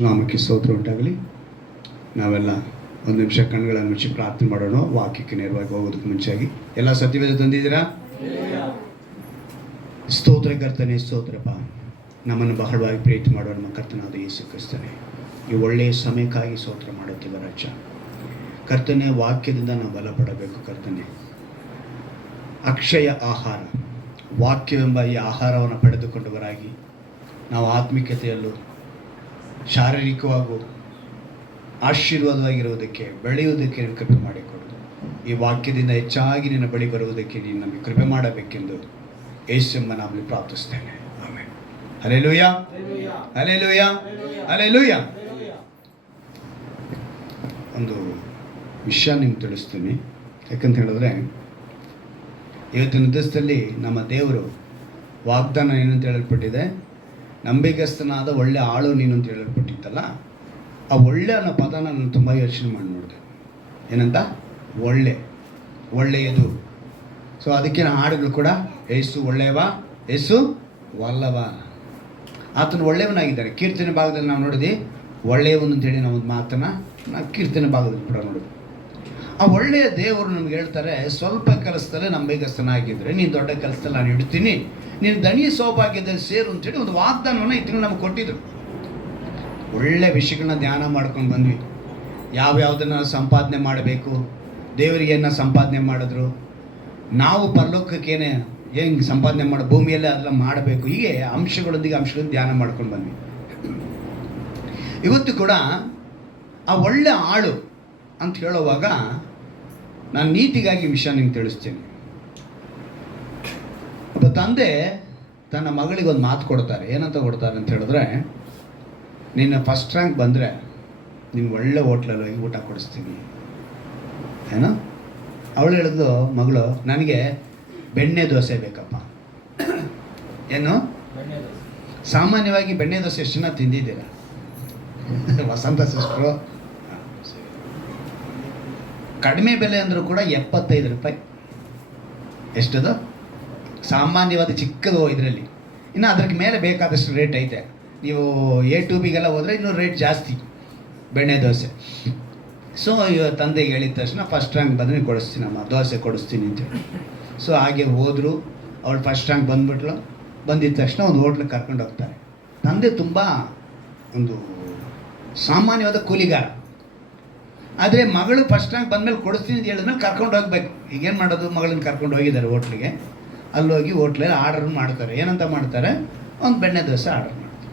ನಾಮಕ್ಕೆ ಸ್ತೋತ್ರ ಉಂಟಾಗಲಿ. ನಾವೆಲ್ಲ ಒಂದು ನಿಮಿಷ ಕಣ್ಗಳನ್ನು ಮುಚ್ಚಿ ಪ್ರಾರ್ಥನೆ ಮಾಡೋಣ. ವಾಕ್ಯಕ್ಕೆ ನೇರವಾಗಿ ಹೋಗೋದಕ್ಕೆ ಮುಂಚೆಯಾಗಿ ಎಲ್ಲ ಸತ್ಯವೇದ ತಂದಿದ್ದೀರಾ? ಸ್ತೋತ್ರ ಕರ್ತನೆ, ಸ್ತೋತ್ರಪ್ಪ. ನಮ್ಮನ್ನು ಬಹಳವಾಗಿ ಪ್ರೀತಿ ಮಾಡುವ ನಮ್ಮ ಕರ್ತನಾದ ಯೇಸು ಕ್ರಿಸ್ತನೇ, ಈ ಒಳ್ಳೆಯ ಸಮಯಕ್ಕಾಗಿ ಸ್ತೋತ್ರ ಮಾಡುತ್ತೇವೆ ರಾಜ. ಕರ್ತನೆ, ವಾಕ್ಯದಿಂದ ನಾವು ಬಲಪಡಬೇಕು ಕರ್ತನೆ. ಅಕ್ಷಯ ಆಹಾರ, ವಾಕ್ಯವೆಂಬ ಈ ಆಹಾರವನ್ನು ಪಡೆದುಕೊಂಡವರಾಗಿ ನಾವು ಆತ್ಮಿಕತೆಯಲ್ಲೂ ಶಾರೀರಿಕವಾಗೂ ಆಶೀರ್ವಾದವಾಗಿರುವುದಕ್ಕೆ, ಬೆಳೆಯುವುದಕ್ಕೆ ಕೃಪೆ ಮಾಡಿಕೊಡು. ಈ ವಾಕ್ಯದಿಂದ ಹೆಚ್ಚಾಗಿ ನಿನ್ನ ಬಳಿ ಬರುವುದಕ್ಕೆ ನೀನು ನಮಗೆ ಕೃಪೆ ಮಾಡಬೇಕೆಂದು ಯೇಸುವೆಂಬ ನಾಮದಲ್ಲಿ ಪ್ರಾರ್ಥಿಸ್ತೇನೆ. ಆಮೆನ್. Hallelujah, hallelujah, hallelujah. ಒಂದು ವಿಷಯ ನಿಮ್ಗೆ ತಿಳಿಸ್ತೀನಿ. ಯಾಕಂತ ಹೇಳಿದ್ರೆ, ಇವತ್ತಿನ ದಿವಸದಲ್ಲಿ ನಮ್ಮ ದೇವರು ವಾಗ್ದಾನ ಏನಂತ ಹೇಳಲ್ಪಟ್ಟಿದೆ? ನಂಬಿಗಸ್ತನಾದ ಒಳ್ಳೆ ಆಳು ನೀನು ಅಂತ ಹೇಳಲ್ಪಟ್ಟಿತ್ತಲ್ಲ. ಆ ಒಳ್ಳೆ ಅನ್ನೋ ಪದನ ನಾನು ತುಂಬ ಯೋಚನೆ ಮಾಡಿ ನೋಡಿದೆ. ಏನಂತ? ಒಳ್ಳೆಯದು. ಸೊ ಅದಕ್ಕೆ ಹಾಡುಗಳು ಕೂಡ, ಯೇಸು ಒಳ್ಳೆಯವ, ಯೇಸು ವಲ್ಲವ. ಆತನು ಒಳ್ಳೆಯವನಾಗಿದ್ದಾನೆ. ಕೀರ್ತನೆ ಭಾಗದಲ್ಲಿ ನಾವು ನೋಡಿದ್ವಿ, ಒಳ್ಳೆಯವನು ಅಂತೇಳಿ ನಾವು ಒಂದು ಮಾತನ್ನು ನಾವು ಕೀರ್ತನೆ ಭಾಗದಲ್ಲಿ ಕೂಡ ನೋಡಿದ್ವಿ. ಆ ಒಳ್ಳೆಯ ದೇವರು ನಮ್ಗೆ ಹೇಳ್ತಾರೆ, ಸ್ವಲ್ಪ ಕೆಲಸದಲ್ಲೇ ನಂಬಿಗಸ್ತನಾಗಿದ್ದರೆ ನೀನು ದೊಡ್ಡ ಕೆಲಸದಲ್ಲಿ ನಾನು ಇಡ್ತೀನಿ, ನೀನು ದಣಿಯ ಸೌಭಾಗ್ಯದಲ್ಲಿ ಸೇರು ಅಂತೇಳಿ ಒಂದು ವಾಗ್ದಾನವನ್ನು ಈ ತಿಂಗಳು ನಮಗೆ ಕೊಟ್ಟಿದ್ರು. ಒಳ್ಳೆ ವಿಷಯಗಳನ್ನ ಧ್ಯಾನ ಮಾಡ್ಕೊಂಡು ಬಂದ್ವಿ. ಯಾವ್ಯಾವುದನ್ನು ಸಂಪಾದನೆ ಮಾಡಬೇಕು, ದೇವರಿಗೇನ ಸಂಪಾದನೆ ಮಾಡಿದ್ರು, ನಾವು ಪರಲೋಕಕ್ಕೇನೆ ಹೆಂಗೆ ಸಂಪಾದನೆ ಮಾಡೋ, ಭೂಮಿಯಲ್ಲೇ ಅದೆಲ್ಲ ಮಾಡಬೇಕು, ಹೀಗೆ ಅಂಶಗಳನ್ನು ಧ್ಯಾನ ಮಾಡ್ಕೊಂಡು ಬಂದ್ವಿ. ಇವತ್ತು ಕೂಡ ಆ ಒಳ್ಳೆ ಆಳು ಅಂತ ಹೇಳುವಾಗ ನಾನು ನೀತಿಗಾಗಿ ವಿಷಯ ನಿಮ್ಗೆ ತಿಳಿಸ್ತೀನಿ. ಒಬ್ಬ ತಂದೆ ತನ್ನ ಮಗಳಿಗೆ ಒಂದು ಮಾತು ಕೊಡ್ತಾರೆ. ಏನಂತ ಕೊಡ್ತಾರೆ ಅಂತ ಹೇಳಿದ್ರೆ, ನಿನ್ನ ಫಸ್ಟ್ ರ್ಯಾಂಕ್ ಬಂದರೆ ನಿಮ್ಗೆ ಒಳ್ಳೆ ಹೋಟ್ಲಲ್ಲಿ ಹೋಗಿ ಊಟ ಕೊಡಿಸ್ತೀನಿ. ಏನೋ ಅವಳು ಹೇಳಿದ್ಲು, ಮಗಳು ನನಗೆ ಬೆಣ್ಣೆ ದೋಸೆ ಬೇಕಪ್ಪ. ಏನು? ಸಾಮಾನ್ಯವಾಗಿ ಬೆಣ್ಣೆ ದೋಸೆ ಎಷ್ಟು ಜನ ತಿಂದಿದ್ದೀರಾ? ವಸಂತ ಸಿಸ್ಟ್ರು, ಕಡಿಮೆ ಬೆಲೆ ಅಂದರೂ ಕೂಡ 75 ರೂಪಾಯಿ. ಎಷ್ಟದು? ಸಾಮಾನ್ಯವಾದ ಚಿಕ್ಕದು ಇದರಲ್ಲಿ. ಇನ್ನು ಅದಕ್ಕೆ ಮೇಲೆ ಬೇಕಾದಷ್ಟು ರೇಟ್ ಐತೆ. ನೀವು A2Bಗೆಲ್ಲ ಹೋದರೆ ಇನ್ನೂ ರೇಟ್ ಜಾಸ್ತಿ ಬೆಣ್ಣೆ ದೋಸೆ. ಸೊ ತಂದೆಗೆ ಹೇಳಿದ ತಕ್ಷಣ ಫಸ್ಟ್ ರ್ಯಾಂಕ್ ಬಂದರೆ ಕೊಡಿಸ್ತೀನಮ್ಮ, ದೋಸೆ ಕೊಡಿಸ್ತೀನಿ ಅಂತೇಳಿ. ಸೊ ಹಾಗೆ ಹೋದರು. ಅವಳು ಫಸ್ಟ್ ರ್ಯಾಂಕ್ ಬಂದುಬಿಟ್ಲು. ಬಂದಿದ್ದ ತಕ್ಷಣ ಒಂದು ಹೋಟ್ಲಿಗೆ ಕರ್ಕೊಂಡು ಹೋಗ್ತಾರೆ. ತಂದೆ ತುಂಬ ಒಂದು ಸಾಮಾನ್ಯವಾದ ಕೂಲಿಗಾರ. ಆದರೆ ಮಗಳು ಫಸ್ಟ್ ರ್ಯಾಂಕ್ ಬಂದಮೇಲೆ ಕೊಡಿಸ್ತೀನಿ ಅಂತ ಹೇಳಿದ್ಮೇಲೆ ಕರ್ಕೊಂಡು ಹೋಗ್ಬೇಕು. ಈಗೇನು ಮಾಡೋದು? ಮಗಳನ್ನ ಕರ್ಕೊಂಡು ಹೋಗಿದ್ದಾರೆ ಹೋಟ್ಲಿಗೆ. ಅಲ್ಲೋಗಿ ಹೋಟ್ಲಲ್ಲಿ ಆರ್ಡರ್ ಮಾಡ್ತಾರೆ. ಏನಂತ ಮಾಡ್ತಾರೆ? ಒಂದು ಬೆಣ್ಣೆ ದೋಸೆ ಆರ್ಡರ್ ಮಾಡ್ತಾರೆ.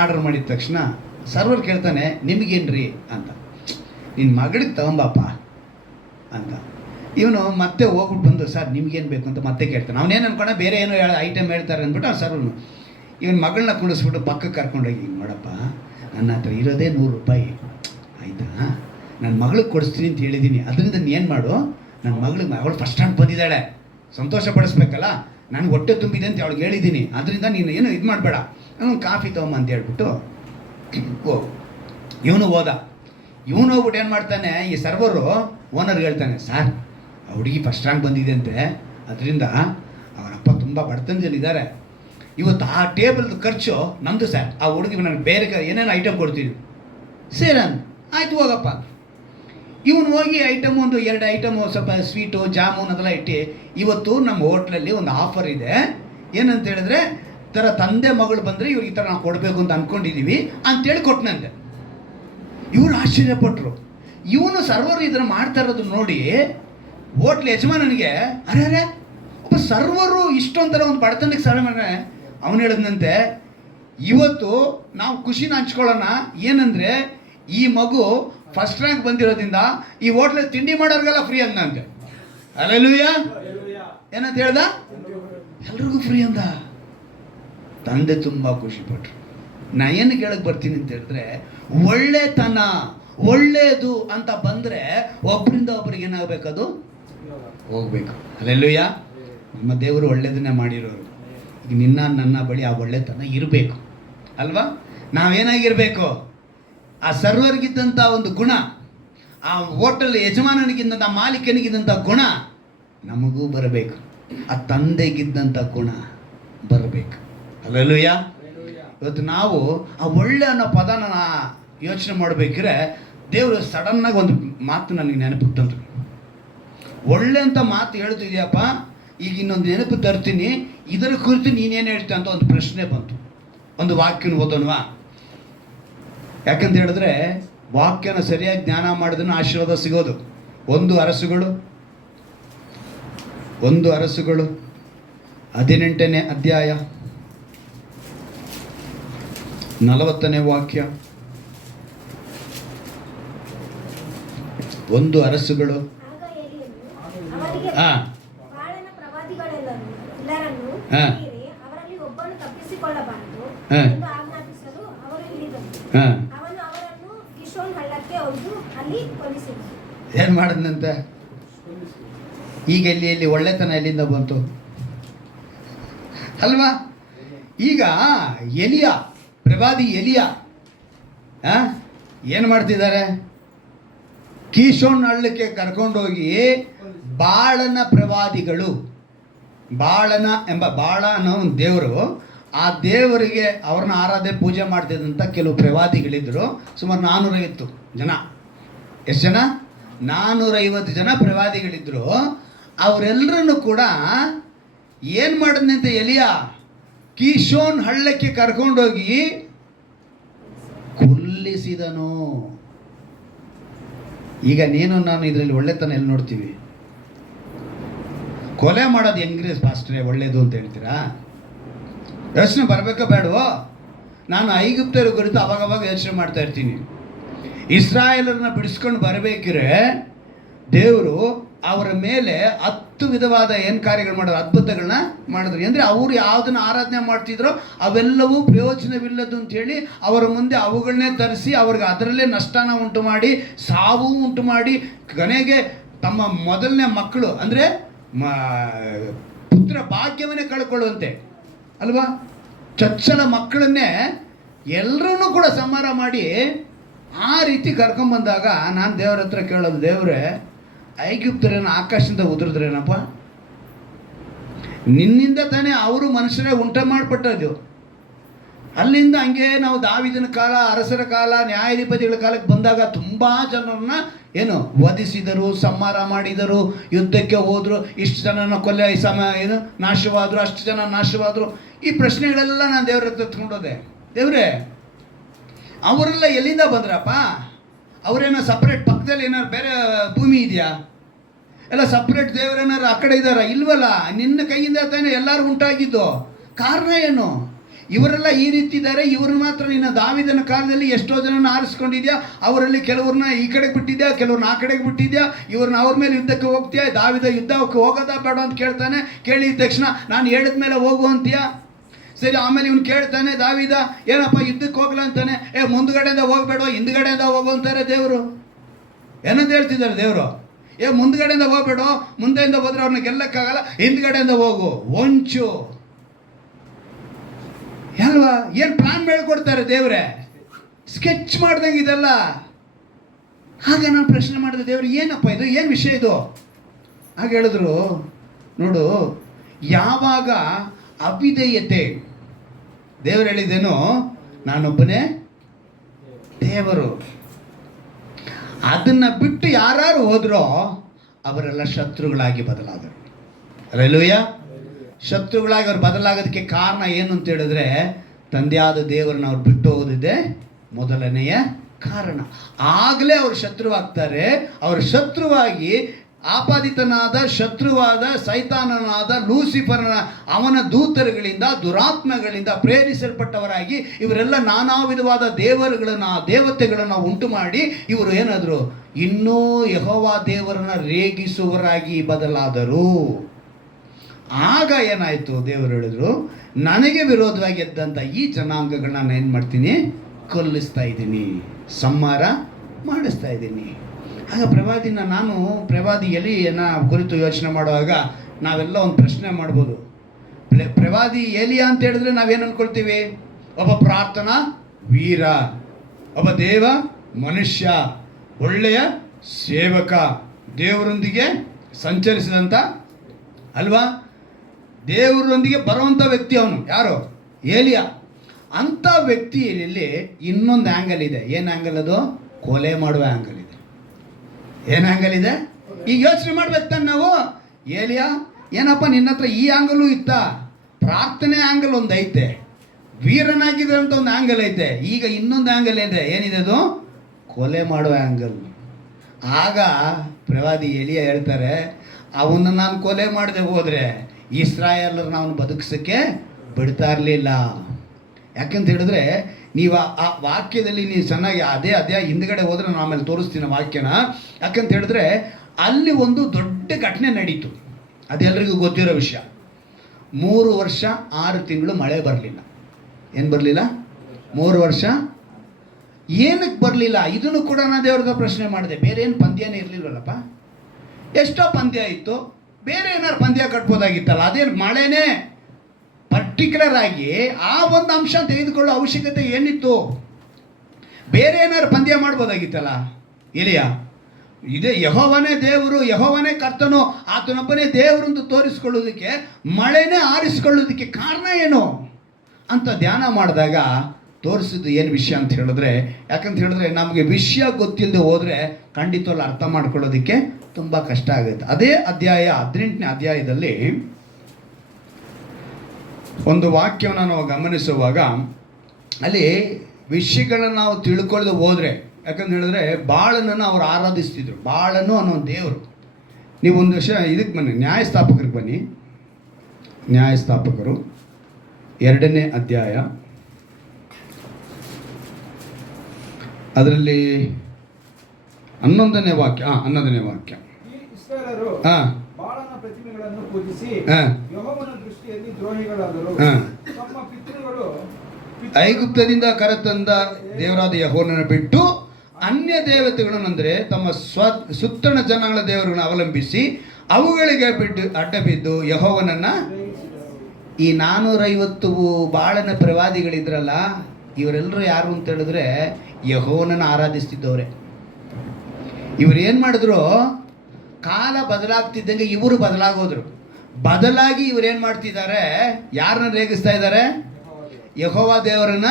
ಆರ್ಡರ್ ಮಾಡಿದ ತಕ್ಷಣ ಸರ್ವರ್ ಕೇಳ್ತಾನೆ, ನಿಮಗೇನ್ರಿ ಅಂತ. ನಿನ್ನ ಮಗಳಿಗೆ ತಗೊಂಬಪ್ಪ ಅಂತ. ಇವನು ಮತ್ತೆ ಹೋಗ್ಬಿಟ್ಟು ಬಂದು, ಸರ್ ನಿಮ್ಗೇನು ಬೇಕು ಅಂತ ಮತ್ತೆ ಕೇಳ್ತಾನೆ. ಅವನೇನು ಅನ್ಕೊಂಡ ಬೇರೆ ಏನೋ ಐಟಮ್ ಹೇಳ್ತಾರೆ ಅಂದ್ಬಿಟ್ಟು ಆ ಸರ್ವರ್ನು ಇವನು ಮಗಳನ್ನ ಕುಣಿಸ್ಬಿಟ್ಟು ಪಕ್ಕಕ್ಕೆ ಕರ್ಕೊಂಡೋಗಿ, ಹಿಂಗೆ ನೋಡಪ್ಪ, ನನ್ನ ಹತ್ರ ಇರೋದೇ 100 ರೂಪಾಯಿ ಆಯಿತಾ, ನನ್ನ ಮಗಳಿಗೆ ಕೊಡಿಸ್ತೀನಿ ಅಂತ ಹೇಳಿದ್ದೀನಿ. ಅದರಿಂದ ನೀನು ಏನು ಮಾಡು, ನನ್ನ ಮಗಳು ಫಸ್ಟ್ ರ್ಯಾಂಕ್ ಬಂದಿದ್ದಾಳೆ, ಸಂತೋಷ ಪಡಿಸ್ಬೇಕಲ್ಲ, ನನಗೆ ಹೊಟ್ಟೆ ತುಂಬಿದೆ ಅಂತ ಅವಳಿಗೆ ಹೇಳಿದ್ದೀನಿ. ಅದರಿಂದ ನೀನು ಏನು ಇದು ಮಾಡಬೇಡ, ನಾನು ಕಾಫಿ ತೊಗೊಂಬ ಅಂತ ಹೇಳ್ಬಿಟ್ಟು ಇವನು ಹೋದ. ಇವನು ಹೋಗ್ಬಿಟ್ಟು ಏನು ಮಾಡ್ತಾನೆ, ಈ ಸರ್ವರು ಓನರ್ಗೆ ಹೇಳ್ತಾನೆ, ಸರ್ ಆ ಹುಡುಗಿ ಫಸ್ಟ್ ರ್ಯಾಂಕ್ ಬಂದಿದೆ ಅಂತೆ, ಅದರಿಂದ ಅವರಪ್ಪ ತುಂಬ ಬಡತನದಲ್ಲಿದ್ದಾರೆ, ಇವತ್ತು ಆ ಟೇಬಲ್ದು ಖರ್ಚು ನಮ್ಮದು ಸರ್, ಆ ಹುಡುಗಿ ನನಗೆ ಬೇರೆ ಏನೇನು ಐಟಮ್ ಕೊಡ್ತೀನಿ. ಸರಿ ಆಯ್ತು ಹೋಗಪ್ಪ. ಇವನು ಹೋಗಿ ಐಟಮ್ ಒಂದು 2 ಐಟಮು, ಸ್ವಲ್ಪ ಸ್ವೀಟು, ಜಾಮೂನ್ ಅದೆಲ್ಲ ಇಟ್ಟು, ಇವತ್ತು ನಮ್ಮ ಹೋಟ್ಲಲ್ಲಿ ಒಂದು ಆಫರ್ ಇದೆ, ಏನಂತ ಹೇಳಿದ್ರೆ ಥರ ತಂದೆ ಮಗಳು ಬಂದರೆ ಇವ್ರಿಗೆ ಈ ಥರ ನಾವು ಕೊಡಬೇಕು ಅಂತ ಅಂದ್ಕೊಂಡಿದ್ದೀವಿ ಅಂತೇಳಿ ಕೊಟ್ಟನಂತೆ. ಇವರು ಆಶ್ಚರ್ಯಪಟ್ಟರು. ಇವನು ಸರ್ವರು ಇದನ್ನು ಮಾಡ್ತಾ ಇರೋದು ನೋಡಿ ಹೋಟ್ಲ್ ಯಜಮಾನನಿಗೆ, ಅರೆ ಒಬ್ಬ ಸರ್ವರು ಇಷ್ಟೊಂಥರ ಒಂದು ಬಡತನಕ್ಕೆ ಸಹಾಯ ಮಾಡ್ರೆ. ಅವನು ಹೇಳಿದಂತೆ, ಇವತ್ತು ನಾವು ಖುಷಿನ ಹಂಚ್ಕೊಳ್ಳೋಣ, ಏನಂದರೆ ಈ ಮಗು ಫಸ್ಟ್ ರ್ಯಾಂಕ್ ಬಂದಿರೋದ್ರಿಂದ ಈ ಹೋಟ್ಲಲ್ಲಿ ತಿಂಡಿ ಮಾಡೋರಿಗೆಲ್ಲ ಫ್ರೀ ಅಂದಂತೆ. ಹಲ್ಲೆಲೂಯಾ. ಏನಂತ ಹೇಳ್ದ? ಎಲ್ರಿಗೂ ಫ್ರೀ ಅಂದ. ತಂದೆ ತುಂಬ ಖುಷಿಪಟ್ರು. ನಾ ಏನು ಕೇಳಕ್ಕೆ ಬರ್ತೀನಿ ಅಂತ ಹೇಳಿದ್ರೆ, ಒಳ್ಳೆತನ, ಒಳ್ಳೆಯದು ಅಂತ ಬಂದರೆ ಒಬ್ಬರಿಂದ ಒಬ್ಬರಿಗೆ ಏನಾಗಬೇಕದು ಹೋಗ್ಬೇಕು. ಹಲ್ಲೆಲೂಯಾ. ನಮ್ಮ ದೇವರು ಒಳ್ಳೆಯದನ್ನೇ ಮಾಡಿರೋರು. ಈಗ ನಿನ್ನ ನನ್ನ ಬಳಿ ಆ ಒಳ್ಳೆತನ ಇರಬೇಕು ಅಲ್ವಾ? ನಾವೇನಾಗಿರಬೇಕು? ಆ ಸರ್ವರ್ಗಿದ್ದಂಥ ಒಂದು ಗುಣ, ಆ ಹೋಟೆಲ್ ಯಜಮಾನನಿಗಿದ್ದಂಥ, ಮಾಲೀಕನಿಗಿದ್ದಂಥ ಗುಣ ನಮಗೂ ಬರಬೇಕು. ಆ ತಂದೆಗಿದ್ದಂಥ ಗುಣ ಬರಬೇಕು. ಹಲ್ಲೆಲೂಯಾ. ಇವತ್ತು ನಾವು ಆ ಒಳ್ಳೆ ಅನ್ನೋ ಪದನ ಯೋಚನೆ ಮಾಡಬೇಕಿದ್ರೆ ದೇವರು ಸಡನ್ನಾಗಿ ಒಂದು ಮಾತು ನನಗೆ ನೆನಪಿಗೆ ತಂದರು. ಒಳ್ಳೆ ಅಂತ ಮಾತು ಹೇಳ್ತಿದ್ಯಪ್ಪ, ಈಗ ಇನ್ನೊಂದು ನೆನಪು ತರ್ತೀನಿ, ಇದರ ಕುರಿತು ನೀನೇನು ಹೇಳ್ತೀಯ ಅಂತ ಒಂದು ಪ್ರಶ್ನೆ ಬಂತು. ಒಂದು ವಾಕ್ಯನ ಓದೋಣವಾ? ಯಾಕಂತ ಹೇಳಿದ್ರೆ ವಾಕ್ಯನ ಸರಿಯಾಗಿ ಜ್ಞಾನ ಮಾಡಿದ್ರೆ ಆಶೀರ್ವಾದ ಸಿಗೋದು. ಒಂದು ಅರಸುಗಳು 18ನೇ ಅಧ್ಯಾಯ 40ನೇ ವಾಕ್ಯ. 1 ಅರಸುಗಳು ಏನ್ ಮಾಡದಂತೆ? ಈಗ ಎಲ್ಲಿ ಒಳ್ಳೆತನ ಎಲ್ಲಿಂದ ಬಂತು ಅಲ್ವಾ? ಈಗ ಎಲಿಯ ಪ್ರವಾದಿ ಎಲಿಯ ಏನು ಮಾಡ್ತಿದ್ದಾರೆ? ಕೀಶೋನ್ ಹಳ್ಳಕ್ಕೆ ಕರ್ಕೊಂಡೋಗಿ ಬಾಳನ ಪ್ರವಾದಿಗಳು, ಬಾಳನ ಎಂಬ ಬಾಳ ಅನ್ನೋ ಒಂದು ದೇವರು, ಆ ದೇವರಿಗೆ ಅವ್ರನ್ನ ಆರಾಧನೆ ಪೂಜೆ ಮಾಡ್ತಿದ್ದಂಥ ಕೆಲವು ಪ್ರವಾದಿಗಳಿದ್ದರು. ಸುಮಾರು 450 ಜನ. ಎಷ್ಟು ಜನ? 450 ಜನ ಪ್ರವಾದಿಗಳಿದ್ದರು. ಅವರೆಲ್ಲರನ್ನು ಕೂಡ ಏನು ಮಾಡಿದಂತೆ ಎಲಿಯ ಕೀಶೋನ್ ಹಳ್ಳಕ್ಕೆ ಕರ್ಕೊಂಡೋಗಿ ಕೊಲ್ಲಿಸಿದನು. ಈಗ ನಾನು ಇದರಲ್ಲಿ ಒಳ್ಳೆತನ ಎಲ್ಲಿ ನೋಡ್ತೀವಿ? ಕೊಲೆ ಮಾಡೋದು ಹೆಂಗ್ರಿ ಪಾಸ್ಟ್ರೆ ಒಳ್ಳೇದು ಅಂತ ಹೇಳ್ತೀರಾ? ಯೋಚನೆ ಬರಬೇಕೋ ಬೇಡವೋ? ನಾನು ಐಗುಪ್ತರ ಕುರಿತು ಅವಾಗವಾಗ ಯೋಚನೆ ಮಾಡ್ತಾ ಇರ್ತೀನಿ. ಇಸ್ರಾಯೇಲರನ್ನ ಬಿಡಿಸ್ಕೊಂಡು ಬರಬೇಕಿದ್ರೆ ದೇವರು ಅವರ ಮೇಲೆ 10 ವಿಧವಾದ ಏನು ಕಾರ್ಯಗಳು ಮಾಡೋದು, ಅದ್ಭುತಗಳನ್ನ ಮಾಡಿದ್ರು. ಅಂದರೆ ಅವರು ಯಾವುದನ್ನು ಆರಾಧನೆ ಮಾಡ್ತಿದ್ರೋ ಅವೆಲ್ಲವೂ ಪ್ರಯೋಜನವಿಲ್ಲದು ಅಂಥೇಳಿ ಅವರ ಮುಂದೆ ಅವುಗಳನ್ನೇ ತರಿಸಿ ಅವ್ರಿಗೆ ಅದರಲ್ಲೇ ನಷ್ಟನ ಉಂಟು ಮಾಡಿ, ಸಾವು ಉಂಟು ಮಾಡಿ, ಕೊನೆಗೆ ತಮ್ಮ ಮೊದಲನೇ ಮಕ್ಕಳು ಅಂದರೆ ಪುತ್ರ ಭಾಗ್ಯವನ್ನೇ ಕಳ್ಕೊಳ್ಳುವಂತೆ ಅಲ್ವಾ, ಚೊಚ್ಚಲ ಮಕ್ಕಳನ್ನೇ ಎಲ್ಲರೂ ಕೂಡ ಸಂಹಾರ ಮಾಡಿ ಆ ರೀತಿ ಕರ್ಕೊಂಬಂದಾಗ ನಾನು ದೇವರ ಹತ್ರ ಕೇಳೋದು, ದೇವರೇ ಐಗುಪ್ತರನ್ನು ಆಕಾಶದಿಂದ ಉದುರಿದ್ರೇನಪ್ಪ? ನಿನ್ನಿಂದ ತಾನೇ ಅವರು ಮನುಷ್ಯರೇ ಉಂಟ ಮಾಡಿಬಿಟ್ಟದ್ದು. ಅಲ್ಲಿಂದ ಹಂಗೆ ನಾವು ದಾವಿದನ ಕಾಲ, ಅರಸರ ಕಾಲ, ನ್ಯಾಯಾಧಿಪತಿಗಳ ಕಾಲಕ್ಕೆ ಬಂದಾಗ ತುಂಬ ಜನರನ್ನ ಏನು ವಧಿಸಿದರು, ಸಂಹಾರ ಮಾಡಿದರು, ಯುದ್ಧಕ್ಕೆ ಹೋದರು, ಇಷ್ಟು ಜನನ ಕೊಲೆ ಏನು ನಾಶವಾದರು, ಅಷ್ಟು ಜನ ನಾಶವಾದರು. ಈ ಪ್ರಶ್ನೆಗಳೆಲ್ಲ ನಾನು ದೇವ್ರ ಹತ್ರ ಎತ್ಕೊಂಡೋದೆ. ದೇವ್ರೇ ಅವರೆಲ್ಲ ಎಲ್ಲಿಂದ ಬಂದ್ರಪ್ಪ? ಅವರೇನೋ ಸಪ್ರೇಟ್ ಪಕ್ಕದಲ್ಲಿ ಏನಾರು ಬೇರೆ ಭೂಮಿ ಇದೆಯಾ? ಎಲ್ಲ ಸಪ್ರೇಟ್ ದೇವರೇನಾರು ಆ ಕಡೆ ಇದ್ದಾರ? ಇಲ್ವಲ್ಲ, ನಿನ್ನ ಕೈಯಿಂದ ತಾನೇ ಎಲ್ಲರೂ ಉಂಟಾಗಿದ್ದು. ಕಾರಣ ಏನು? ಇವರೆಲ್ಲ ಈ ರೀತಿ ಇದ್ದಾರೆ, ಇವ್ರನ್ನ ಮಾತ್ರ ನಿನ್ನ ದಾವಿದನ ಕಾಲದಲ್ಲಿ ಎಷ್ಟೋ ಜನನ ಆರಿಸ್ಕೊಂಡಿದ್ಯಾ, ಅವರಲ್ಲಿ ಕೆಲವ್ರನ್ನ ಈ ಕಡೆಗೆ ಬಿಟ್ಟಿದ್ಯಾ, ಕೆಲವ್ರನ್ನ ಆ ಕಡೆಗೆ ಬಿಟ್ಟಿದ್ಯಾ, ಇವ್ರನ್ನ ಅವ್ರ ಮೇಲೆ ಯುದ್ಧಕ್ಕೆ ಹೋಗ್ತೀಯಾ? ದಾವಿದ ಯುದ್ಧಕ್ಕೆ ಹೋಗೋದಾ ಬೇಡ ಅಂತ ಕೇಳ್ತಾನೆ. ಕೇಳಿದ ತಕ್ಷಣ ನಾನು ಹೇಳಿದ ಮೇಲೆ ಹೋಗು ಅಂತೀಯಾ? ಸರಿ, ಆಮೇಲೆ ಇವನು ಕೇಳ್ತಾನೆ, ದಾವಿದ ಏನಪ್ಪ ಯುದ್ಧಕ್ಕೆ ಹೋಗಲ್ಲ ಅಂತಾನೆ. ಮುಂದ್ಗಡೆಯಿಂದ ಹೋಗ್ಬೇಡ, ಹಿಂದ್ಗಡೆಯಿಂದ ಹೋಗು ಅಂತಾರೆ ದೇವರು. ಏನಂತ ಹೇಳ್ತಿದ್ದಾರೆ ದೇವರು? ಮುಂದ್ಗಡೆಯಿಂದ ಹೋಗ್ಬೇಡ, ಮುಂದೆಯಿಂದ ಹೋದ್ರೆ ಅವ್ರನ್ನ ಗೆಲ್ಲಕ್ಕಾಗಲ್ಲ, ಹಿಂದ್ಗಡೆಯಿಂದ ಹೋಗು. ಒಂಚು ಅಲ್ವಾ? ಏನು ಪ್ಲಾನ್ ಹೇಳ್ಕೊಡ್ತಾರೆ ದೇವ್ರೆ, ಸ್ಕೆಚ್ ಮಾಡ್ದಂಗೆ ಇದೆಲ್ಲ. ಹಾಗೆ ನಾನು ಪ್ರಶ್ನೆ ಮಾಡಿದೆ, ದೇವ್ರು ಏನಪ್ಪ ಇದು, ಏನು ವಿಷಯ ಇದು? ಹಾಗೆ ಹೇಳಿದ್ರು, ನೋಡು, ಯಾವಾಗ ಅವಿಧೇಯತೆ, ದೇವರು ಹೇಳಿದ್ದೇನು, ನಾನೊಬ್ಬನೇ ದೇವರು, ಅದನ್ನ ಬಿಟ್ಟು ಯಾರು ಹೋದ್ರೋ ಅವರೆಲ್ಲ ಶತ್ರುಗಳಾಗಿ ಬದಲಾದರು. ಅಲ್ಲೇಲೂಯಾ. ಶತ್ರುಗಳಾಗಿ ಅವ್ರು ಬದಲಾಗೋದಕ್ಕೆ ಕಾರಣ ಏನು ಅಂತ ಹೇಳಿದ್ರೆ, ತಂದೆಯಾದ ದೇವರನ್ನ ಅವ್ರು ಬಿಟ್ಟು ಹೋದಿದ್ದೆ ಮೊದಲನೆಯ ಕಾರಣ. ಆಗಲೇ ಅವರು ಶತ್ರುವಾಗ್ತಾರೆ. ಅವರು ಶತ್ರುವಾಗಿ ಆಪಾದಿತನಾದ ಶತ್ರುವಾದ ಸೈತಾನನಾದ ಲೂಸಿಫರ್ನ ಅವನ ದೂತರುಗಳಿಂದ, ದುರಾತ್ಮಗಳಿಂದ ಪ್ರೇರಿಸಲ್ಪಟ್ಟವರಾಗಿ ಇವರೆಲ್ಲ ನಾನಾ ವಿಧವಾದ ದೇವತೆಗಳನ್ನು ಉಂಟು ಮಾಡಿ ಇವರು ಏನಾದರು, ಇನ್ನೂ ಯೆಹೋವ ದೇವರನ್ನ ರೇಗಿಸುವರಾಗಿ ಬದಲಾದರು. ಆಗ ಏನಾಯಿತು, ದೇವರು ಹೇಳಿದ್ರು, ನನಗೆ ವಿರೋಧವಾಗಿ ಎದ್ದಂಥ ಈ ಜನಾಂಗಗಳನ್ನ ನಾನು ಏನು ಮಾಡ್ತೀನಿ, ಕೊಲ್ಲಿಸ್ತಾ ಇದ್ದೀನಿ, ಸಂಹಾರ ಮಾಡಿಸ್ತಾ ಇದ್ದೀನಿ. ಆಗ ಪ್ರವಾದಿ ಎಲಿಯನ್ನ ಕುರಿತು ಯೋಚನೆ ಮಾಡುವಾಗ ನಾವೆಲ್ಲ ಒಂದು ಪ್ರಶ್ನೆ ಮಾಡ್ಬೋದು. ಪ್ರವಾದಿ ಎಲಿಯ ಅಂತ ಹೇಳಿದ್ರೆ ನಾವೇನು ಅಂದ್ಕೊಳ್ತೀವಿ? ಒಬ್ಬ ಪ್ರಾರ್ಥನಾ ವೀರ, ಒಬ್ಬ ದೇವ ಮನುಷ್ಯ, ಒಳ್ಳೆಯ ಸೇವಕ, ದೇವರೊಂದಿಗೆ ಸಂಚರಿಸಿದಂಥ ಅಲ್ವಾ, ದೇವರೊಂದಿಗೆ ಬರುವಂಥ ವ್ಯಕ್ತಿ ಅವನು. ಯಾರು? ಏಲಿಯ. ಅಂಥ ವ್ಯಕ್ತಿಯಲ್ಲಿ ಇನ್ನೊಂದು ಆ್ಯಂಗಲ್ ಇದೆ. ಏನು ಆ್ಯಂಗಲ್ ಅದು? ಕೊಲೆ ಮಾಡುವ ಆ್ಯಂಗಲ್ ಇದೆ. ಏನು ಆ್ಯಂಗಲ್ ಇದೆ? ಈಗ ಯೋಚನೆ ಮಾಡ್ಬೇಕು ತಾನೆ ನಾವು. ಏಲಿಯಾ ಏನಪ್ಪ ನಿನ್ನ ಹತ್ರ ಈ ಆ್ಯಂಗಲು ಇತ್ತ, ಪ್ರಾರ್ಥನೆ ಆ್ಯಂಗಲ್ ಒಂದು ಐತೆ, ವೀರನಾಗಿದ್ರೆ ಅಂತ ಒಂದು ಆ್ಯಂಗಲ್ ಐತೆ, ಈಗ ಇನ್ನೊಂದು ಆ್ಯಂಗಲ್ ಏನಿದೆ ಅದು? ಕೊಲೆ ಮಾಡುವ ಆ್ಯಂಗಲ್. ಆಗ ಪ್ರವಾದಿ ಎಲಿಯ ಹೇಳ್ತಾರೆ, ಅವನ್ನ ನಾನು ಕೊಲೆ ಮಾಡದೆ ಹೋದರೆ ಇಸ್ರಾಯೇಲರನ್ನ ಅವನು ಬದುಕಿಸೋಕ್ಕೆ ಬಿಡ್ತಾ ಇರಲಿಲ್ಲ. ಯಾಕಂತ ಹೇಳಿದ್ರೆ ನೀವು ಆ ವಾಕ್ಯದಲ್ಲಿ ನೀವು ಚೆನ್ನಾಗಿ ಅದೇ ಹಿಂದ್ಗಡೆ ಹೋದ್ರೆ ನಾನು ಆಮೇಲೆ ತೋರಿಸ್ತೀನಿ ವಾಕ್ಯನ. ಯಾಕಂತ ಹೇಳಿದ್ರೆ ಅಲ್ಲಿ ಒಂದು ದೊಡ್ಡ ಘಟನೆ ನಡೀತು, ಅದೆಲ್ಲರಿಗೂ ಗೊತ್ತಿರೋ ವಿಷಯ. 3 ವರ್ಷ 6 ತಿಂಗಳು ಮಳೆ ಬರಲಿಲ್ಲ. ಏನು ಬರಲಿಲ್ಲ? 3 ವರ್ಷ ಏನಕ್ಕೆ ಬರಲಿಲ್ಲ? ಇದನ್ನು ಕೂಡ ನಾನು ದೇವ್ರದ ಪ್ರಶ್ನೆ ಮಾಡಿದೆ. ಬೇರೆ ಏನು ಪಂದ್ಯನೇ ಇರಲಿಲ್ವಲ್ಲಪ್ಪ, ಎಷ್ಟೋ ಪಂದ್ಯ ಇತ್ತು, ಬೇರೆ ಏನಾರು ಪಂದ್ಯ ಕಟ್ಬೋದಾಗಿತ್ತಲ್ಲ. ಅದೇನು ಮಳೆನೇ ಪರ್ಟಿಕ್ಯುಲರ್ ಆಗಿ ಆ ಒಂದು ಅಂಶ ತೆಗೆದುಕೊಳ್ಳೋ ಅವಶ್ಯಕತೆ ಏನಿತ್ತು? ಬೇರೆ ಏನಾರು ಪಂದ್ಯ ಮಾಡ್ಬೋದಾಗಿತ್ತಲ್ಲ. ಇಲ್ಲಿಯ ಇದೇ ಯೆಹೋವನೇ ದೇವರು, ಯೆಹೋವನೇ ಕರ್ತನು, ಆತನೊಬ್ಬನೇ ದೇವರು ಅಂತ ತೋರಿಸ್ಕೊಳ್ಳೋದಕ್ಕೆ ಮಳೆನೇ ಆರಿಸ್ಕೊಳ್ಳೋದಕ್ಕೆ ಕಾರಣ ಏನು ಅಂತ ಧ್ಯಾನ ಮಾಡಿದಾಗ ತೋರಿಸಿದ್ದು ಏನು ವಿಷಯ ಅಂತ ಹೇಳಿದ್ರೆ, ಯಾಕಂತ ಹೇಳಿದ್ರೆ ನಮಗೆ ವಿಷಯ ಗೊತ್ತಿಲ್ಲದೆ ಹೋದರೆ ಖಂಡಿತವಲ್ಲ ಅರ್ಥ ಮಾಡ್ಕೊಳ್ಳೋದಕ್ಕೆ ತುಂಬ ಕಷ್ಟ ಆಗುತ್ತೆ. ಅದೇ ಅಧ್ಯಾಯ 18ನೇ ಅಧ್ಯಾಯದಲ್ಲಿ ಒಂದು ವಾಕ್ಯವನ್ನು ನಾವು ಗಮನಿಸುವಾಗ ಅಲ್ಲಿ ವಿಷಯಗಳನ್ನು ನಾವು ತಿಳ್ಕೊಳ್ಳದೆ ಹೋದರೆ, ಯಾಕಂತ ಹೇಳಿದ್ರೆ ಬಾಳನನ್ನು ಅವರು ಆರಾಧಿಸ್ತಿದ್ರು. ಬಾಳನು ಅನ್ನೋ ದೇವರು. ನೀವು ಒಂದು ವಿಷಯ ಇದಕ್ಕೆ ಬನ್ನಿ, ನ್ಯಾಯಸ್ಥಾಪಕರಿಗೆ ಬನ್ನಿ. ನ್ಯಾಯಸ್ಥಾಪಕರು 2ನೇ ಅಧ್ಯಾಯ, ಅದರಲ್ಲಿ 11ನೇ ವಾಕ್ಯ. 11ನೇ ವಾಕ್ಯ. ಪ್ರತಿಮೆಗಳನ್ನು ಪೂಜಿಸಿ ಯೆಹೋವನ ದೃಷ್ಟಿಯಲ್ಲಿ ದ್ರೋಹಿಗಳಾದರು. ತಮ್ಮ ಪಿತೃಗಳು ಐಗುಪ್ತದಿಂದ ಕರೆತಂದ ದೇವರಾದ ಯೆಹೋವನನ್ನು ಬಿಟ್ಟು ಅನ್ಯ ದೇವತೆಗಳನ್ನು, ಅಂದರೆ ತಮ್ಮ ಸುತ್ತಣ ಜನಗಳ ದೇವರನ್ನು ಅವಲಂಬಿಸಿ ಅವುಗಳಿಗೆ ಅಡ್ಡ ಬಿದ್ದು ಯೆಹೋವನನ್ನು. ಈ 450 ಬಾಳನ ಪ್ರವಾದಿಗಳಿದ್ರಲ್ಲ, ಇವರೆಲ್ಲರೂ ಯಾರು ಅಂತ ಹೇಳಿದ್ರೆ ಯೆಹೋವನನ್ನು ಆರಾಧಿಸ್ತಿದ್ದವ್ರೆ. ಇವರು ಏನು ಮಾಡಿದ್ರು? ಕಾಲ ಬದಲಾಗ್ತಿದ್ದಂಗೆ ಇವರು ಬದಲಾಗೋದ್ರು. ಬದಲಾಗಿ ಇವರೇನು ಮಾಡ್ತಿದ್ದಾರೆ? ಯಾರನ್ನ ರೇಗಿಸ್ತಾ ಇದ್ದಾರೆ? ಯೆಹೋವ ದೇವರನ್ನ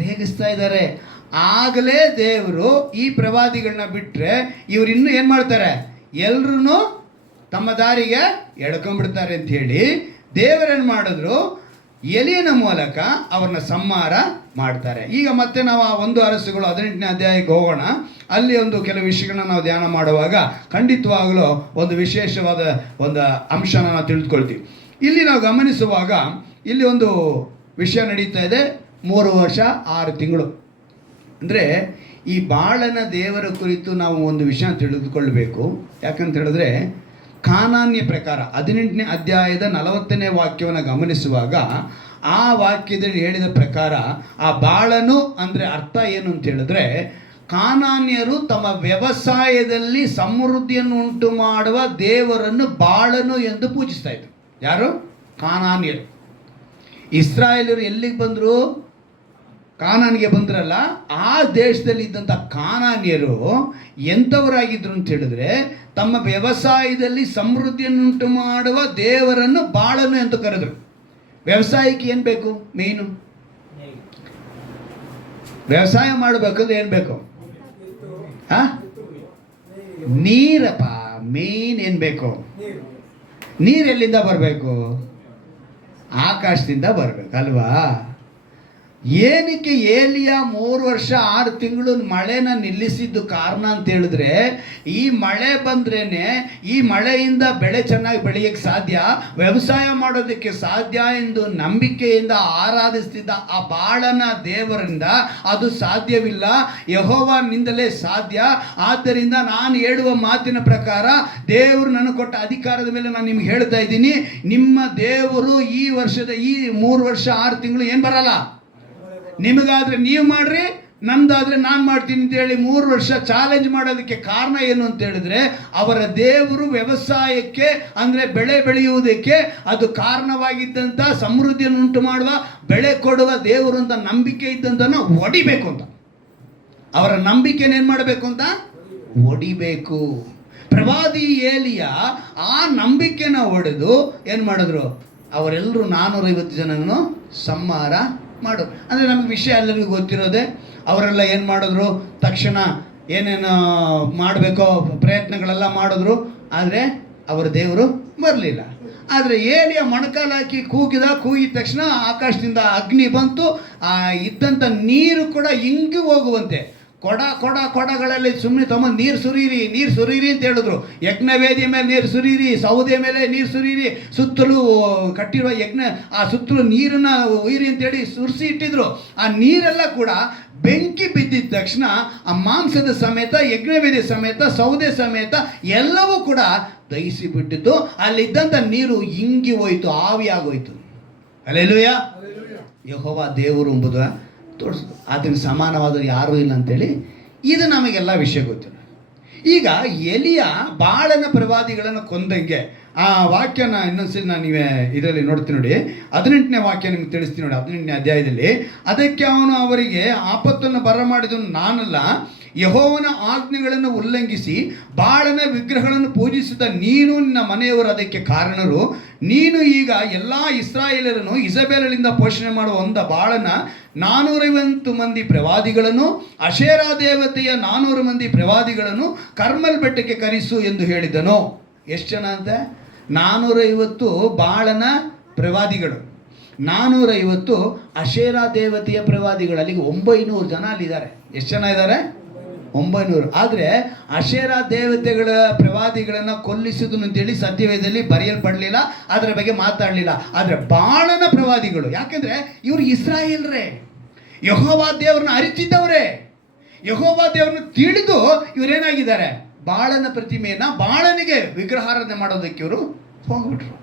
ರೇಗಿಸ್ತಾ ಇದ್ದಾರೆ. ಆಗಲೇ ದೇವರು ಈ ಪ್ರವಾದಿಗಳನ್ನ ಬಿಟ್ಟರೆ ಇವರು ಇನ್ನೂ ಏನು ಮಾಡ್ತಾರೆ? ಎಲ್ರೂ ತಮ್ಮ ದಾರಿಗೆ ಎಳ್ಕೊಂಡ್ಬಿಡ್ತಾರೆ ಅಂತ ಹೇಳಿ ದೇವರೇನು ಮಾಡಿದ್ರು? ಎಲಿಯನ ಮೂಲಕ ಅವ್ರನ್ನ ಸಂಹಾರ ಮಾಡ್ತಾರೆ. ಈಗ ಮತ್ತೆ ನಾವು ಆ 1 ಅರಸುಗಳು 18ನೇ ಅಧ್ಯಾಯಕ್ಕೆ ಹೋಗೋಣ. ಅಲ್ಲಿ ಒಂದು ಕೆಲವು ವಿಷಯಗಳನ್ನ ನಾವು ಧ್ಯಾನ ಮಾಡುವಾಗ ಖಂಡಿತವಾಗಲೂ ಒಂದು ವಿಶೇಷವಾದ ಒಂದು ಅಂಶನ ನಾವು ತಿಳಿದುಕೊಳ್ತೀವಿ. ಇಲ್ಲಿ ನಾವು ಗಮನಿಸುವಾಗ ಇಲ್ಲಿ ಒಂದು ವಿಷಯ ನಡೀತಾ ಇದೆ. 3 ವರ್ಷ 6 ತಿಂಗಳು ಅಂದರೆ ಈ ಬಾಳನ ದೇವರ ಕುರಿತು ನಾವು ಒಂದು ವಿಷಯ ತಿಳಿದುಕೊಳ್ಬೇಕು. ಯಾಕಂತ ಹೇಳಿದ್ರೆ ಕಾನಾನ್ಯ ಪ್ರಕಾರ 18ನೇ ಅಧ್ಯಾಯದ 40ನೇ ವಾಕ್ಯವನ್ನು ಗಮನಿಸುವಾಗ ಆ ವಾಕ್ಯದಲ್ಲಿ ಹೇಳಿದ ಪ್ರಕಾರ ಆ ಬಾಳನು ಅಂದರೆ ಅರ್ಥ ಏನು ಅಂತ ಹೇಳಿದ್ರೆ, ಕಾನಾನ್ಯರು ತಮ್ಮ ವ್ಯವಸಾಯದಲ್ಲಿ ಸಮೃದ್ಧಿಯನ್ನು ಉಂಟು ಮಾಡುವ ದೇವರನ್ನು ಬಾಳನು ಎಂದು ಪೂಜಿಸ್ತಾ ಇದ್ರು. ಯಾರು? ಕಾನಾನ್ಯರು. ಇಸ್ರಾಯೇಲರು ಎಲ್ಲಿಗೆ ಬಂದರು? ಕಾನಾನಿಗೆ ಬಂದ್ರಲ್ಲ. ಆ ದೇಶದಲ್ಲಿ ಇದ್ದಂಥ ಕಾನಾನ್ಯರು ಎಂಥವರಾಗಿದ್ರು ಅಂತ ಹೇಳಿದ್ರೆ, ತಮ್ಮ ವ್ಯವಸಾಯದಲ್ಲಿ ಸಮೃದ್ಧಿಯನ್ನುಂಟು ಮಾಡುವ ದೇವರನ್ನು ಬಾಳನು ಎಂದು ಕರೆದರು. ವ್ಯವಸಾಯಕ್ಕೆ ಏನು ಬೇಕು? ಮೇನು ವ್ಯವಸಾಯ ಮಾಡಬೇಕಂದ್ರೆ ಏನು ಬೇಕು? ನೀರಪ್ಪ. ಮೇನ್ ಏನು ಬೇಕು? ನೀರು ಎಲ್ಲಿಂದ ಬರಬೇಕು? ಆಕಾಶದಿಂದ ಬರಬೇಕಲ್ವಾ? ಏನಕ್ಕೆ ಏಲಿಯ 3 ವರ್ಷ 6 ತಿಂಗಳು ಮಳೆನ ನಿಲ್ಲಿಸಿದ್ದು ಕಾರಣ ಅಂತ ಹೇಳಿದ್ರೆ, ಈ ಮಳೆ ಬಂದ್ರೇನೆ ಈ ಮಳೆಯಿಂದ ಬೆಳೆ ಚೆನ್ನಾಗಿ ಬೆಳೆಯಕ್ಕೆ ಸಾಧ್ಯ, ವ್ಯವಸಾಯ ಮಾಡೋದಕ್ಕೆ ಸಾಧ್ಯ ಎಂದು ನಂಬಿಕೆಯಿಂದ ಆರಾಧಿಸ್ತಿದ್ದ ಆ ಬಾಳನ ದೇವರಿಂದ ಅದು ಸಾಧ್ಯವಿಲ್ಲ, ಯೆಹೋವನಿಂದಲೇ ಸಾಧ್ಯ. ಆದ್ದರಿಂದ ನಾನು ಹೇಳುವ ಮಾತಿನ ಪ್ರಕಾರ ದೇವರು ನನಗೆ ಕೊಟ್ಟ ಅಧಿಕಾರದ ಮೇಲೆ ನಾನು ನಿಮ್ಗೆ ಹೇಳ್ತಾ ಇದ್ದೀನಿ, ನಿಮ್ಮ ದೇವರು ಈ ವರ್ಷದ ಈ 3 ವರ್ಷ 6 ತಿಂಗಳು ಏನು ಬರಲ್ಲ. ನಿಮಗಾದ್ರೆ ನೀವು ಮಾಡ್ರಿ, ನಂದಾದ್ರೆ ನಾನು ಮಾಡ್ತೀನಿ ಅಂತೇಳಿ 3 ವರ್ಷ ಚಾಲೆಂಜ್ ಮಾಡೋದಕ್ಕೆ ಕಾರಣ ಏನು ಅಂತ ಹೇಳಿದ್ರೆ, ಅವರ ದೇವರು ವ್ಯವಸಾಯಕ್ಕೆ ಅಂದರೆ ಬೆಳೆ ಬೆಳೆಯುವುದಕ್ಕೆ ಅದು ಕಾರಣವಾಗಿದ್ದಂಥ ಸಮೃದ್ಧಿಯನ್ನು ಉಂಟು ಮಾಡುವ ಬೆಳೆ ಕೊಡುವ ದೇವರು ಅಂತ ನಂಬಿಕೆ ಇದ್ದಂಥನ್ನು ಒಡಿಬೇಕು ಅಂತ. ಅವರ ನಂಬಿಕೆನೇನು ಮಾಡಬೇಕು ಅಂತ? ಒಡಿಬೇಕು. ಪ್ರವಾದಿ ಏಲಿಯ ಆ ನಂಬಿಕೆನ ಒಡೆದು ಏನು ಮಾಡಿದ್ರು? ಅವರೆಲ್ಲರೂ 450 ಜನಗಳನ್ನು ಸಂಹಾರ ಮಾಡು. ಅಂದರೆ ನಮಗೆ ವಿಷಯ ಎಲ್ಲರಿಗೂ ಗೊತ್ತಿರೋದೆ. ಅವರೆಲ್ಲ ಏನು ಮಾಡಿದ್ರು, ತಕ್ಷಣ ಏನೇನು ಮಾಡಬೇಕೋ ಪ್ರಯತ್ನಗಳೆಲ್ಲ ಮಾಡಿದ್ರು, ಆದರೆ ಅವರ ದೇವರು ಬರಲಿಲ್ಲ. ಆದರೆ ಏಲಿಯ ಮೊಣಕಾಲು ಹಾಕಿ ಕೂಗಿದ ತಕ್ಷಣ ಆಕಾಶದಿಂದ ಅಗ್ನಿ ಬಂತು, ಇದ್ದಂಥ ನೀರು ಕೂಡ ಇಂಗಿ ಹೋಗುವಂತೆ. ಕೊಡಗಳಲ್ಲಿ ಸುಮ್ಮನೆ ತೊಗೊಂಡು ನೀರು ಸುರೀರಿ ಅಂತ ಹೇಳಿದ್ರು. ಯಜ್ಞವೇದಿಯ ಮೇಲೆ ನೀರು ಸುರೀರಿ, ಸೌದೆ ಮೇಲೆ ನೀರು ಸುರೀರಿ, ಸುತ್ತಲೂ ಕಟ್ಟಿರುವ ಆ ಸುತ್ತಲೂ ನೀರನ್ನು ಉಯಿರಿ ಅಂತೇಳಿ ಸುರಿಸಿ ಇಟ್ಟಿದ್ರು. ಆ ನೀರೆಲ್ಲ ಕೂಡ ಬೆಂಕಿ ಬಿದ್ದಿದ ತಕ್ಷಣ ಆ ಮಾಂಸದ ಸಮೇತ, ಯಜ್ಞವೇದಿ ಸಮೇತ, ಸೌದೆ ಸಮೇತ ಎಲ್ಲವೂ ಕೂಡ ದಹಿಸಿ ಬಿಟ್ಟಿದ್ದು. ಅಲ್ಲಿದ್ದಂಥ ನೀರು ಇಂಗಿ ಹೋಯಿತು, ಆವಿಯಾಗೋಯ್ತು. ಹಲ್ಲೆಲೂಯ. ಯೆಹೋವ ದೇವರು ಎಂಬುದು ತೋರಿಸಿದ್ರು. ಅದಕ್ಕೆ ಸಮಾನವಾದ ಯಾರೂ ಇಲ್ಲ ಅಂತೇಳಿ ಇದು ನಮಗೆಲ್ಲ ವಿಷಯ ಗೊತ್ತಿಲ್ಲ. ಈಗ ಎಲಿಯ ಬಾಳನ ಪ್ರವಾದಿಗಳನ್ನು ಕೊಂದಂಗೆ ಆ ವಾಕ್ಯನ ಇನ್ನೊಂದ್ಸರಿ ನಾನು ನೀವೇ ಇದರಲ್ಲಿ ನೋಡ್ತೀನಿ ನೋಡಿ, 18ನೇ ವಾಕ್ಯ ನಿಮ್ಗೆ ತಿಳಿಸ್ತೀನಿ ನೋಡಿ. 18ನೇ ಅಧ್ಯಾಯದಲ್ಲಿ, ಅದಕ್ಕೆ ಅವನು ಅವರಿಗೆ ಆಪತ್ತನ್ನು ಬರಮಾಡಿದನು ನಾನಲ್ಲ, ಯೆಹೋವನ ಆಜ್ಞೆಗಳನ್ನು ಉಲ್ಲಂಘಿಸಿ ಬಾಳನ ವಿಗ್ರಹಗಳನ್ನು ಪೂಜಿಸಿದ ನೀನು ನಿನ್ನ ಮನೆಯವರು ಅದಕ್ಕೆ ಕಾರಣರು. ನೀನು ಈಗ ಎಲ್ಲ ಇಸ್ರಾಯೇಲರನ್ನು ಇಸಬೇಲಳಿಂದ ಪೋಷಣೆ ಮಾಡುವ ಒಂದ ಬಾಳನ 450 ಮಂದಿ ಪ್ರವಾದಿಗಳನ್ನು, ಅಶೇರಾ ದೇವತೆಯ 400 ಮಂದಿ ಪ್ರವಾದಿಗಳನ್ನು ಕರ್ಮಲ್ ಬೆಟ್ಟಕ್ಕೆ ಕರೆಸು ಎಂದು ಹೇಳಿದನು. ಎಷ್ಟು ಜನ ಅಂತೆ? 450 ಬಾಳನ ಪ್ರವಾದಿಗಳು, 450 ಅಶೇರಾ ದೇವತೆಯ ಪ್ರವಾದಿಗಳು. ಅಲ್ಲಿಗೆ 900 ಜನ ಅಲ್ಲಿದ್ದಾರೆ. ಎಷ್ಟು ಜನ ಇದ್ದಾರೆ? 900. ಆದರೆ ಅಶೇರಾ ದೇವತೆಗಳ ಪ್ರವಾದಿಗಳನ್ನು ಕೊಲ್ಲಿಸಿದನು ಅಂತೇಳಿ ಸತ್ಯವೇದದಲ್ಲಿ ಬರೆಯಲ್ಪಡಲಿಲ್ಲ, ಅದರ ಬಗ್ಗೆ ಮಾತಾಡಲಿಲ್ಲ. ಆದರೆ ಬಾಳನ ಪ್ರವಾದಿಗಳು, ಯಾಕೆಂದರೆ ಇವರು ಇಸ್ರಾಯೇಲ್ರೇ, ಯೆಹೋವ ದೇವ್ರನ್ನ ಅರಿತಿದ್ದವರೇ, ಯೆಹೋವ ದೇವ್ರನ್ನ ತಿಳಿದು ಇವರೇನಾಗಿದ್ದಾರೆ, ಬಾಳನ ಪ್ರತಿಮೆಯನ್ನು, ಬಾಳನಿಗೆ ವಿಗ್ರಹಾರಾಧನೆ ಮಾಡೋದಕ್ಕೆ ಇವರು ಹೋಗ್ಬಿಟ್ರು.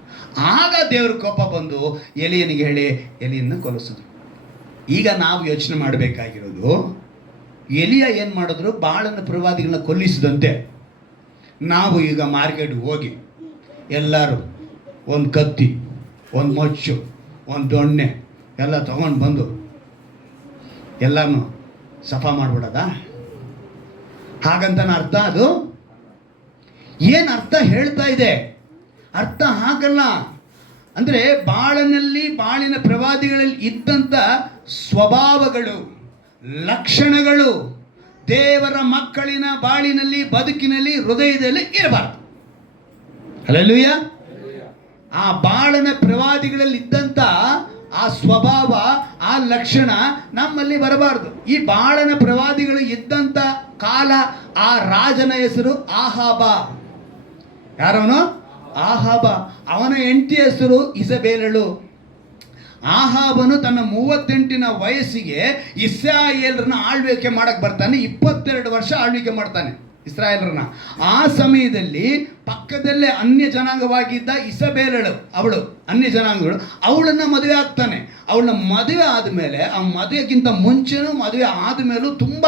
ಆಗ ದೇವ್ರ ಕೋಪ ಬಂದು ಎಲಿಯನಿಗೆ ಹೇಳಿ ಎಲಿಯನ್ನು ಕೊಲ್ಲಿಸಿದ್ರು. ಈಗ ನಾವು ಯೋಚನೆ ಮಾಡಬೇಕಾಗಿರೋದು, ಎಲಿಯ ಏನು ಮಾಡಿದ್ರು, ಬಾಳನ ಪ್ರವಾದಿಗಳನ್ನ ಕೊಲ್ಲಿಸಿದಂತೆ ನಾವು ಈಗ ಮಾರ್ಕೆಟ್ಗೆ ಹೋಗಿ ಎಲ್ಲರೂ ಒಂದು ಕತ್ತಿ, ಒಂದು ಮೊಚ್ಚು, ಒಂದು ದೊಣ್ಣೆ ಎಲ್ಲ ತಗೊಂಡು ಬಂದು ಎಲ್ಲನೂ ಸಫಾ ಮಾಡಿಬಿಡೋದಾ? ಹಾಗಂತನ ಅರ್ಥ? ಅದು ಏನು ಅರ್ಥ ಹೇಳ್ತಾ ಇದೆ? ಅರ್ಥ ಹಾಗಲ್ಲ. ಅಂದರೆ ಬಾಳಿನ ಪ್ರವಾದಿಗಳಲ್ಲಿ ಇದ್ದಂಥ ಸ್ವಭಾವಗಳು, ಲಕ್ಷಣಗಳು ದೇವರ ಮಕ್ಕಳಿನ ಬಾಳಿನಲ್ಲಿ, ಬದುಕಿನಲ್ಲಿ, ಹೃದಯದಲ್ಲಿ ಇರಬಾರ್ದು. ಹಲ್ಲೆಲೂಯ. ಆ ಬಾಳನ ಪ್ರವಾದಿಗಳಲ್ಲಿ ಇದ್ದಂಥ ಆ ಸ್ವಭಾವ, ಆ ಲಕ್ಷಣ ನಮ್ಮಲ್ಲಿ ಬರಬಾರ್ದು. ಈ ಬಾಳನ ಪ್ರವಾದಿಗಳು ಇದ್ದಂಥ ಕಾಲ, ಆ ರಾಜನ ಹೆಸರು ಆಹಾಬ. ಯಾರವನು? ಆಹಾಬ. ಅವನ ಹೆಂಡತಿ ಹೆಸರು ಇಸಬೇಲಳು. ಆಹಾಬನು ತನ್ನ 38ನ ವಯಸ್ಸಿಗೆ ಇಸ್ರಾಯೇಲರನ್ನ ಆಳ್ವಿಕೆ ಮಾಡಕ್ಕೆ ಬರ್ತಾನೆ. 22 ವರ್ಷ ಆಳ್ವಿಕೆ ಮಾಡ್ತಾನೆ ಇಸ್ರಾಯೇಲರನ್ನ. ಆ ಸಮಯದಲ್ಲಿ ಪಕ್ಕದಲ್ಲೇ ಅನ್ಯ ಜನಾಂಗವಾಗಿದ್ದ ಇಸಬೇಲಳು, ಅವಳು ಅನ್ಯ ಜನಾಂಗಗಳು, ಅವಳನ್ನು ಮದುವೆ ಆಗ್ತಾನೆ. ಅವಳನ್ನ ಮದುವೆ ಆದಮೇಲೆ, ಆ ಮದುವೆಗಿಂತ ಮುಂಚೆನೂ ಮದುವೆ ಆದಮೇಲೂ ತುಂಬ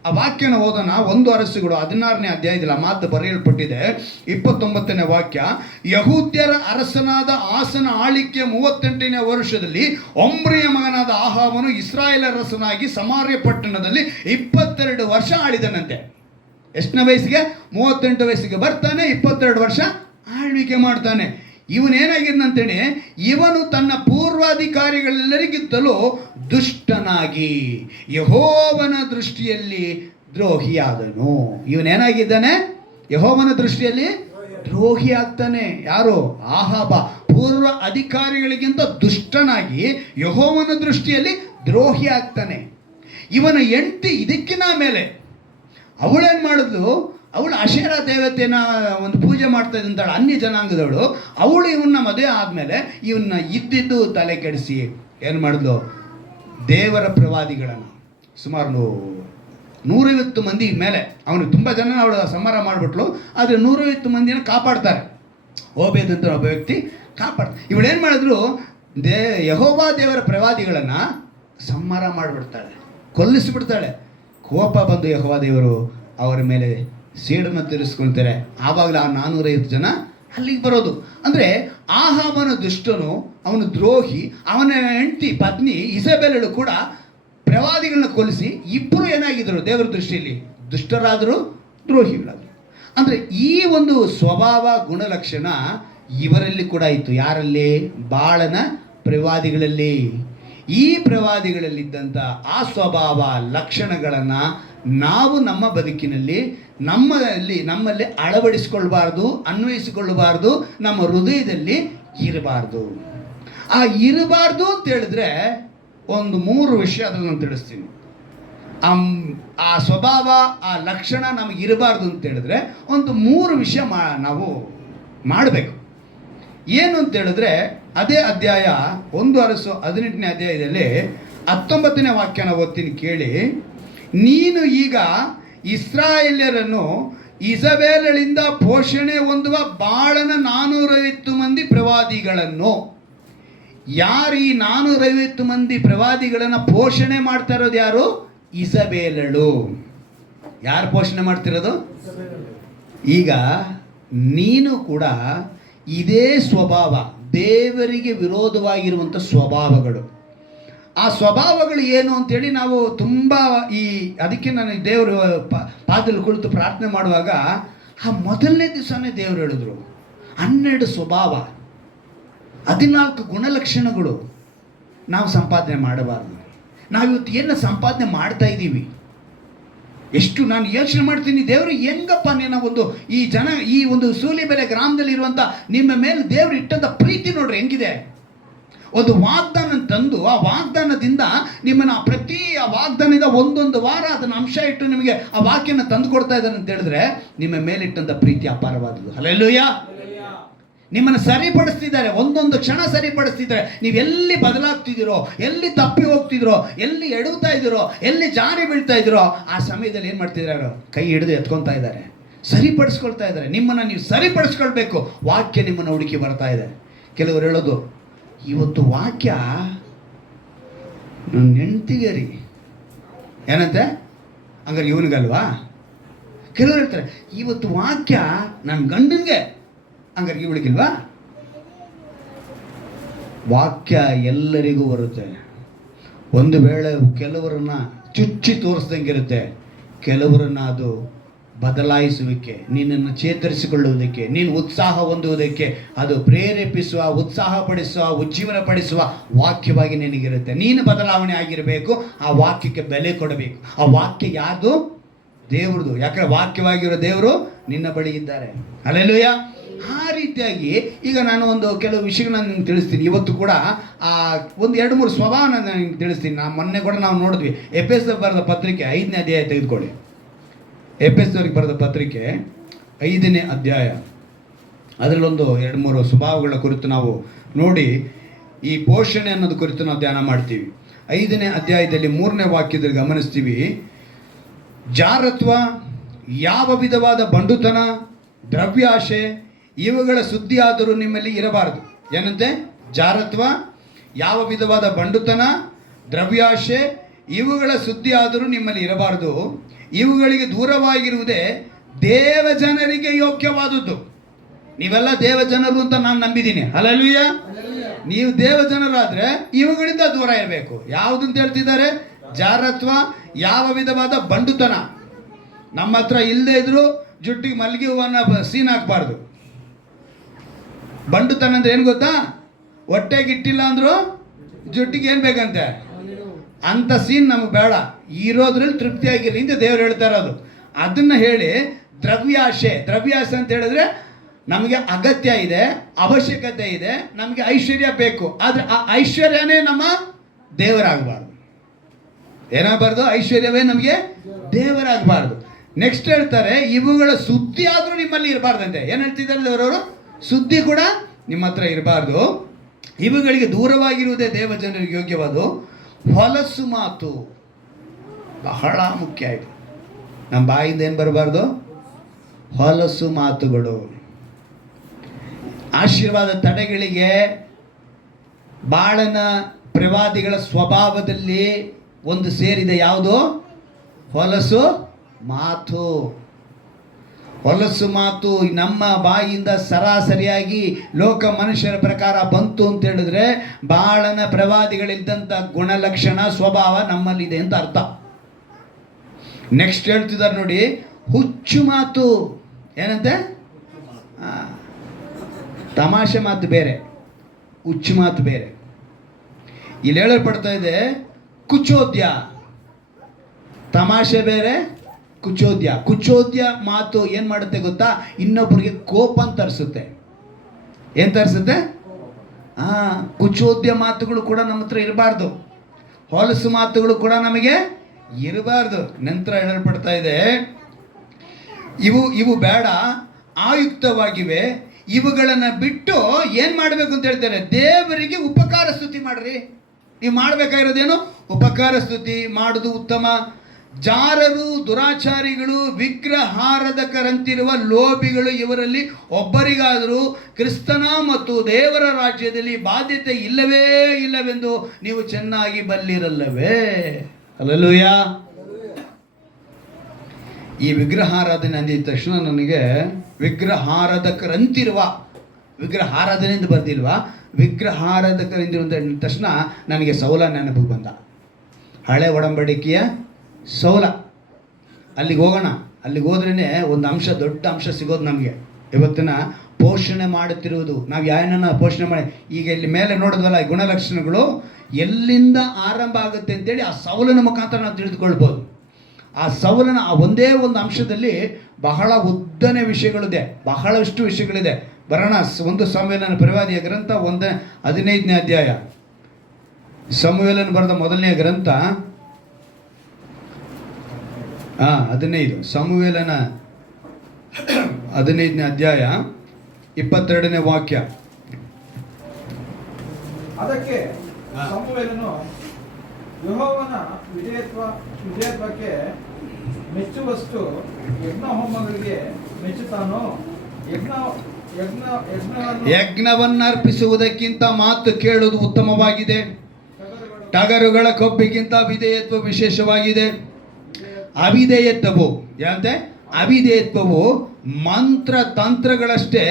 ಆ ವಾಕ್ಯನ ಓದೋಣ. 1 ಅರಸುಗಳು 16ನೇ ಅಧ್ಯಾಯದಲ್ಲಿ ಆ ಮಾತು ಬರೆಯಲ್ಪಟ್ಟಿದೆ. 29ನೇ ವಾಕ್ಯ, ಯಹೂದ್ಯರ ಅರಸನಾದ ಆಸನ ಆಳಿಕೆ 38ನೇ ವರ್ಷದಲ್ಲಿ ಒಮ್ರಿಯ ಮಗನಾದ ಆಹಾಬನು ಇಸ್ರಾಯೇಲ್ ಅರಸನಾಗಿ ಸಮಾರ್ಯ ಪಟ್ಟಣದಲ್ಲಿ 22 ವರ್ಷ ಆಳಿದನಂತೆ. ಎಷ್ಟನೇ ವಯಸ್ಸಿಗೆ? 38 ವಯಸ್ಸಿಗೆ ಬರ್ತಾನೆ, 22 ವರ್ಷ ಆಳ್ವಿಕೆ ಮಾಡ್ತಾನೆ. ಇವನೇನಾಗಿದ್ದಂತೇಳಿ, ಇವನು ತನ್ನ ಪೂರ್ವಾಧಿಕಾರಿಗಳೆಲ್ಲರಿಗಿಂತಲೂ ದುಷ್ಟನಾಗಿ ಯೆಹೋವನ ದೃಷ್ಟಿಯಲ್ಲಿ ದ್ರೋಹಿಯಾದನು. ಇವನೇನಾಗಿದ್ದಾನೆ? ಯೆಹೋವನ ದೃಷ್ಟಿಯಲ್ಲಿ ದ್ರೋಹಿ ಆಗ್ತಾನೆ. ಯಾರು? ಆಹಾಬ. ಪೂರ್ವ ಅಧಿಕಾರಿಗಳಿಗಿಂತ ದುಷ್ಟನಾಗಿ ಯೆಹೋವನ ದೃಷ್ಟಿಯಲ್ಲಿ ದ್ರೋಹಿ ಆಗ್ತಾನೆ. ಇವನ ಹೆಂಡತಿ ಇದಕ್ಕಿನ ಮೇಲೆ ಅವಳೇನು ಮಾಡಿದ್ಲು? ಅವಳು ಅಶೇರಾ ದೇವತೆನ ಒಂದು ಪೂಜೆ ಮಾಡ್ತಾ ಇದ್ದಂತಾಳು, ಅನ್ಯ ಜನಾಂಗದವಳು. ಅವಳು ಇವನ್ನ ಮದುವೆ ಆದಮೇಲೆ ಇವನ್ನ ಇದ್ದಿದ್ದು ತಲೆ ಕೆಡಿಸಿ ಏನು ಮಾಡಿದ್ಲು? ದೇವರ ಪ್ರವಾದಿಗಳನ್ನು ಸುಮಾರು 150 ಮಂದಿ ಮೇಲೆ, ಅವನಿಗೆ ತುಂಬ ಜನ ಅವಳು ಸಂಹಾರ ಮಾಡಿಬಿಟ್ಲು. ಆದರೆ 150 ಮಂದಿನ ಕಾಪಾಡ್ತಾರೆ. ಓಬೇದಂತ ಒಬ್ಬ ವ್ಯಕ್ತಿ ಕಾಪಾಡ್ತಾರೆ. ಇವಳೇನು ಮಾಡಿದ್ರು? ಯೆಹೋವ ದೇವರ ಪ್ರವಾದಿಗಳನ್ನು ಸಂಹಾರ ಮಾಡಿಬಿಡ್ತಾಳೆ, ಕೊಲ್ಲಿಸಿಬಿಡ್ತಾಳೆ. ಕೋಪ ಬಂದು ಯೆಹೋವ ದೇವರು ಅವರ ಮೇಲೆ ಸೇಡನ್ನು ತೀರಿಸ್ಕೊಳ್ತಾರೆ. ಆವಾಗಲೇ ಆ 450 ಜನ ಅಲ್ಲಿಗೆ ಬರೋದು. ಅಂದರೆ ಆಹಾಬನ ದುಷ್ಟನು, ಅವನು ದ್ರೋಹಿ, ಅವನ ಹೆಂಡತಿ ಪತ್ನಿ ಇಸಬೇಲಳು ಕೂಡ ಪ್ರವಾದಿಗಳನ್ನ ಕೊಲ್ಲಿಸಿ ಇಬ್ಬರು ಏನಾಗಿದ್ದರು? ದೇವರ ದೃಷ್ಟಿಯಲ್ಲಿ ದುಷ್ಟರಾದರು, ದ್ರೋಹಿಗಳಾದರು. ಅಂದರೆ ಈ ಒಂದು ಸ್ವಭಾವ ಗುಣಲಕ್ಷಣ ಇವರಲ್ಲಿ ಕೂಡ ಇತ್ತು. ಯಾರಲ್ಲಿ? ಬಾಳನ ಪ್ರವಾದಿಗಳಲ್ಲಿ. ಈ ಪ್ರವಾದಿಗಳಲ್ಲಿದ್ದಂಥ ಆ ಸ್ವಭಾವ ಲಕ್ಷಣಗಳನ್ನು ನಾವು ನಮ್ಮ ಬದುಕಿನಲ್ಲಿ ನಮ್ಮಲ್ಲಿ ಅಳವಡಿಸಿಕೊಳ್ಬಾರ್ದು, ಅನ್ವಯಿಸಿಕೊಳ್ಳಬಾರ್ದು, ನಮ್ಮ ಹೃದಯದಲ್ಲಿ ಇರಬಾರ್ದು. ಆ ಇರಬಾರ್ದು ಅಂತ ಹೇಳಿದ್ರೆ ಒಂದು 3 ವಿಷಯ ಅದನ್ನು ನಾನು ತಿಳಿಸ್ತೀನಿ. ಆ ಸ್ವಭಾವ, ಆ ಲಕ್ಷಣ ನಮಗೆ ಇರಬಾರ್ದು ಅಂತ ಹೇಳಿದ್ರೆ ಒಂದು 3 ವಿಷಯ ನಾವು ಮಾಡಬೇಕು. ಏನು ಅಂತ ಹೇಳಿದ್ರೆ ಅದೇ ಅಧ್ಯಾಯ 1 ಅರಸು 18ನೇ ಅಧ್ಯಾಯದಲ್ಲಿ 19ನೇ ವಾಕ್ಯನ ಓದ್ತೀನಿ ಕೇಳಿ. ನೀನು ಈಗ ಇಸ್ರಾಯೇಲ್ಯರನ್ನು ಇಸಬೇಲಳಿಂದ ಪೋಷಣೆ ಹೊಂದುವ ಬಾಳನ 450 ಮಂದಿ ಪ್ರವಾದಿಗಳನ್ನು, ಯಾರು ಈ 450 ಮಂದಿ ಪ್ರವಾದಿಗಳನ್ನು ಪೋಷಣೆ ಮಾಡ್ತಾ ಇರೋದು ಯಾರು? ಇಸಬೇಲಳು. ಯಾರು ಪೋಷಣೆ ಮಾಡ್ತಿರೋದು? ಈಗ ನೀನು ಕೂಡ ಇದೇ ಸ್ವಭಾವ, ದೇವರಿಗೆ ವಿರೋಧವಾಗಿರುವಂಥ ಸ್ವಭಾವಗಳು. ಆ ಸ್ವಭಾವಗಳು ಏನು ಅಂತೇಳಿ ನಾವು ತುಂಬ ಅದಕ್ಕೆ ನಾನು ದೇವರು ಪಾದದಲ್ಲಿ ಕುಳಿತು ಪ್ರಾರ್ಥನೆ ಮಾಡುವಾಗ ಆ ಮೊದಲನೇ ದಿವಸನೇ ದೇವರು ಹೇಳಿದ್ರು 12 ಸ್ವಭಾವ, 14 ಗುಣಲಕ್ಷಣಗಳು ನಾವು ಸಂಪಾದನೆ ಮಾಡಬಾರ್ದು. ನಾವಿವತ್ತು ಏನು ಸಂಪಾದನೆ ಮಾಡ್ತಾ ಇದ್ದೀವಿ? ಎಷ್ಟು ನಾನು ಯೋಚನೆ ಮಾಡ್ತೀನಿ, ದೇವರು ಹೆಂಗಪ್ಪ ಈ ಒಂದು ಸೂಲಿಬೆಲೆ ಗ್ರಾಮದಲ್ಲಿ ಇರುವಂಥ ನಿಮ್ಮ ಮೇಲೆ ದೇವರು ಇಟ್ಟಂಥ ಪ್ರೀತಿ ನೋಡ್ರಿ ಹೆಂಗಿದೆ. ಒಂದು ವಾಗ್ದಾನ ತಂದು ಆ ವಾಗ್ದಾನದಿಂದ ನಿಮ್ಮನ್ನು ಆ ವಾಗ್ದಾನದ ಒಂದೊಂದು ವಾರ ಅದನ್ನು ಅಂಶ ಇಟ್ಟು ನಿಮಗೆ ಆ ವಾಕ್ಯನ ತಂದು ಕೊಡ್ತಾ ಇದ್ದಾನೆ ಅಂತ ಹೇಳಿದ್ರೆ ನಿಮ್ಮ ಮೇಲಿಟ್ಟಂಥ ಪ್ರೀತಿ ಅಪಾರವಾದದ್ದು. ಹಲ್ಲೆಲೂಯಾ. ನಿಮ್ಮನ್ನು ಸರಿಪಡಿಸ್ತಿದ್ದಾರೆ, ಒಂದೊಂದು ಕ್ಷಣ ಸರಿಪಡಿಸ್ತಿದ್ದಾರೆ. ನೀವು ಎಲ್ಲಿ ಬದಲಾಗ್ತಿದ್ದೀರೋ, ಎಲ್ಲಿ ತಪ್ಪಿ ಹೋಗ್ತಿದ್ದೀರೋ, ಎಲ್ಲಿ ಎಡುತ್ತಾ ಇದ್ದೀರೋ, ಎಲ್ಲಿ ಜಾರಿ ಬೀಳ್ತಾ ಇದ್ದೀರೋ, ಆ ಸಮಯದಲ್ಲಿ ಏನು ಮಾಡ್ತಿದ್ದಾರೆ? ಕೈ ಹಿಡಿದು ಎತ್ಕೊತಾ ಇದ್ದಾರೆ, ಸರಿಪಡಿಸ್ಕೊಳ್ತಾ ಇದ್ದಾರೆ. ನಿಮ್ಮನ್ನು ನೀವು ಸರಿಪಡಿಸ್ಕೊಳ್ಬೇಕು. ವಾಕ್ಯ ನಿಮ್ಮನ್ನು ಹುಡುಕಿ ಬರ್ತಾ ಇದೆ. ಕೆಲವರು ಹೇಳೋದು, ಇವತ್ತು ವಾಕ್ಯ ನನ್ನ ಹೆಂಡ್ತಿಗೆ ರೀ, ಏನಂತೆ ಹಂಗಾರೆ ಇವನಿಗಲ್ವಾ? ಕೆಲವರು ಹೇಳ್ತಾರೆ, ಇವತ್ತು ವಾಕ್ಯ ನನ್ನ ಗಂಡನಿಗೆ, ಹಂಗಾರೆ ಇವಳಿಗಿಲ್ವಾ? ವಾಕ್ಯ ಎಲ್ಲರಿಗೂ ಬರುತ್ತೆ. ಒಂದು ವೇಳೆ ಕೆಲವರನ್ನ ಚುಚ್ಚಿ ತೋರಿಸ್ದಂಗಿರುತ್ತೆ, ಕೆಲವರನ್ನ ಅದು ಬದಲಾಯಿಸುವಿಕೆ, ನಿನ್ನನ್ನು ಚೇತರಿಸಿಕೊಳ್ಳುವುದಕ್ಕೆ, ನೀನು ಉತ್ಸಾಹ ಹೊಂದುವುದಕ್ಕೆ ಅದು ಪ್ರೇರೇಪಿಸುವ, ಉತ್ಸಾಹಪಡಿಸುವ, ಉಜ್ಜೀವನಪಡಿಸುವ ವಾಕ್ಯವಾಗಿ ನಿನಗಿರುತ್ತೆ. ನೀನು ಬದಲಾವಣೆ ಆಗಿರಬೇಕು. ಆ ವಾಕ್ಯಕ್ಕೆ ಬೆಲೆ ಕೊಡಬೇಕು. ಆ ವಾಕ್ಯ ಯಾರ್ದು? ದೇವ್ರದು. ಯಾಕಂದ್ರೆ ವಾಕ್ಯವಾಗಿರೋ ದೇವರು ನಿನ್ನ ಬಳಿ ಇದ್ದಾರೆ. ಹಲ್ಲೆಲೂಯಾ. ಆ ರೀತಿಯಾಗಿ ಈಗ ನಾನು ಕೆಲವು ವಿಷಯಗಳನ್ನ ನಿಮ್ಗೆ ತಿಳಿಸ್ತೀನಿ. ಇವತ್ತು ಕೂಡ ಒಂದು 2-3 ಸ್ವಭಾವನ ನಿಮ್ಗೆ ತಿಳಿಸ್ತೀನಿ. ಮೊನ್ನೆ ಕೂಡ ನಾವು ನೋಡಿದ್ವಿ. ಎಫೆಸದವರಿಗೆ ಬರೆದ ಪತ್ರಿಕೆ 5ನೇ ಅಧ್ಯಾಯ ತೆಗೆದುಕೊಳ್ಳಿ. ಎಫೆಸದವರಿಗೆ ಬರೆದ ಪತ್ರಿಕೆ 5ನೇ ಅಧ್ಯಾಯ, ಅದರಲ್ಲೊಂದು 2-3 ಸ್ವಭಾವಗಳ ಕುರಿತು ನಾವು ನೋಡಿ ಈ ಪೋಷಣೆ ಅನ್ನೋದು ಕುರಿತು ನಾವು ಧ್ಯಾನ ಮಾಡ್ತೀವಿ. 5ನೇ ಅಧ್ಯಾಯದಲ್ಲಿ 3ನೇ ವಾಕ್ಯದಲ್ಲಿ ಗಮನಿಸ್ತೀವಿ. ಜಾರತ್ವ, ಯಾವ ವಿಧವಾದ ಬಂಡುತನ, ದ್ರವ್ಯಾಶೆ ಇವುಗಳ ಸುದ್ದಿ ಆದರೂ ನಿಮ್ಮಲ್ಲಿ ಇರಬಾರದು. ಏನಂತೆ? ಜಾರತ್ವ, ಯಾವ ವಿಧವಾದ ಬಂಡುತನ, ದ್ರವ್ಯಾಶೆ ಇವುಗಳ ಸುದ್ದಿ ಆದರೂ ನಿಮ್ಮಲ್ಲಿ ಇರಬಾರದು. ಇವುಗಳಿಗೆ ದೂರವಾಗಿರುವುದೇ ದೇವಜನರಿಗೆ ಯೋಗ್ಯವಾದದ್ದು. ನೀವೆಲ್ಲ ದೇವಜನರು ಅಂತ ನಾನು ನಂಬಿದ್ದೀನಿ. ಹಲ್ಲೆಲೂಯಾ. ನೀವು ದೇವಜನರಾದರೆ ಇವುಗಳಿಂದ ದೂರ ಇರಬೇಕು. ಯಾವುದಂತ ಹೇಳ್ತಿದ್ದಾರೆ? ಜಾರತ್ವ, ಯಾವ ವಿಧವಾದ ಬಂಡುತನ. ನಮ್ಮ ಹತ್ರ ಇಲ್ಲದೆ ಇದ್ರು ಜುಟ್ಟಿಗೆ ಮಲ್ಲಿಗೆ ಹೂವನ್ನ ಸೀನ್ ಹಾಕಬಾರ್ದು. ಬಂಡುತನ ಅಂದ್ರೆ ಏನು ಗೊತ್ತಾ? ಹೊಟ್ಟೆಗೆ ಇಟ್ಟಿಲ್ಲ ಅಂದ್ರು ಜುಟ್ಟಿಗೆ ಏನು ಬೇಕಂತೆ ಅಂತ ಸೀನ್ ನಮಗೆ ಬೇಡ. ಇರೋದ್ರಲ್ಲಿ ತೃಪ್ತಿಯಾಗಿರಿ ಅಂತ ದೇವರು ಹೇಳ್ತಾ ಇರೋದು. ಅದನ್ನು ಹೇಳಿ ದ್ರವ್ಯಾಶೆ ಅಂತ ಹೇಳಿದ್ರೆ ನಮಗೆ ಅಗತ್ಯ ಇದೆ, ಅವಶ್ಯಕತೆ ಇದೆ, ನಮಗೆ ಐಶ್ವರ್ಯ ಬೇಕು. ಆದರೆ ಆ ಐಶ್ವರ್ಯನೇ ನಮ್ಮ ದೇವರಾಗಬಾರ್ದು. ಏನಾಗಬಾರ್ದು? ಐಶ್ವರ್ಯವೇ ನಮಗೆ ದೇವರಾಗಬಾರ್ದು. ನೆಕ್ಸ್ಟ್ ಹೇಳ್ತಾರೆ, ಇವುಗಳ ಸುದ್ದಿ ಆದರೂ ನಿಮ್ಮಲ್ಲಿ ಇರಬಾರ್ದಂತೆ. ಏನು ಹೇಳ್ತಿದ್ದಾರೆ ದೇವರವರು? ಸುದ್ದಿ ಕೂಡ ನಿಮ್ಮ ಹತ್ರ ಇರಬಾರ್ದು. ಇವುಗಳಿಗೆ ದೂರವಾಗಿರುವುದೇ ದೇವಜನರಿಗೆ ಯೋಗ್ಯವಾದ ಹೊಲಸು ಮಾತು. ಬಹಳ ಮುಖ್ಯ ಇದು. ನಮ್ಮ ಬಾಯಿಂದ ಏನು ಬರಬಾರ್ದು? ಹೊಲಸು ಮಾತುಗಳು. ಆಶೀರ್ವಾದ ತಡೆಗಳಿಗೆ ಬಾಳನ ಪ್ರವಾದಿಗಳ ಸ್ವಭಾವದಲ್ಲಿ ಒಂದು ಸೇರಿದೆ. ಯಾವುದು? ಹೊಲಸು ಮಾತು. ಹೊಲಸು ಮಾತು ನಮ್ಮ ಬಾಯಿಂದ ಸರಾಸರಿಯಾಗಿ ಲೋಕ ಮನುಷ್ಯರ ಪ್ರಕಾರ ಬಂತು ಅಂತ ಹೇಳಿದ್ರೆ ಬಾಳನ ಪ್ರವಾದಿಗಳಿದ್ದಂಥ ಗುಣಲಕ್ಷಣ ಸ್ವಭಾವ ನಮ್ಮಲ್ಲಿದೆ ಅಂತ ಅರ್ಥ. ನೆಕ್ಸ್ಟ್ ಹೇಳ್ತಿದ್ದಾರೆ ನೋಡಿ, ಹುಚ್ಚು ಮಾತು. ಏನಂತೆ? ತಮಾಷೆ ಮಾತು ಬೇರೆ, ಹುಚ್ಚು ಮಾತು ಬೇರೆ. ಇಲ್ಲಿ ಹೇಳಲ್ಪಡ್ತಾ ಇದೆ ಕುಚೋದ್ಯ. ತಮಾಷೆ ಬೇರೆ, ಕುಚೋದ್ಯ. ಕುಚೋದ್ಯ ಮಾತು ಏನು ಮಾಡುತ್ತೆ ಗೊತ್ತಾ? ಇನ್ನೊಬ್ಬರಿಗೆ ಕೋಪ ತರಿಸುತ್ತೆ. ಏನು ತರಿಸುತ್ತೆ? ಕುಚೋದ್ಯ ಮಾತುಗಳು ಕೂಡ ನಮ್ಮ ಹತ್ರ ಇರಬಾರ್ದು. ಹೊಲಸು ಮಾತುಗಳು ಕೂಡ ನಮಗೆ ಇರಬಾರ್ದು. ನಂತರ ಹೇಳಲ್ಪಡ್ತಾ ಇದೆ ಇವು ಬೇಡ, ಆಯುಕ್ತವಾಗಿವೆ, ಇವುಗಳನ್ನು ಬಿಟ್ಟು ಏನು ಮಾಡಬೇಕು ಅಂತ ಹೇಳ್ತಾರೆ? ದೇವರಿಗೆ ಉಪಕಾರ ಸ್ತುತಿ ಮಾಡ್ರಿ. ನೀವು ಮಾಡಬೇಕಾಗಿರೋದೇನು? ಉಪಕಾರ ಸ್ತುತಿ ಮಾಡೋದು ಉತ್ತಮ. ಜಾರರು, ದುರಾಚಾರಿಗಳು, ವಿಗ್ರಹಾರಾಧಕರಂತಿರುವ ಲೋಭಿಗಳು ಇವರಲ್ಲಿ ಒಬ್ಬರಿಗಾದರೂ ಕ್ರಿಸ್ತನ ಮತ್ತು ದೇವರ ರಾಜ್ಯದಲ್ಲಿ ಬಾಧ್ಯತೆ ಇಲ್ಲವೇ ಇಲ್ಲವೆಂದು ನೀವು ಚೆನ್ನಾಗಿ ಬಲ್ಲಿರಲ್ಲವೇ? ಹಲ್ಲೆಲೂಯ. ಈ ವಿಗ್ರಹಾರಾಧನೆ ಅಂದಿದ ತಕ್ಷಣ ನನಗೆ ವಿಗ್ರಹಾರಾಧಕರಂತಿರುವ, ವಿಗ್ರಹಾರಾಧನೆಯಿಂದ ಬರ್ದಿಲ್ವಾ, ವಿಗ್ರಹಾರಾಧಕರಿಂದಿರುವ ತಕ್ಷಣ ನನಗೆ ಸೌಲ ನೆನಪು ಬಂದ. ಹಳೆ ಒಡಂಬಡಿಕೆಯ ಸೌಲ. ಅಲ್ಲಿಗೆ ಹೋಗೋಣ. ಅಲ್ಲಿಗೆ ಹೋದ್ರೇ ಒಂದು ಅಂಶ, ದೊಡ್ಡ ಅಂಶ ಸಿಗೋದು ನಮಗೆ. ಇವತ್ತಿನ ಪೋಷಣೆ ಮಾಡುತ್ತಿರುವುದು, ನಾವು ಯಾರನ್ನ ಪೋಷಣೆ ಮಾಡಿ, ಈಗ ಇಲ್ಲಿ ಮೇಲೆ ನೋಡಿದ್ವಲ್ಲ ಈ ಗುಣಲಕ್ಷಣಗಳು ಎಲ್ಲಿಂದ ಆರಂಭ ಆಗುತ್ತೆ ಅಂತೇಳಿ ಆ ಸೌಲನ ಮುಖಾಂತರ ನಾವು ತಿಳಿದುಕೊಳ್ಬೋದು. ಆ ಸೌಲನ ಆ ಒಂದೇ ಒಂದು ಅಂಶದಲ್ಲಿ ಬಹಳ ಉದ್ದನೆ ವಿಷಯಗಳಿದೆ, ಬಹಳಷ್ಟು ವಿಷಯಗಳಿದೆ. ಬರೋಣ. 1 ಸಮುವೇಲನ ಪ್ರವಾದಿಯ ಗ್ರಂಥ 15ನೇ ಅಧ್ಯಾಯ. ಸಮುವೇಲನ ಬರೆದ ಮೊದಲನೇ ಗ್ರಂಥ 15. ಸಮುವೇಲನ 15ನೇ ಅಧ್ಯಾಯ 22ನೇ ವಾಕ್ಯ. ಅದಕ್ಕೆ ಸಮುವೇಲನು ಯೆಹೋವನ ವಿಧೇಯತ್ವಕ್ಕೆ ಮೆಚ್ಚುವಷ್ಟು ಯಜ್ಞ ಹೋಮಗಳಿಗೆ ಮೆಚ್ಚುತ್ತಾನೋ? ಯಜ್ಞವನ್ನು ಅರ್ಪಿಸುವುದಕ್ಕಿಂತ ಮಾತು ಕೇಳುವುದು ಉತ್ತಮವಾಗಿದೆ. ಟಗರುಗಳ ಕೊಬ್ಬಿಗಿಂತ ವಿಧೇಯತ್ವ ವಿಶೇಷವಾಗಿದೆ. ಅವಿಧೇಯತ್ವವು ಏನಂತೆ? ಅವಿಧೇಯತ್ವವು ಮಂತ್ರ ತಂತ್ರಗಳಷ್ಟೇ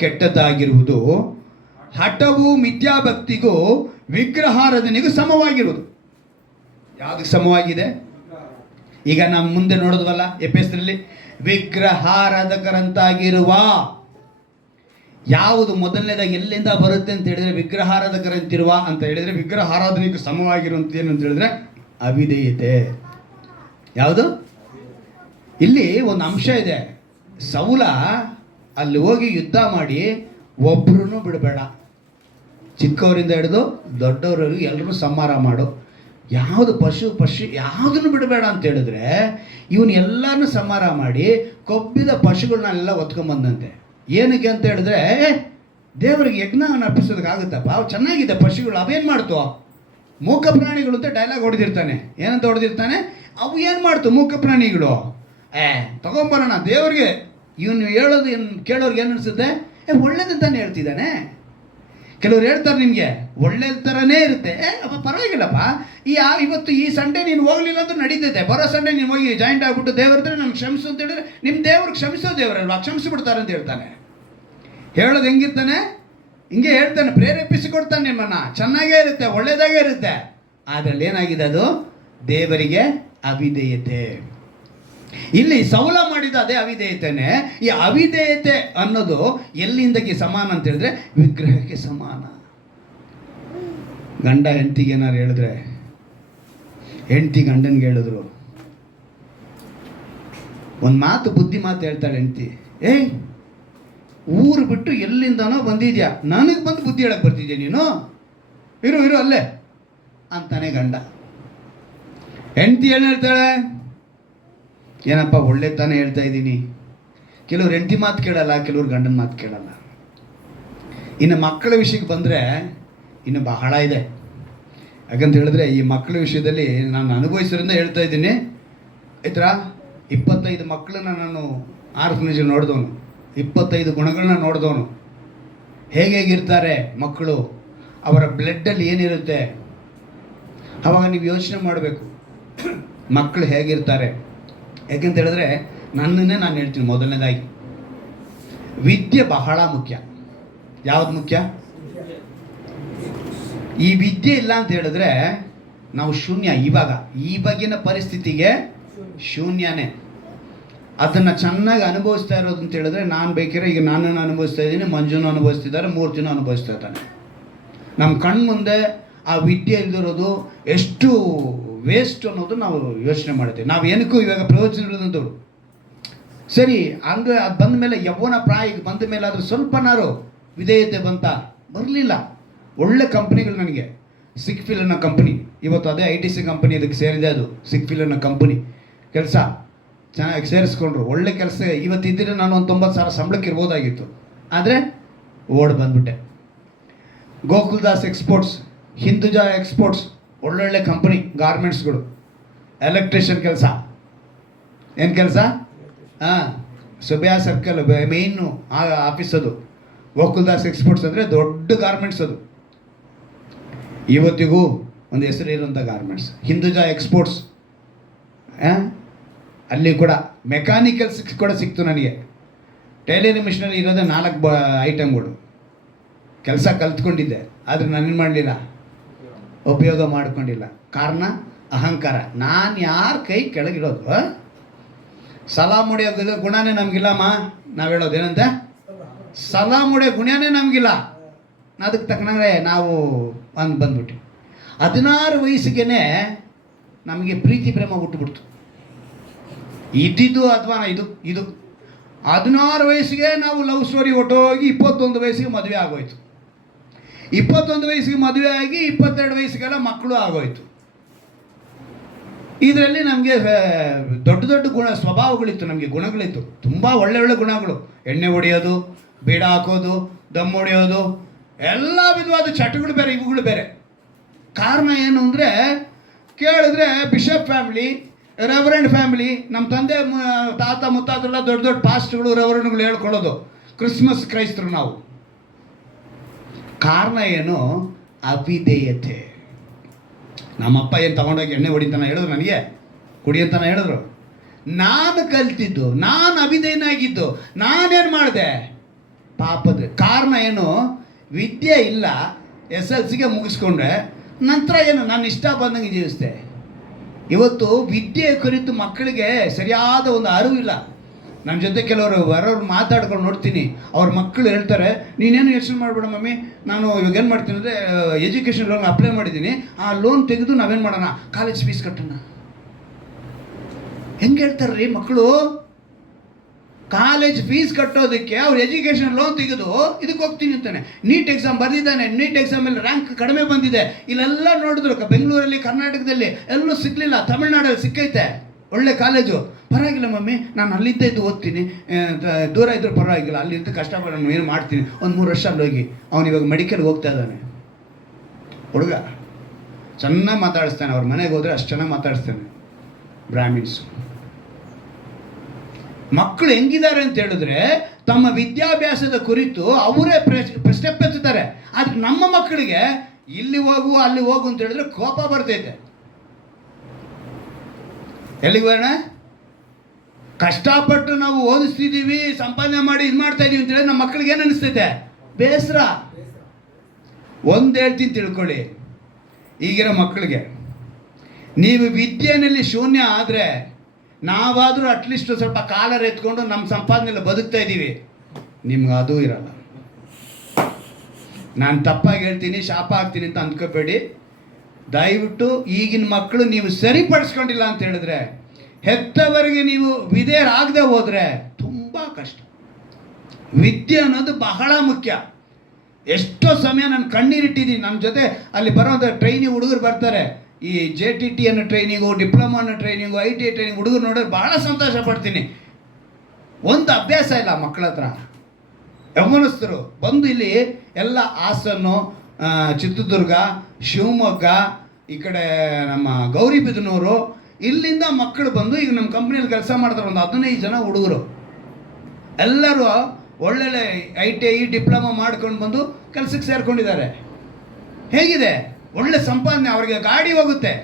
ಕೆಟ್ಟದ್ದಾಗಿರುವುದು. ಹಠವು ಮಿಥ್ಯಾಭಕ್ತಿಗೂ ವಿಗ್ರಹಾರಾಧನೆಗೂ ಸಮವಾಗಿರುವುದು. ಯಾವ್ದಕ್ಕೆ ಸಮವಾಗಿದೆ? ಈಗ ನಾವು ಮುಂದೆ ನೋಡಿದ್ವಲ್ಲ ಎಫೆಸರಲ್ಲಿ, ವಿಗ್ರಹಾರಾಧಕರಂತಾಗಿರುವ. ಯಾವುದು ಮೊದಲನೇದಾಗಿ ಎಲ್ಲಿಂದ ಬರುತ್ತೆ ಅಂತ ಹೇಳಿದ್ರೆ ವಿಗ್ರಹಾರಾಧಕರಂತಿರುವ ಅಂತ ಹೇಳಿದ್ರೆ ವಿಗ್ರಹಾರಾಧನೆಗೂ ಸಮವಾಗಿರುವಂತ ಏನು ಅಂತ ಹೇಳಿದ್ರೆ ಅವಿಧೇಯತೆ. ಯಾವುದು? ಇಲ್ಲಿ ಒಂದು ಅಂಶ ಇದೆ. ಸೌಲ ಅಲ್ಲಿ ಹೋಗಿ ಯುದ್ಧ ಮಾಡಿ ಒಬ್ರು ಬಿಡಬೇಡ, ಚಿಕ್ಕವರಿಂದ ಹಿಡಿದು ದೊಡ್ಡವರಿಗೆ ಎಲ್ಲರೂ ಸಂಹಾರ ಮಾಡು, ಯಾವುದು ಪಶು ಯಾವುದನ್ನು ಬಿಡಬೇಡ ಅಂತ ಹೇಳಿದ್ರೆ ಇವನು ಎಲ್ಲರನ್ನೂ ಸಂಹಾರ ಮಾಡಿ ಕೊಬ್ಬಿದ ಪಶುಗಳನ್ನೆಲ್ಲ ಒತ್ಕೊಂಬಂದಂತೆ. ಏನಕ್ಕೆ ಅಂತ ಹೇಳಿದ್ರೆ ದೇವರಿಗೆ ಯಜ್ಞವನ್ನು ಅರ್ಪಿಸೋದಕ್ಕಾಗುತ್ತಪ್ಪ, ಅವು ಚೆನ್ನಾಗಿದೆ ಪಶುಗಳು, ಅವೇನು ಮಾಡ್ತು? ಮೂಕ ಪ್ರಾಣಿಗಳು ಅಂತ ಡೈಲಾಗ್ ಹೊಡೆದಿರ್ತಾನೆ. ಏನಂತ ಹೊಡೆದಿರ್ತಾನೆ? ಅವು ಏನು ಮಾಡ್ತು ಮೂಕ ಪ್ರಾಣಿಗಳು? ತಗೊಂಬರೋಣ ದೇವ್ರಿಗೆ. ಇವನು ಹೇಳೋದು ಕೇಳೋರ್ಗೆ ಏನು ಅನಿಸುತ್ತೆ? ಒಳ್ಳೇದಂತಾನೆ ಹೇಳ್ತಿದ್ದಾನೆ. ಕೆಲವ್ರು ಹೇಳ್ತಾರೆ ನಿಮಗೆ ಒಳ್ಳೇದ ಥರನೇ ಇರುತ್ತೆ. ಅಪ್ಪ ಪರವಾಗಿಲ್ಲಪ್ಪ, ಇವತ್ತು ಈ ಸಂಡೇ ನೀನು ಹೋಗ್ಲಿಲ್ಲ ಅಂತ ನಡೀತೈತೆ, ಬರೋ ಸಂಡೇ ನೀನು ಹೋಗಿ ಜಾಯಿಂಟ್ ಆಗಿಬಿಟ್ಟು ದೇವ್ರ ಹತ್ರ ನಮ್ಗೆ ಕ್ಷಮಿಸು ಅಂತ ಹೇಳಿದ್ರೆ ನಿಮ್ಮ ದೇವ್ರಿಗೆ ಕ್ಷಮಿಸೋ ದೇವರಲ್ವಾ, ಕ್ಷಮಿಸಿಬಿಡ್ತಾರೆ ಅಂತ ಹೇಳ್ತಾನೆ. ಹೇಳೋದು ಹೆಂಗಿರ್ತಾನೆ? ಹಿಂಗೆ ಹೇಳ್ತಾನೆ, ಪ್ರೇರೇಪಿಸಿಕೊಡ್ತಾನೆ ನಿಮ್ಮನ್ನು. ಚೆನ್ನಾಗೇ ಇರುತ್ತೆ, ಒಳ್ಳೇದಾಗೇ ಇರುತ್ತೆ. ಅದರಲ್ಲಿ ಏನಾಗಿದೆ? ಅದು ದೇವರಿಗೆ ಅವಿಧೇಯತೆ. ಇಲ್ಲಿ ಸೌಲ ಮಾಡಿದ ಅದೇ ಅವಿಧೇಯತೆನೇ. ಈ ಅವಿಧೇಯತೆ ಅನ್ನೋದು ಎಲ್ಲಿಂದಕ್ಕೆ ಸಮಾನ ಅಂತ ಹೇಳಿದ್ರೆ ವಿಗ್ರಹಕ್ಕೆ ಸಮಾನ. ಗಂಡ ಹೆಂಡತಿಗೆ ಏನಾರು ಹೇಳಿದ್ರೆ, ಹೆಂಡತಿ ಗಂಡನ್ಗೆ ಹೇಳಿದ್ರು, ಒಂದು ಮಾತು ಬುದ್ಧಿ ಮಾತು ಹೇಳ್ತಾಳೆ ಹೆಂಡತಿ, ಊರು ಬಿಟ್ಟು ಎಲ್ಲಿಂದನೋ ಬಂದಿದ್ಯಾ, ನನಗೆ ಬಂದು ಬುದ್ಧಿ ಹೇಳಕ್ಕೆ ಬರ್ತಿದ್ಯಾ ನೀನು, ಇರು ಅಲ್ಲೇ ಅಂತಾನೆ ಗಂಡ. ಹೆಂಡತಿ ಏನು ಹೇಳ್ತಾಳೆ? ಏನಪ್ಪ ಒಳ್ಳೆ ತಾನೇ ಹೇಳ್ತಾ ಇದ್ದೀನಿ. ಕೆಲವ್ರು ಹೆಂಡತಿ ಮಾತು ಕೇಳಲ್ಲ, ಕೆಲವ್ರು ಗಂಡನ ಮಾತು ಕೇಳಲ್ಲ. ಇನ್ನು ಮಕ್ಕಳ ವಿಷಯಕ್ಕೆ ಬಂದರೆ ಇನ್ನು ಬಹಳ ಇದೆ. ಯಾಕಂತ ಹೇಳಿದ್ರೆ ಈ ಮಕ್ಕಳ ವಿಷಯದಲ್ಲಿ ನಾನು ಅನುಭವಿಸೋದ್ರಿಂದ ಹೇಳ್ತಾ ಇದ್ದೀನಿ. ಆಯ್ತಾ, 25 ಮಕ್ಕಳನ್ನ ನಾನು ಆರ್ಫನೇಜಲ್ಲಿ ನೋಡಿದವನು, 25 ಗುಣಗಳನ್ನ ನೋಡಿದವನು. ಹೇಗಿರ್ತಾರೆ ಮಕ್ಕಳು, ಅವರ ಬ್ಲಡ್ಡಲ್ಲಿ ಏನಿರುತ್ತೆ, ಆವಾಗ ನೀವು ಯೋಚನೆ ಮಾಡಬೇಕು ಮಕ್ಕಳು ಹೇಗಿರ್ತಾರೆ. ಯಾಕೆಂತ ಹೇಳಿದ್ರೆ ನನ್ನನ್ನೇ ನಾನು ಹೇಳ್ತೀನಿ, ಮೊದಲನೇದಾಗಿ ವಿದ್ಯೆ ಬಹಳ ಮುಖ್ಯ. ಯಾವ್ದು ಮುಖ್ಯ? ಈ ವಿದ್ಯೆ ಇಲ್ಲ ಅಂತ ಹೇಳಿದ್ರೆ ನಾವು ಶೂನ್ಯ. ಈವಾಗಿನ ಪರಿಸ್ಥಿತಿಗೆ ಶೂನ್ಯನೇ. ಅದನ್ನು ಚೆನ್ನಾಗಿ ಅನುಭವಿಸ್ತಾ ಇರೋದು ಅಂತ ಹೇಳಿದ್ರೆ, ನಾನು ಬೇಕಾದ್ರೆ ಈಗ ನಾನನ್ನು ಅನುಭವಿಸ್ತಾ ಇದ್ದೀನಿ, ಮಂಜುನೂ ಅನುಭವಿಸ್ತಿದ್ದಾರೆ, ಮೂರ್ತಿನೂ ಅನುಭವಿಸ್ತಾ ಇದ್ದಾನೆ. ನಮ್ಮ ಕಣ್ಣು ಮುಂದೆ ಆ ವಿದ್ಯೆ ಇಲ್ದಿರೋದು ಎಷ್ಟು ವೇಸ್ಟ್ ಅನ್ನೋದು ನಾವು ಯೋಚನೆ ಮಾಡ್ತೀವಿ. ನಾವು ಏನಕ್ಕೂ ಇವಾಗ ಪ್ರಯೋಜನ ಇರೋದಂಥವ್ರು. ಸರಿ, ಹಂಗೆ ಅದು ಬಂದ ಮೇಲೆ ಯೌವನ ಪ್ರಾಯಕ್ಕೆ ಬಂದ ಮೇಲೆ ಆದರೂ ಸ್ವಲ್ಪನಾರು ವಿಧೇಯತೆ ಬರಲಿಲ್ಲ. ಒಳ್ಳೆ ಕಂಪ್ನಿಗಳು ನನಗೆ ಸಿಕ್ಫಿಲ್ ಅನ್ನೋ ಕಂಪ್ನಿ, ಇವತ್ತು ಅದೇ ITC ಕಂಪ್ನಿ ಅದಕ್ಕೆ ಸೇರಿದೆ. ಅದು ಸಿಕ್ಫಿಲ್ ಅನ್ನೋ ಕಂಪ್ನಿ ಕೆಲಸ ಚೆನ್ನಾಗಿ ಸೇರಿಸ್ಕೊಂಡ್ರು, ಒಳ್ಳೆ ಕೆಲಸ. ಇವತ್ತಿದ್ದರೆ ನಾನು ಒಂದು 90,000 ಸಂಬಳಕ್ಕೆ ಇರ್ಬೋದಾಗಿತ್ತು, ಆದರೆ ಬಂದ್ಬಿಟ್ಟೆ. ಗೋಕುಲ್ದಾಸ್ ಎಕ್ಸ್ಪೋರ್ಟ್ಸ್, ಹಿಂದೂಜಾ ಎಕ್ಸ್ಪೋರ್ಟ್ಸ್, ಒಳ್ಳೊಳ್ಳೆ ಕಂಪ್ನಿ, ಗಾರ್ಮೆಂಟ್ಸ್ಗಳು, ಎಲೆಕ್ಟ್ರಿಷಿಯನ್ ಕೆಲಸ. ಏನು ಕೆಲಸ? ಸುಬ್ಯಾ ಸರ್ಕಲ್ ಮೇಯ್ನು ಆಫೀಸ್ ಅದು. ಗೋಕುಲ್ದಾಸ್ ಎಕ್ಸ್ಪೋರ್ಟ್ಸ್ ಅಂದರೆ ದೊಡ್ಡ ಗಾರ್ಮೆಂಟ್ಸ್ ಅದು, ಇವತ್ತಿಗೂ ಒಂದು ಹೆಸರು ಇರುವಂಥ ಗಾರ್ಮೆಂಟ್ಸ್. ಹಿಂದೂಜಾ ಎಕ್ಸ್ಪೋರ್ಟ್ಸ್, ಅಲ್ಲಿ ಕೂಡ ಮೆಕ್ಯಾನಿಕಲ್ ಕೂಡ ಸಿಕ್ತು ನನಗೆ. ಟೈಲರಿಂಗ್ ಮಿಷನಲ್ಲಿ ಇರೋದೇ 4 ಐಟಮ್ಗಳು. ಕೆಲಸ ಕಲ್ತ್ಕೊಂಡಿದ್ದೆ, ಆದರೆ ನಾನೇನು ಮಾಡಲಿಲ್ಲ, ಉಪಯೋಗ ಮಾಡ್ಕೊಂಡಿಲ್ಲ. ಕಾರಣ ಅಹಂಕಾರ. ನಾನು ಯಾರ ಕೈ ಕೆಳಗಿರೋದು? ಸಲಾಮ್ ಹೊಡೆಯೋ ಗುಣನೇ ನಮಗಿಲ್ಲಮ್ಮ. ನಾವು ಹೇಳೋದು ಏನಂತೆ? ಸಲಾಮ್ ಹೊಡೆಯೋ ಗುಣನೇ ನಮಗಿಲ್ಲ. ಅದಕ್ಕೆ ತಕ್ಕನಂಗೆ ನಾವು ಬಂದ್ಬಿಟ್ಟು 16 ವಯಸ್ಸಿಗೆ ನಮಗೆ ಪ್ರೀತಿ ಪ್ರೇಮ ಹುಟ್ಟುಬಿಡ್ತು. ಇದ್ದಿದ್ದು ಅಥವಾ ಇದು 16 ವಯಸ್ಸಿಗೆ ನಾವು ಲವ್ ಸ್ಟೋರಿ ಹೊಟ್ಟೋಗಿ 21 ವಯಸ್ಸಿಗೆ ಮದುವೆ ಆಗೋಯ್ತು. 21 ವಯಸ್ಸಿಗೆ ಮದುವೆ ಆಗಿ 22 ವಯಸ್ಸಿಗೆಲ್ಲ ಮಕ್ಕಳು ಆಗೋಯ್ತು. ಇದರಲ್ಲಿ ನಮಗೆ ದೊಡ್ಡ ಸ್ವಭಾವಗಳಿತ್ತು, ನಮಗೆ ಗುಣಗಳಿತ್ತು, ತುಂಬ ಒಳ್ಳೆ ಗುಣಗಳು. ಎಣ್ಣೆ ಹೊಡೆಯೋದು, ಬೀಡ ಹಾಕೋದು, ದಮ್ ಹೊಡೆಯೋದು, ಎಲ್ಲ ವಿಧವಾದ ಚಟಗಳು ಬೇರೆ, ಇವುಗಳು ಬೇರೆ. ಕಾರಣ ಏನು ಅಂದರೆ, ಕೇಳಿದ್ರೆ ಬಿಷಪ್ ಫ್ಯಾಮಿಲಿ, ರೆವರೆಂಡ್ ಫ್ಯಾಮಿಲಿ, ನಮ್ಮ ತಂದೆ ತಾತ ಮುತ್ತಾತೆಲ್ಲ ದೊಡ್ಡ ಪಾಸ್ಟ್ಗಳು, ರೆವರೆಂಡ್ಗಳು ಹೇಳ್ಕೊಳ್ಳೋದು. ಕ್ರಿಸ್ಮಸ್ ಕ್ರೈಸ್ತರು ನಾವು. ಕಾರಣ ಏನು? ಅವಿಧೇಯತೆ. ನಮ್ಮಪ್ಪ ಏನು ತಗೊಂಡೋಗಿ ಎಣ್ಣೆ ಹೊಡಿತಾನ ಹೇಳಿದ್ರು, ನನಗೆ ಕುಡಿಯಂತಾನ ಹೇಳಿದ್ರು. ನಾನು ಕಲ್ತಿದ್ದು, ನಾನು ಅವಿಧೇಯನಾಗಿದ್ದು, ನಾನೇನು ಮಾಡಿದೆ? ಪಾಪದ. ಕಾರಣ ಏನು? ವಿದ್ಯೆ ಇಲ್ಲ, SLCಗೆ ಮುಗಿಸ್ಕೊಂಡೆ, ನಂತರ ಏನು ನಾನು ಇಷ್ಟ ಬಂದಂಗೆ ಜೀವಿಸ್ದೆ. ಇವತ್ತು ವಿದ್ಯೆ ಕುರಿತು ಮಕ್ಕಳಿಗೆ ಸರಿಯಾದ ಒಂದು ಅರಿವಿಲ್ಲ. ನನ್ನ ಜೊತೆ ಕೆಲವರು ಬರೋರು ಮಾತಾಡ್ಕೊಂಡು ನೋಡ್ತೀನಿ, ಅವ್ರ ಮಕ್ಕಳು ಹೇಳ್ತಾರೆ, ನೀನೇನು ಯೋಚನೆ ಮಾಡಬೇಡ ಮಮ್ಮಿ, ನಾನು ಇವಾಗ ಏನು ಮಾಡ್ತೀನಿ ಅಂದರೆ ಎಜುಕೇಷನ್ ಲೋನ್ ಅಪ್ಲೈ ಮಾಡಿದ್ದೀನಿ, ಆ ಲೋನ್ ತೆಗೆದು ನಾವೇನು ಮಾಡೋಣ, ಕಾಲೇಜ್ ಫೀಸ್ ಕಟ್ಟೋಣ. ಹೆಂಗೆ ಹೇಳ್ತಾರೆ ರೀ ಮಕ್ಕಳು? ಕಾಲೇಜ್ ಫೀಸ್ ಕಟ್ಟೋದಕ್ಕೆ ಅವ್ರು ಎಜುಕೇಷನ್ ಲೋನ್ ತೆಗೆದು ಇದಕ್ಕೆ ಹೋಗ್ತೀನಿ ಅಂತಾನೆ. ನೀಟ್ ಎಕ್ಸಾಮ್ ಬರೆದಿದ್ದಾನೆ, ನೀಟ್ ಎಕ್ಸಾಮಲ್ಲಿ ರ್ಯಾಂಕ್ ಕಡಿಮೆ ಬಂದಿದೆ. ಇಲ್ಲೆಲ್ಲ ನೋಡಿದ್ರು, ಬೆಂಗಳೂರಲ್ಲಿ, ಕರ್ನಾಟಕದಲ್ಲಿ ಎಲ್ಲೂ ಸಿಕ್ಕಲಿಲ್ಲ, ತಮಿಳ್ನಾಡಲ್ಲಿ ಸಿಕ್ಕೈತೆ ಒಳ್ಳೆ ಕಾಲೇಜು. ಪರವಾಗಿಲ್ಲ ಮಮ್ಮಿ, ನಾನು ಅಲ್ಲಿದ್ದ ಇದ್ದು ಓದ್ತೀನಿ, ದೂರ ಇದ್ದರೂ ಪರವಾಗಿಲ್ಲ, ಅಲ್ಲಿಂದ ಕಷ್ಟಪಟ್ಟು ನಾನು ಏನು ಮಾಡ್ತೀನಿ, ಒಂದು 3 ವರ್ಷ ಅಲ್ಲಿ ಹೋಗಿ. ಅವನು ಇವಾಗ ಮೆಡಿಕಲ್ಗೆ ಹೋಗ್ತಾ ಇದ್ದಾನೆ. ಹುಡುಗ ಚೆನ್ನಾಗಿ ಮಾತಾಡಿಸ್ತಾನೆ, ಅವ್ರ ಮನೆಗೆ ಹೋದರೆ ಅಷ್ಟು ಚೆನ್ನಾಗಿ ಮಾತಾಡಿಸ್ತಾನೆ. ಬ್ರಾಹ್ಮಿನ್ಸು ಮಕ್ಕಳು ಹೆಂಗಿದ್ದಾರೆ ಅಂತ ಹೇಳಿದ್ರೆ, ತಮ್ಮ ವಿದ್ಯಾಭ್ಯಾಸದ ಕುರಿತು ಅವರೇ ಸ್ಟೆಪ್ ಎತ್ತುತ್ತಾರೆ. ಆದರೆ ನಮ್ಮ ಮಕ್ಕಳಿಗೆ ಇಲ್ಲಿ ಹೋಗು ಅಲ್ಲಿ ಹೋಗು ಅಂತ ಹೇಳಿದ್ರೆ ಕೋಪ ಬರ್ತೈತೆ. ಎಲ್ಲಿಗೆ ಹೋಗೋಣ? ಕಷ್ಟಪಟ್ಟು ನಾವು ಓದಿಸ್ತಿದ್ದೀವಿ, ಸಂಪಾದನೆ ಮಾಡಿ ಇದು ಮಾಡ್ತಾ ಇದೀವಿ ಅಂತ ಹೇಳಿ ನಮ್ಮ ಮಕ್ಕಳಿಗೆ ಏನು ಅನಿಸ್ತೈತೆ? ಬೇಸರ. ಒಂದು ಹೇಳ್ತೀನಿ ತಿಳ್ಕೊಳ್ಳಿ, ಈಗಿರೋ ಮಕ್ಕಳಿಗೆ, ನೀವು ವಿದ್ಯೆಯಲ್ಲಿ ಶೂನ್ಯ ಆದರೆ, ನಾವಾದರೂ ಅಟ್ಲೀಸ್ಟ್ ಸ್ವಲ್ಪ ಕಾಲರ್ ಎತ್ಕೊಂಡು ನಮ್ಮ ಸಂಪಾದನೆಲ್ಲ ಬದುಕ್ತಾ ಇದ್ದೀವಿ, ನಿಮ್ಗೆ ಅದೂ ಇರಲ್ಲ. ನಾನು ತಪ್ಪಾಗಿ ಹೇಳ್ತೀನಿ, ಶಾಪ ಹಾಕ್ತೀನಿ ಅಂತ ಅಂದ್ಕೋಬೇಡಿ. ದಯವಿಟ್ಟು ಈಗಿನ ಮಕ್ಕಳು ನೀವು ಸರಿಪಡಿಸ್ಕೊಂಡಿಲ್ಲ ಅಂತ ಹೇಳಿದ್ರೆ, ಹೆತ್ತವರಿಗೆ ನೀವು ವಿಧೇಯರಾಗದೆ ಹೋದರೆ ತುಂಬ ಕಷ್ಟ. ವಿದ್ಯೆ ಅನ್ನೋದು ಬಹಳ ಮುಖ್ಯ. ಎಷ್ಟೋ ಸಮಯ ನಾನು ಕಣ್ಣೀರಿಟ್ಟಿದ್ದೀನಿ. ನನ್ನ ಜೊತೆ ಅಲ್ಲಿ ಬರೋಂಥ ಟ್ರೈನಿಂಗ್ ಹುಡುಗರು ಬರ್ತಾರೆ, ಈ JTT ಅನ್ನೋ ಟ್ರೈನಿಂಗು, ಡಿಪ್ಲೊಮಾ ಅನ್ನೋ ಟ್ರೈನಿಂಗು, ITI ಟ್ರೈನಿಂಗ್ ಹುಡುಗರು ನೋಡಿದ್ರೆ ಭಾಳ ಸಂತೋಷ ಪಡ್ತೀನಿ. ಒಂದು ಅಭ್ಯಾಸ ಇಲ್ಲ ಮಕ್ಕಳ ಹತ್ರ. ಯಮನಸ್ಥರು ಬಂದು ಇಲ್ಲಿ ಎಲ್ಲ ಹಾಸನ್ನು, ಚಿತ್ರದುರ್ಗ, ಶಿವಮೊಗ್ಗ, ಈ ಕಡೆ ನಮ್ಮ ಗೌರಿಬಿದನೂರು, ಇಲ್ಲಿಂದ ಮಕ್ಕಳು ಬಂದು ಈಗ ನಮ್ಮ ಕಂಪ್ನಿಯಲ್ಲಿ ಕೆಲಸ ಮಾಡ್ತಾರೆ. ಒಂದು 15 ಜನ ಹುಡುಗರು ಎಲ್ಲರೂ ಒಳ್ಳೊಳ್ಳೆ ITI ಡಿಪ್ಲೊಮಾ ಮಾಡ್ಕೊಂಡು ಬಂದು ಕೆಲಸಕ್ಕೆ ಸೇರ್ಕೊಂಡಿದ್ದಾರೆ. ಹೇಗಿದೆ? ಒಳ್ಳೆ ಸಂಪಾದನೆ, ಅವ್ರಿಗೆ ಗಾಡಿ ಹೋಗುತ್ತೆ.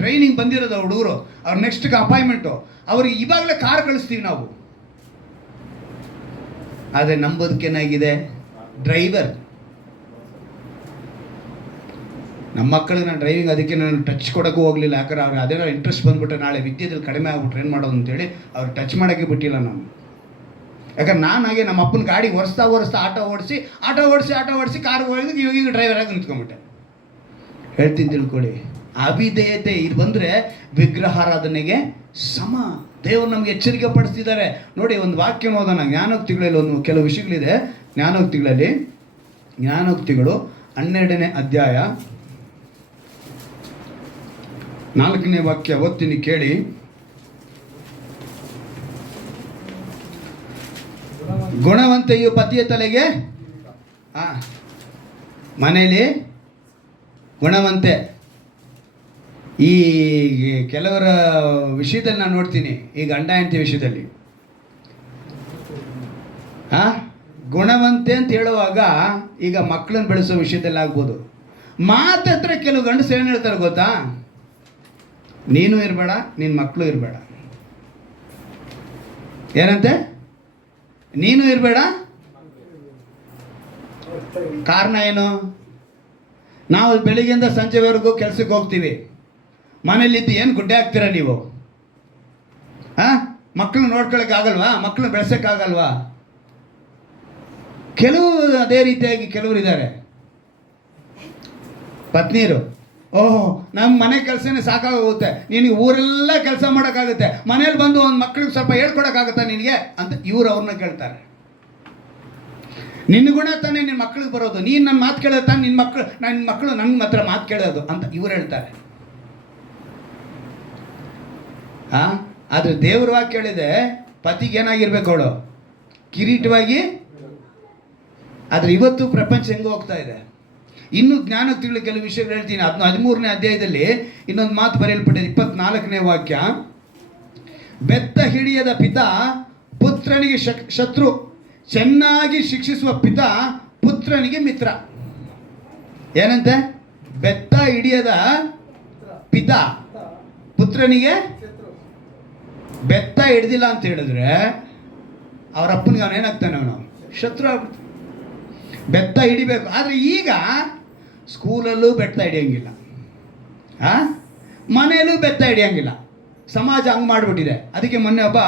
ಟ್ರೈನಿಂಗ್ ಬಂದಿರೋದು ಹುಡುಗರು, ಅವ್ರ ನೆಕ್ಸ್ಟ್ಗೆ ಅಪಾಯಿಂಟ್ಮೆಂಟು, ಅವ್ರಿಗೆ ಇವಾಗಲೇ ಕಾರ್ ಕಳಿಸ್ತೀವಿ ನಾವು. ಆದರೆ ನಂಬೋದಕ್ಕೇನಾಗಿದೆ? ಡ್ರೈವರ್. ನಮ್ಮ ಮಕ್ಕಳಿಗೆ ನಾನು ಡ್ರೈವಿಂಗ್ ಅದಕ್ಕೆ ನಾನು ಟಚ್ ಕೊಡೋಕ್ಕೂ ಹೋಗಲಿಲ್ಲ. ಯಾಕಂದ್ರೆ ಅವ್ರಿಗೆ ಅದೇನೋ ಇಂಟ್ರೆಸ್ಟ್ ಬಂದುಬಿಟ್ರೆ ನಾಳೆ ವಿದ್ಯೆದಲ್ಲಿ ಕಡಿಮೆ ಆಗ್ಬಿಟ್ರೆ ಏನು ಮಾಡೋದು ಅಂತೇಳಿ ಅವ್ರು ಟಚ್ ಮಾಡೋಕ್ಕೆ ಬಿಟ್ಟಿಲ್ಲ ನಾವು. ಯಾಕಂದ್ರೆ ನಾನು ಹಾಗೆ ನಮ್ಮ ಅಪ್ಪನ ಗಾಡಿ ಒರೆಸ್ತಾ ಆಟೋ ಓಡಿಸಿ ಕಾರ್ ಹೋಗಿದ್ದು, ಇವಾಗ ಡ್ರೈವರಾಗಿ ನಿಂತ್ಕೊಂಡ್ಬಿಟ್ಟೆ. ಹೇಳ್ತೀನಿ ತಿಳ್ಕೊಳ್ಳಿ. ಅವಿಧೇಯತೆ ಇದು ಬಂದರೆ ವಿಗ್ರಹಾರಾಧನೆಗೆ ಸಮ. ದೇವರು ನಮಗೆ ಎಚ್ಚರಿಕೆ ಪಡಿಸ್ತಿದ್ದಾರೆ ನೋಡಿ. ಒಂದು ವಾಕ್ಯ ಓದೋಣ ಜ್ಞಾನೋಕ್ತಿಗಳಲ್ಲಿ, ಒಂದು ಕೆಲವು ವಿಷಯಗಳಿದೆ ಜ್ಞಾನೋಕ್ತಿಗಳಲ್ಲಿ. ಜ್ಞಾನೋಕ್ತಿಗಳು 12ನೇ ಅಧ್ಯಾಯ 4ನೇ ವಾಕ್ಯ ಓದ್ತೀನಿ ಕೇಳಿ. ಗುಣವಂತೆಯು ಪತಿಯ ತಲೆಗೆ, ಮನೇಲಿ ಗುಣವಂತೆ. ಈ ಕೆಲವರ ವಿಷಯದಲ್ಲಿ ನಾನು ನೋಡ್ತೀನಿ, ಈ ಗಂಡ ಹೆಂಡತಿ ವಿಷಯದಲ್ಲಿ ಗುಣವಂತೆ ಅಂತ ಹೇಳುವಾಗ ಈಗ ಮಕ್ಕಳನ್ನ ಬೆಳೆಸೋ ವಿಷಯದಲ್ಲಿ ಆಗ್ಬೋದು. ಮಾತತ್ರ ಕೆಲವು ಗಂಡಸರು ಏನು ಹೇಳ್ತಾರೆ ಗೊತ್ತಾ? ನೀನು ಇರಬೇಡ, ನಿನ್ನ ಮಕ್ಕಳು ಇರಬೇಡ. ಏನಂತೆ? ನೀನು ಇರಬೇಡ. ಕಾರಣ ಏನು? ನಾವು ಬೆಳಿಗ್ಗೆಯಿಂದ ಸಂಜೆವರೆಗೂ ಕೆಲಸಕ್ಕೆ ಹೋಗ್ತೀವಿ, ಮನೇಲಿದ್ದು ಏನು ಗುಡ್ಡೆ ಹಾಕ್ತೀರ ನೀವು? ಮಕ್ಕಳನ್ನ ನೋಡ್ಕೊಳಕ್ಕಾಗಲ್ವಾ? ಮಕ್ಕಳನ್ನ ಬೆಳೆಸೋಕ್ಕಾಗಲ್ವಾ? ಕೆಲವು ಅದೇ ರೀತಿಯಾಗಿ ಕೆಲವರು ಇದ್ದಾರೆ ಪತ್ನಿಯರು. ಓಹೋ, ನಮ್ಮ ಮನೆ ಕೆಲಸನೇ ಸಾಕಾಗೋಗುತ್ತೆ, ನಿನಗೆ ಊರೆಲ್ಲ ಕೆಲಸ ಮಾಡೋಕ್ಕಾಗುತ್ತೆ, ಮನೇಲಿ ಬಂದು ಒಂದು ಮಕ್ಕಳಿಗೆ ಸ್ವಲ್ಪ ಹೇಳ್ಕೊಡೋಕ್ಕಾಗುತ್ತಾ ನಿನಗೆ ಅಂತ ಇವ್ರು ಅವ್ರನ್ನ ಕೇಳ್ತಾರೆ. ನಿನ್ನ ಗುಣ ತಾನೇ ನಿನ್ನ ಮಕ್ಕಳಿಗೆ ಬರೋದು, ನೀನು ನನ್ನ ಮಾತು ಕೇಳೋದು ತಾನೆ ನಿನ್ನ ಮಕ್ಕಳು ನನ್ನ ಹತ್ರ ಮಾತು ಕೇಳೋದು ಅಂತ ಇವ್ರು ಹೇಳ್ತಾರೆ. ಆದರೆ ದೇವ್ರ ವಾಕ್ಯ ಹೇಳಿದೆ ಪತಿಗೆ ಏನಾಗಿರ್ಬೇಕು ಅವಳು? ಕಿರೀಟವಾಗಿ. ಆದರೆ ಇವತ್ತು ಪ್ರಪಂಚ ಹೆಂಗೆ ಹೋಗ್ತಾ ಇದೆ. ಇನ್ನೂ ಜ್ಞಾನಕ್ಕೆ ತಿಳಿ ಕೆಲವು ವಿಷಯಗಳು ಹೇಳ್ತೀನಿ. 13ನೇ ಅಧ್ಯಾಯದಲ್ಲಿ ಇನ್ನೊಂದು ಮಾತು ಬರೆಯಲ್ಪಟ್ಟಿದೆ, 24ನೇ ವಾಕ್ಯ. ಬೆತ್ತ ಹಿಡಿಯದ ಪಿತ ಪುತ್ರನಿಗೆ ಶತ್ರು, ಚೆನ್ನಾಗಿ ಶಿಕ್ಷಿಸುವ ಪಿತ ಪುತ್ರನಿಗೆ ಮಿತ್ರ. ಏನಂತೆ? ಬೆತ್ತ ಹಿಡಿಯದ ಪಿತ ಪುತ್ರನಿಗೆ. ಬೆತ್ತ ಹಿಡ್ದಿಲ್ಲ ಅಂತ ಹೇಳಿದ್ರೆ ಅವ್ರ ಅಪ್ಪನಿಗೆ ಅವನೇನಾಗ್ತಾನೆ? ಅವನು ಶತ್ರು ಆಗ್ಬಿಡ್ತಾನೆ. ಬೆತ್ತ ಹಿಡಿಬೇಕು. ಆದರೆ ಈಗ ಸ್ಕೂಲಲ್ಲೂ ಬೆತ್ತ ಹಿಡಿಯೋಂಗಿಲ್ಲ, ಮನೆಯಲ್ಲೂ ಬೆತ್ತ ಹಿಡಿಯೋಂಗಿಲ್ಲ. ಸಮಾಜ ಹಂಗೆ ಮಾಡಿಬಿಟ್ಟಿದೆ. ಅದಕ್ಕೆ ಮೊನ್ನೆ ಒಬ್ಬ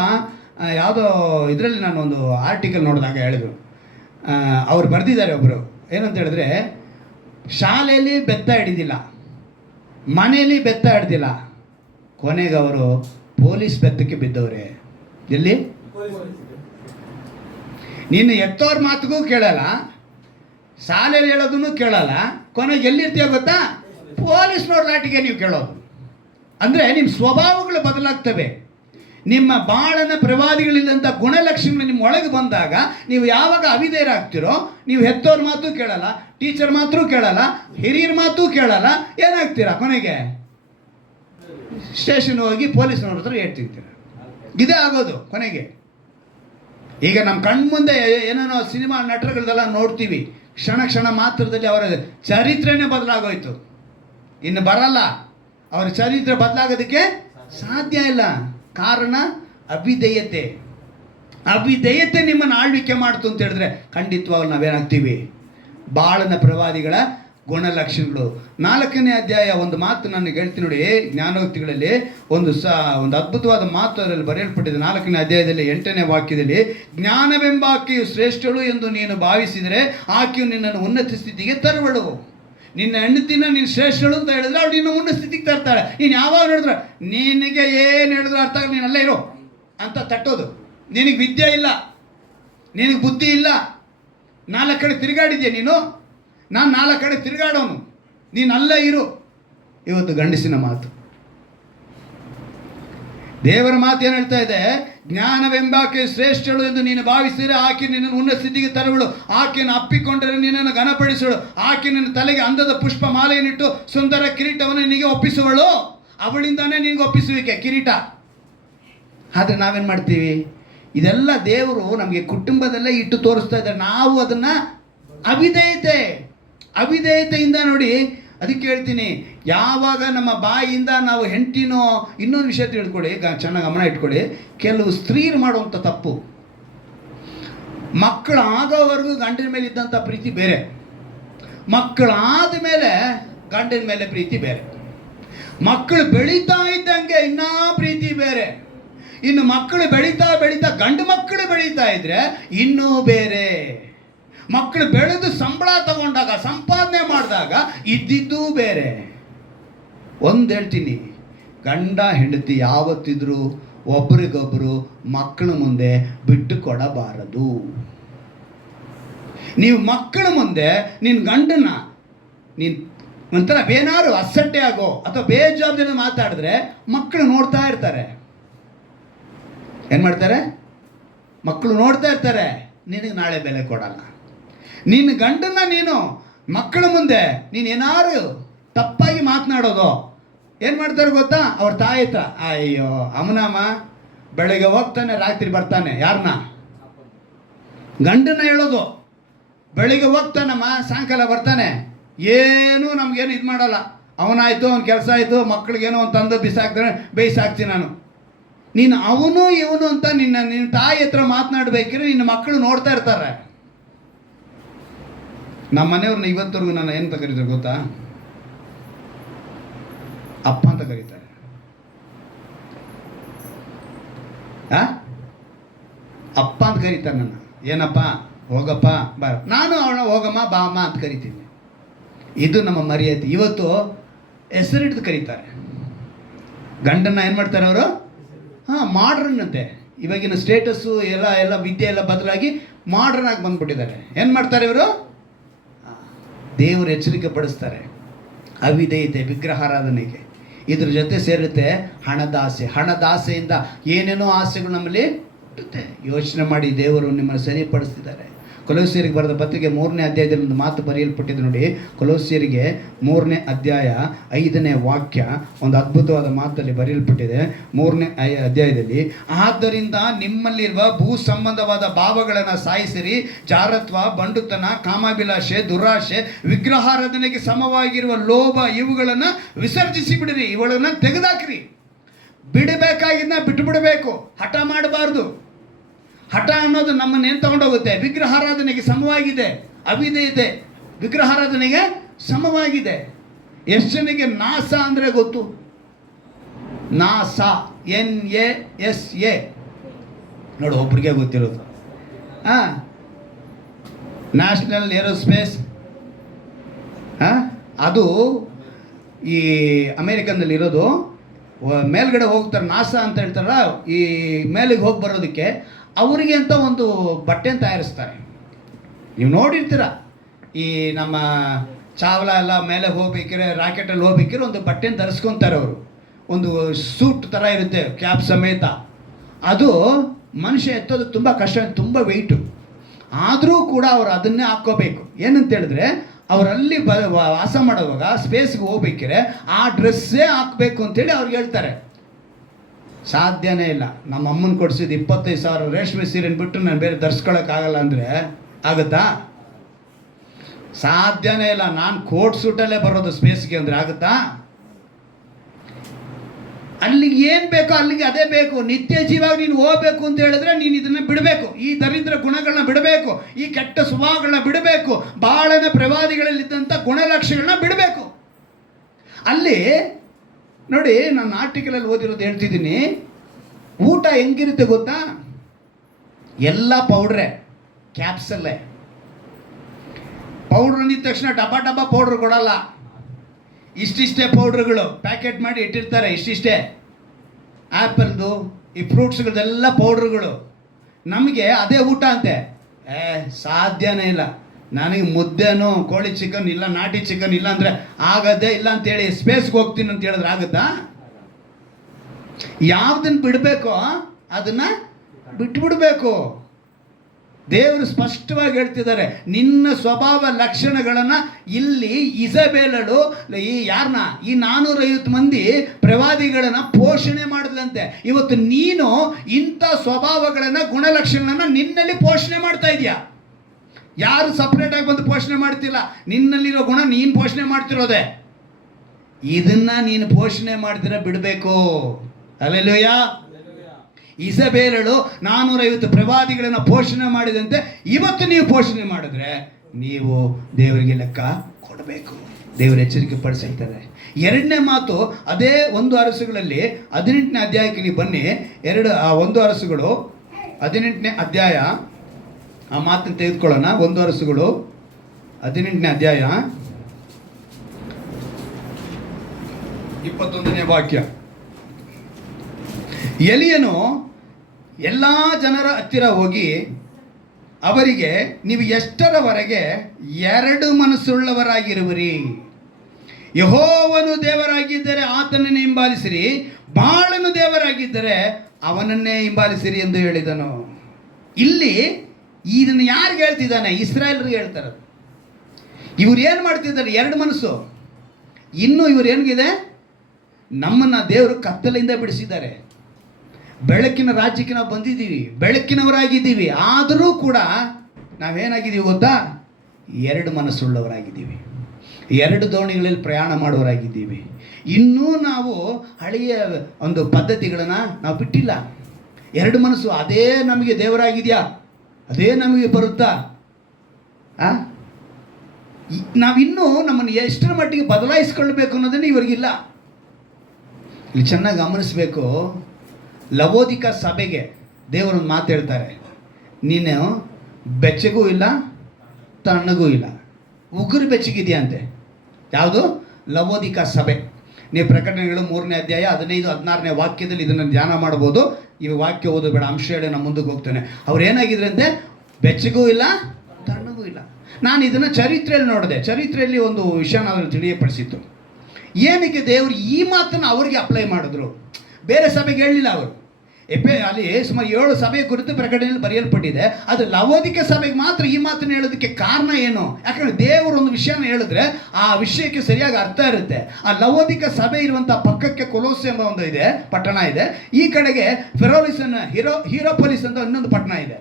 ಯಾವುದೋ ಇದರಲ್ಲಿ ನಾನು ಒಂದು ಆರ್ಟಿಕಲ್ ನೋಡಿದಾಗ ಹೇಳಿದ್ರು, ಅವ್ರು ಬರೆದಿದ್ದಾರೆ ಒಬ್ಬರು, ಏನಂತ ಹೇಳಿದ್ರೆ ಶಾಲೆಯಲ್ಲಿ ಬೆತ್ತ ಹಿಡಿದಿಲ್ಲ, ಮನೆಯಲ್ಲಿ ಬೆತ್ತ ಹಿಡ್ದಿಲ್ಲ, ಕೊನೆಗೆ ಅವರು ಪೊಲೀಸ್ ಬೆತ್ತಕ್ಕೆ ಬಿದ್ದವ್ರೆ. ಎಲ್ಲಿ? ನೀನು ಎತ್ತೋರ್ ಮಾತಿಗೂ ಕೇಳಲ್ಲ, ಶಾಲೆಯಲ್ಲಿ ಹೇಳೋದನ್ನು ಕೇಳಲ್ಲ, ಕೊನೆಗೆ ಎಲ್ಲಿರ್ತೀಯ ಗೊತ್ತಾ? ಪೊಲೀಸ್ನವ್ರ ಲಾಟಿಗೆ ನೀವು ಕೇಳೋದು. ಅಂದರೆ ನಿಮ್ಮ ಸ್ವಭಾವಗಳು ಬದಲಾಗ್ತವೆ. ನಿಮ್ಮ ಬಾಳನ ಪ್ರವಾದಿಗಳಿಲ್ಲಂಥ ಗುಣಲಕ್ಷಣಗಳು ನಿಮ್ಮ ಒಳಗೆ ಬಂದಾಗ ನೀವು ಯಾವಾಗ ಅವಿಧೇಯರಾಗ್ತಿರೋ, ನೀವು ಹೆತ್ತೋರ ಮಾತು ಕೇಳಲ್ಲ, ಟೀಚರ್ ಮಾತು ಕೇಳಲ್ಲ, ಹಿರಿಯರ ಮಾತು ಕೇಳಲ್ಲ, ಏನಾಗ್ತೀರಾ? ಕೊನೆಗೆ ಸ್ಟೇಷನ್ ಹೋಗಿ ಪೊಲೀಸ್ನವ್ರ ಹತ್ರ ಹೇಳ್ತಿರ್ತೀರ. ಇದೇ ಆಗೋದು ಕೊನೆಗೆ. ಈಗ ನಮ್ಮ ಕಣ್ಮುಂದೆ ಏನೇನೋ ಸಿನಿಮಾ ನಟರುಗಳದೆಲ್ಲ ನೋಡ್ತೀವಿ, ಕ್ಷಣ ಮಾತ್ರದಲ್ಲಿ ಅವರ ಚರಿತ್ರೆನೇ ಬದಲಾಗೋಯ್ತು. ಇನ್ನು ಬರಲ್ಲ, ಅವರ ಚರಿತ್ರೆ ಬದಲಾಗೋದಕ್ಕೆ ಸಾಧ್ಯ ಇಲ್ಲ. ಕಾರಣ ಅವಿಧೇಯತೆ. ಅವಿಧೇಯತೆ ನಿಮ್ಮನ್ನು ಆಳ್ವಿಕೆ ಮಾಡ್ತು ಅಂತ ಹೇಳಿದ್ರೆ ಖಂಡಿತವಾಗ್ಲೂ ನಾವೇನಾಗ್ತೀವಿ? ಬಾಳನ ಪ್ರವಾದಿಗಳ ಗುಣಲಕ್ಷಣಗಳು. 4ನೇ ಅಧ್ಯಾಯ ಒಂದು ಮಾತು ನಾನು ಹೇಳ್ತೀನಿ ನೋಡಿ. ಜ್ಞಾನೋಕ್ತಿಗಳಲ್ಲಿ ಒಂದು ಅದ್ಭುತವಾದ ಮಾತು ಅದರಲ್ಲಿ ಬರೆಯಲ್ಪಟ್ಟಿದೆ. 4ನೇ ಅಧ್ಯಾಯದಲ್ಲಿ 8ನೇ ವಾಕ್ಯದಲ್ಲಿ, ಜ್ಞಾನವೆಂಬ ಆಕೆಯು ಶ್ರೇಷ್ಠಳು ಎಂದು ನೀನು ಭಾವಿಸಿದರೆ ಆಕೆಯು ನಿನ್ನನ್ನು ಉನ್ನತ ಸ್ಥಿತಿಗೆ ತರುವಳು. ನಿನ್ನ ಹೆಂಡತಿನ ನೀನು ಶ್ರೇಷ್ಠಳು ಅಂತ ಹೇಳಿದ್ರೆ ಅವಳು ನಿನ್ನ ಉನ್ನತ ಸ್ಥಿತಿಗೆ ತರ್ತಾಳೆ. ನೀನು ಯಾವಾಗ ಹೇಳಿದ್ರೆ ನಿನಗೆ ಏನು ಹೇಳಿದ್ರು ಅರ್ಥ ಆಗ ನೀನು ಅಲ್ಲೇ ಇರೋ ಅಂತ ತಟ್ಟೋದು. ನಿನಗೆ ವಿದ್ಯೆ ಇಲ್ಲ, ನಿನಗೆ ಬುದ್ಧಿ ಇಲ್ಲ, 4 ಕಡೆ ತಿರುಗಾಡಿದ್ಯಾ ನೀನು, ನಾನು 4 ಕಡೆ ತಿರುಗಾಡೋನು, ನೀನು ಅಲ್ಲೇ ಇರು. ಇವತ್ತು ಗಂಡಸಿನ ಮಾತು. ದೇವರ ಮಾತು ಏನು ಹೇಳ್ತಾ ಇದೆ? ಜ್ಞಾನವೆಂಬಾಕೆ ಶ್ರೇಷ್ಠಳು ಎಂದು ನೀನು ಭಾವಿಸಿದರೆ ಆಕೆ ನಿನ್ನನ್ನು ಉನ್ನತ ಸ್ಥಿತಿಗೆ ತರುವಳು. ಆಕೆಯನ್ನು ಅಪ್ಪಿಕೊಂಡರೆ ನಿನ್ನನ್ನು ಘನಪಡಿಸುವಳು. ಆಕೆ ನಿನ್ನ ತಲೆಗೆ ಅಂದದ ಪುಷ್ಪ ಮಾಲೆಯನ್ನಿಟ್ಟು ಸುಂದರ ಕಿರೀಟವನ್ನು ನಿನಗೆ ಒಪ್ಪಿಸುವಳು. ಅವಳಿಂದಾನೇ ನಿನಗೆ ಒಪ್ಪಿಸುವಿಕೆ ಕಿರೀಟ. ಆದರೆ ನಾವೇನು ಮಾಡ್ತೀವಿ? ಇದೆಲ್ಲ ದೇವರು ನಮಗೆ ಕುಟುಂಬದಲ್ಲೇ ಇಟ್ಟು ತೋರಿಸ್ತಾ ಇದ್ದಾರೆ. ನಾವು ಅದನ್ನು ಅವಿಧೇಯತೆಯಿಂದ ನೋಡಿ. ಅದಕ್ಕೆ ಹೇಳ್ತೀನಿ, ಯಾವಾಗ ನಮ್ಮ ಬಾಯಿಯಿಂದ ನಾವು ಹೆಂಡತಿನೋ, ಇನ್ನೊಂದು ವಿಷಯ ತಿಳ್ಕೊಳ್ಳಿ, ಚೆನ್ನಾಗಿ ಗಮನ ಇಟ್ಕೊಳ್ಳಿ. ಕೆಲವು ಸ್ತ್ರೀರು ಮಾಡುವಂಥ ತಪ್ಪು, ಮಕ್ಕಳು ಆಗೋವರೆಗೂ ಗಂಡಿನ ಮೇಲೆ ಇದ್ದಂಥ ಪ್ರೀತಿ ಬೇರೆ, ಮಕ್ಕಳಾದ ಮೇಲೆ ಗಂಡಿನ ಮೇಲೆ ಪ್ರೀತಿ ಬೇರೆ, ಮಕ್ಕಳು ಬೆಳೀತಾ ಇದ್ದಂಗೆ ಇನ್ನೂ ಪ್ರೀತಿ ಬೇರೆ, ಇನ್ನು ಮಕ್ಕಳು ಬೆಳೀತಾ ಗಂಡು ಮಕ್ಕಳು ಬೆಳೀತಾ ಇದ್ರೆ ಇನ್ನೂ ಬೇರೆ. ಮಕ್ಕಳು ಬೆಳೆದು ಸಂಬಳ ತಗೊಂಡಾಗ, ಸಂಪಾದನೆ ಮಾಡಿದಾಗ ಇದ್ದಿದ್ದೂ ಬೇರೆ. ಒಂದು ಹೇಳ್ತೀನಿ, ಗಂಡ ಹೆಂಡತಿ ಯಾವತ್ತಿದ್ರೂ ಒಬ್ರಿಗೊಬ್ಬರು ಮಕ್ಕಳ ಮುಂದೆ ಬಿಟ್ಟು ಕೊಡಬಾರದು. ನೀವು ಮಕ್ಕಳ ಮುಂದೆ ನಿನ್ನ ಗಂಡನ ನೀನು ಒಂಥರ ಏನಾದ್ರು ಅಸಡ್ಡೆ ಆಗೋ ಅಥವಾ ಬೇಜವಾಬ್ದಾರಿ ಮಾತಾಡಿದ್ರೆ ಮಕ್ಕಳು ನೋಡ್ತಾ ಇರ್ತಾರೆ. ಏನು ಮಾಡ್ತಾರೆ? ಮಕ್ಕಳು ನೋಡ್ತಾ ಇರ್ತಾರೆ, ನಿನಗೆ ನಾಳೆ ಬೆಲೆ ಕೊಡಲ್ಲ. ನಿನ್ನ ಗಂಡನ್ನ ನೀನು ಮಕ್ಕಳ ಮುಂದೆ ನೀನು ಏನಾದ್ರು ತಪ್ಪಾಗಿ ಮಾತನಾಡೋದು ಏನು ಮಾಡ್ತಾರೆ ಗೊತ್ತಾ? ಅವ್ರ ತಾಯಿ ಹತ್ರ, ಅಯ್ಯೋ ಅಮ್ಮನಮ್ಮ ಬೆಳಗ್ಗೆ ಹೋಗ್ತಾನೆ ರಾತ್ರಿ ಬರ್ತಾನೆ. ಯಾರನ್ನ? ಗಂಡನ ಹೇಳೋದು. ಬೆಳಿಗ್ಗೆ ಹೋಗ್ತಾನಮ್ಮ ಸಾಯಂಕಾಲ ಬರ್ತಾನೆ, ಏನೂ ನಮಗೇನು ಇದು ಮಾಡಲ್ಲ. ಅವನಾಯ್ತು, ಅವ್ನ ಕೆಲಸ ಆಯಿತು, ಮಕ್ಳಿಗೇನೋ ಒಂದು ತಂದು ಬಿಸಾಕ್ತಾನೆ, ಬೇಯಿಸಾಕ್ತೀನಿ ನಾನು. ನೀನು ಅವನು ಇವನು ಅಂತ ನಿನ್ನ ತಾಯಿ ಹತ್ರ ಮಾತನಾಡ್ಬೇಕಿದ್ರೆ ನಿನ್ನ ಮಕ್ಕಳು ನೋಡ್ತಾ ಇರ್ತಾರೆ. ನಮ್ಮ ಮನೆಯವ್ರನ್ನ ಇವತ್ತವರೆಗೂ ನಾನು ಏನಂತ ಕರೀತಾರೆ ಗೊತ್ತಾ? ಅಪ್ಪ ಅಂತ ಕರೀತಾರೆ. ಅಪ್ಪ ಅಂತ ಕರೀತಾರೆ ನನ್ನ. ಏನಪ್ಪ, ಹೋಗಪ್ಪ, ಬಾರ. ನಾನು ಅವಳ ಹೋಗಮ್ಮ ಬಾ ಅಮ್ಮ ಅಂತ ಕರಿತೀನಿ. ಇದು ನಮ್ಮ ಮರ್ಯಾದೆ. ಇವತ್ತು ಹೆಸರಿಡ್ದು ಕರೀತಾರೆ. ಗಂಡನ್ನ ಏನು ಮಾಡ್ತಾರೆ ಅವರು? ಮಾಡ್ರನ್ ಅಂತೆ. ಇವಾಗಿನ ಸ್ಟೇಟಸ್ಸು ಎಲ್ಲ ವಿದ್ಯೆ ಎಲ್ಲ ಬದಲಾಗಿ ಮಾಡ್ರನ್ ಆಗಿ ಬಂದ್ಬಿಟ್ಟಿದ್ದಾರೆ. ಏನು ಮಾಡ್ತಾರೆ ಇವರು? ದೇವರು ಎಚ್ಚರಿಕೆ ಪಡಿಸ್ತಾರೆ. ಅವಿಧೇಯತೆ, ವಿಗ್ರಹಾರಾಧನೆಗೆ ಇದ್ರ ಜೊತೆ ಸೇರುತ್ತೆ ಹಣದಾಸೆ. ಹಣದಾಸೆಯಿಂದ ಏನೇನೋ ಆಸೆಗಳು ನಮ್ಮಲ್ಲಿ ಹುಟ್ಟುತ್ತೆ. ಯೋಚನೆ ಮಾಡಿ, ದೇವರು ನಿಮ್ಮನ್ನು ಸರಿಪಡಿಸ್ತಿದ್ದಾರೆ. ಕೊಲೋಸ್ಯರಿಗೆ ಬರೆದ ಪತ್ರಿಕೆ 3ನೇ ಅಧ್ಯಾಯದಲ್ಲಿ ಒಂದು ಮಾತು ಬರೆಯಲ್ಪಟ್ಟಿದೆ ನೋಡಿ. ಕೊಲೋಸ್ಯರಿಗೆ 3ನೇ ಅಧ್ಯಾಯ 5ನೇ ವಾಕ್ಯ ಒಂದು ಅದ್ಭುತವಾದ ಮಾತಲ್ಲಿ ಬರೆಯಲ್ಪಟ್ಟಿದೆ. 3ನೇ ಅಧ್ಯಾಯದಲ್ಲಿ, ಆದ್ದರಿಂದ ನಿಮ್ಮಲ್ಲಿರುವ ಭೂ ಸಂಬಂಧವಾದ ಭಾವಗಳನ್ನು ಸಾಯಿಸಿರಿ. ಜಾರತ್ವ, ಬಂಡುತನ, ಕಾಮಾಭಿಲಾಷೆ, ದುರಾಶೆ, ವಿಗ್ರಹಾರಾಧನೆಗೆ ಸಮವಾಗಿರುವ ಲೋಭ ಇವುಗಳನ್ನು ವಿಸರ್ಜಿಸಿ ಬಿಡಿರಿ. ಇವುಗಳನ್ನು ತೆಗೆದಾಕ್ರಿ. ಬಿಡಬೇಕಾಗಿದ್ದನ್ನ ಬಿಟ್ಟು ಬಿಡಬೇಕು. ಹಠ ಮಾಡಬಾರ್ದು. ಹಠ ಅನ್ನೋದು ನಮ್ಮನ್ನೇನು ತಗೊಂಡೋಗುತ್ತೆ? ವಿಗ್ರಹಾರಾಧನೆಗೆ ಸಮವಾಗಿದೆ. ಅವಿಧೇಯತೆ ವಿಗ್ರಹಾರಾಧನೆಗೆ ಸಮವಾಗಿದೆ. ಎಷ್ಟು ಜನಕ್ಕೆ ನಾಸ ಅಂದರೆ ಗೊತ್ತು? ನಾಸ, NASA ನೋಡು, ಒಬ್ರಿಗೆ ಗೊತ್ತಿರೋದು. National aerospace. ಅದು ಈ ಅಮೇರಿಕನ್ನಲ್ಲಿ ಇರೋದು. ಮೇಲ್ಗಡೆ ಹೋಗ್ತಾರೆ, ನಾಸಾ ಅಂತ ಹೇಳ್ತಾರಲ್ಲ, ಈ ಮೇಲಿಗೆ ಹೋಗಿ ಬರೋದಕ್ಕೆ ಅವರಿಗೆ ಅಂತ ಒಂದು ಬಟ್ಟೆನ ತಯಾರಿಸ್ತಾರೆ. ನೀವು ನೋಡಿರ್ತೀರ, ಈ ನಮ್ಮ ಚಾವ್ಲಾ ಎಲ್ಲ ಮೇಲೆ ಹೋಗ್ಬೇಕಿದ್ರೆ, ರಾಕೆಟಲ್ಲಿ ಹೋಗ್ಬೇಕಿದ್ರೆ ಒಂದು ಬಟ್ಟೆನ ಧರಿಸ್ಕೊತಾರೆ ಅವರು. ಒಂದು ಸೂಟ್ ಥರ ಇರುತ್ತೆ, ಕ್ಯಾಪ್ ಸಮೇತ. ಅದು ಮನುಷ್ಯ ಎತ್ತೋದು ತುಂಬ ಕಷ್ಟ, ತುಂಬ ವೆಯ್ಟು. ಆದರೂ ಕೂಡ ಅವರು ಅದನ್ನೇ ಹಾಕ್ಕೋಬೇಕು. ಏನಂತ ಹೇಳಿದ್ರೆ, ಅವರಲ್ಲಿ ವಾಸ ಮಾಡೋವಾಗ ಸ್ಪೇಸ್ಗೆ ಹೋಗ್ಬೇಕಿದ್ರೆ ಆ ಡ್ರೆಸ್ಸೇ ಹಾಕಬೇಕು ಅಂತೇಳಿ ಅವ್ರಿಗೆ ಹೇಳ್ತಾರೆ. ಸಾಧ್ಯನೇ ಇಲ್ಲ. ನಮ್ಮ ಅಮ್ಮನ ಕೊಡಿಸಿದ್ದು 25,000 ರೇಷ್ಮೆ ಸೀರೆನ ಬಿಟ್ಟು ನಾನು ಬೇರೆ ಧರಿಸ್ಕೊಳಕ್ಕಾಗಲ್ಲ ಅಂದರೆ ಆಗುತ್ತಾ? ಸಾಧ್ಯನೇ ಇಲ್ಲ. ನಾನು ಕೋಟ್ ಸೂಟಲ್ಲೇ ಬರೋದು ಸ್ಪೇಸ್ಗೆ ಅಂದರೆ ಆಗುತ್ತಾ? ಅಲ್ಲಿಗೆ ಏನು ಬೇಕೋ ಅಲ್ಲಿಗೆ ಅದೇ ಬೇಕು. ನಿತ್ಯ ಜೀವಾಗ ನೀನು ಹೋಗ್ಬೇಕು ಅಂತ ಹೇಳಿದ್ರೆ ನೀನು ಇದನ್ನು ಬಿಡಬೇಕು. ಈ ದರಿದ್ರ ಗುಣಗಳನ್ನ ಬಿಡಬೇಕು. ಈ ಕೆಟ್ಟ ಸ್ವಭಾವಗಳನ್ನ ಬಿಡಬೇಕು. ಬಾಳನ ಪ್ರವಾದಿಗಳಲ್ಲಿದ್ದಂಥ ಗುಣಲಕ್ಷಣಗಳನ್ನ ಬಿಡಬೇಕು. ಅಲ್ಲಿ ನೋಡಿ, ನಾನು ಆರ್ಟಿಕಲಲ್ಲಿ ಓದಿರೋದು ಹೇಳ್ತಿದ್ದೀನಿ. ಊಟ ಹೆಂಗಿರುತ್ತೆ ಗೊತ್ತಾ? ಎಲ್ಲ ಪೌಡ್ರೇ, ಕ್ಯಾಪ್ಸಲ್ಲೇ. ಪೌಡ್ರ್ ಅಂದಿದ ತಕ್ಷಣ ಡಬ್ಬ ಪೌಡ್ರ್ ಕೊಡಲ್ಲ. ಇಷ್ಟಿಷ್ಟೇ ಪೌಡ್ರುಗಳು ಪ್ಯಾಕೆಟ್ ಮಾಡಿ ಇಟ್ಟಿರ್ತಾರೆ. ಇಷ್ಟಿಷ್ಟೇ ಆ್ಯಪಲ್ದು, ಈ ಫ್ರೂಟ್ಸ್ಗಳದೆಲ್ಲ ಪೌಡ್ರುಗಳು. ನಮಗೆ ಅದೇ ಊಟ ಅಂತೆ. ಸಾಧ್ಯನೇ ಇಲ್ಲ. ನನಗೆ ಮುದ್ದೆನೋ ಕೋಳಿ ಚಿಕನ್ ಇಲ್ಲ, ನಾಟಿ ಚಿಕನ್ ಇಲ್ಲ ಅಂದರೆ ಆಗದೇ ಇಲ್ಲ ಅಂತೇಳಿ ಸ್ಪೇಸ್ಗೆ ಹೋಗ್ತೀನಿ ಅಂತ ಹೇಳಿದ್ರೆ ಆಗುತ್ತಾ? ಯಾವುದನ್ನು ಬಿಡಬೇಕೋ ಅದನ್ನು ಬಿಟ್ಬಿಡ್ಬೇಕು. ದೇವರು ಸ್ಪಷ್ಟವಾಗಿ ಹೇಳ್ತಿದ್ದಾರೆ, ನಿನ್ನ ಸ್ವಭಾವ ಲಕ್ಷಣಗಳನ್ನು ಇಲ್ಲಿ ಇಸಬೇಲಳು ಯಾರನ್ನ, ಈ 450 ಮಂದಿ ಪ್ರವಾದಿಗಳನ್ನು ಪೋಷಣೆ ಮಾಡಿದ್ಲಂತೆ. ಇವತ್ತು ನೀನು ಇಂಥ ಸ್ವಭಾವಗಳನ್ನು, ಗುಣಲಕ್ಷಣಗಳನ್ನು ನಿನ್ನಲ್ಲಿ ಪೋಷಣೆ ಮಾಡ್ತಾ ಇದೆಯಾ? ಯಾರು ಸಪ್ರೇಟಾಗಿ ಬಂದು ಪೋಷಣೆ ಮಾಡ್ತಿಲ್ಲ. ನಿನ್ನಲ್ಲಿರೋ ಗುಣ ನೀನು ಪೋಷಣೆ ಮಾಡ್ತಿರೋದೆ. ಇದನ್ನು ನೀನು ಪೋಷಣೆ ಮಾಡ್ತಿರ ಬಿಡಬೇಕು. ಹಲ್ಲೆಲೂಯ. ಇಸಬೇಲಳು 450 ಪ್ರವಾದಿಗಳನ್ನು ಪೋಷಣೆ ಮಾಡಿದಂತೆ ಇವತ್ತು ನೀವು ಪೋಷಣೆ ಮಾಡಿದ್ರೆ ನೀವು ದೇವರಿಗೆ ಲೆಕ್ಕ ಕೊಡಬೇಕು. ದೇವರು ಎಚ್ಚರಿಕೆ ಪಡಿಸಿರ್ತಾರೆ. 2ನೇ ಮಾತು ಅದೇ 1 ಅರಸುಗಳಲ್ಲಿ 18ನೇ ಅಧ್ಯಾಯಕ್ಕೆ ನೀವು ಬನ್ನಿ. 1 ಅರಸುಗಳು 18ನೇ ಅಧ್ಯಾಯ, ಆ ಮಾತನ್ನು ತೆಗೆದುಕೊಳ್ಳೋಣ. 1 ಅರಸುಗಳು 18ನೇ ಅಧ್ಯಾಯ 21ನೇ ವಾಕ್ಯ. ಎಲಿಯನು ಎಲ್ಲ ಜನರ ಹತ್ತಿರ ಹೋಗಿ ಅವರಿಗೆ, ನೀವು ಎಷ್ಟರವರೆಗೆ ಎರಡು ಮನಸ್ಸುಳ್ಳವರಾಗಿರುವಿರಿ? ಯೆಹೋವನು ದೇವರಾಗಿದ್ದರೆ ಆತನನ್ನೇ ಹಿಂಬಾಲಿಸಿರಿ, ಬಾಳನು ದೇವರಾಗಿದ್ದರೆ ಅವನನ್ನೇ ಹಿಂಬಾಲಿಸಿರಿ ಎಂದು ಹೇಳಿದನು. ಇಲ್ಲಿ ಇದನ್ನು ಯಾರಿಗೆ ಹೇಳ್ತಿದ್ದಾನೆ? ಇಸ್ರಾಯೇಲ್ರಿಗೆ ಹೇಳ್ತಾರೆ. ಇವ್ರು ಏನು ಮಾಡ್ತಿದ್ದಾರೆ? ಎರಡು ಮನಸ್ಸು. ಇನ್ನು ಇವ್ರು ಏನಿದೆ, ನಮ್ಮನ್ನು ದೇವರು ಕತ್ತಲೆಯಿಂದ ಬಿಡಿಸಿದ್ದಾರೆ. ಬೆಳಕಿನ ರಾಜ್ಯಕ್ಕೆ ನಾವು ಬಂದಿದ್ದೀವಿ, ಬೆಳಕಿನವರಾಗಿದ್ದೀವಿ. ಆದರೂ ಕೂಡ ನಾವೇನಾಗಿದ್ದೀವಿ ಗೊತ್ತಾ? ಎರಡು ಮನಸ್ಸುಳ್ಳವರಾಗಿದ್ದೀವಿ, ಎರಡು ದೋಣಿಗಳಲ್ಲಿ ಪ್ರಯಾಣ ಮಾಡುವವರಾಗಿದ್ದೀವಿ. ಇನ್ನೂ ನಾವು ಹಳೆಯ ಒಂದು ಪದ್ಧತಿಗಳನ್ನು ನಾವು ಬಿಟ್ಟಿಲ್ಲ. ಎರಡು ಮನಸ್ಸು ಅದೇ ನಮಗೆ ದೇವರಾಗಿದೆಯಾ? ಅದೇ ನಮಗೆ ಬರುತ್ತಾ? ನಾವಿನ್ನೂ ನಮ್ಮನ್ನು ಎಷ್ಟರ ಮಟ್ಟಿಗೆ ಬದಲಾಯಿಸ್ಕೊಳ್ಬೇಕು ಅನ್ನೋದನ್ನು ಇವರಿಗಿಲ್ಲ. ಇಲ್ಲಿ ಚೆನ್ನಾಗಿ ಗಮನಿಸಬೇಕು. ಲವೋದಿಕ ಸಭೆಗೆ ದೇವರೊಂದು ಮಾತು ಹೇಳ್ತಾರೆ, ನೀನು ಬೆಚ್ಚಗೂ ಇಲ್ಲ ತಣ್ಣಗೂ ಇಲ್ಲ, ಉಗುರು ಬೆಚ್ಚಗಿದೆಯಂತೆ. ಯಾವುದು? ಲವೋದಿಕ ಸಭೆ. ನೀವು ಪ್ರಕಟಣೆಗಳು 3ನೇ ಅಧ್ಯಾಯ 15, 16ನೇ ವಾಕ್ಯದಲ್ಲಿ ಇದನ್ನು ಧ್ಯಾನ ಮಾಡ್ಬೋದು. ಈ ವಾಕ್ಯ ಓದು ಬೇಡ, ಅಂಶ ಹೇಳಿ ನಾನು ಮುಂದಕ್ಕೆ ಹೋಗ್ತೇನೆ. ಅವ್ರು ಏನಾಗಿದ್ರಂತೆ? ಬೆಚ್ಚಗೂ ಇಲ್ಲ ತಣ್ಣಗೂ ಇಲ್ಲ. ನಾನು ಇದನ್ನು ಚರಿತ್ರೆಯಲ್ಲಿ ನೋಡಿದೆ. ಚರಿತ್ರೆಯಲ್ಲಿ ಒಂದು ವಿಷಯ ನಾವು ತಿಳಿಯಪಡಿಸಿತ್ತು. ಏನಕ್ಕೆ ದೇವರು ಈ ಮಾತನ್ನು ಅವರಿಗೆ ಅಪ್ಲೈ ಮಾಡಿದ್ರು? ಬೇರೆ ಸಭೆಗೆ ಹೇಳಲಿಲ್ಲ ಅವರು. ಅಲ್ಲಿ ಸುಮಾರು 7 ಸಭೆ ಕುರಿತು ಪ್ರಕಟಣೆಯಲ್ಲಿ ಬರೆಯಲ್ಪಟ್ಟಿದೆ. ಅದು ಲವೋದಿಕ ಸಭೆಗೆ ಮಾತ್ರ ಈ ಮಾತನ್ನು ಹೇಳೋದಕ್ಕೆ ಕಾರಣ ಏನು? ಯಾಕಂದರೆ ದೇವರು ಒಂದು ವಿಷಯನ ಹೇಳಿದ್ರೆ ಆ ವಿಷಯಕ್ಕೆ ಸರಿಯಾಗಿ ಅರ್ಥ ಇರುತ್ತೆ. ಆ ಲವೋದಿಕ ಸಭೆ ಇರುವಂಥ ಪಕ್ಕಕ್ಕೆ ಕೊಲೋಸೆ ಎಂಬ ಒಂದು ಇದೆ, ಪಟ್ಟಣ ಇದೆ. ಈ ಕಡೆಗೆ ಹೀರೋಪೊಲಿಸ್ ಅಂತ ಇನ್ನೊಂದು ಪಟ್ಟಣ ಇದೆ.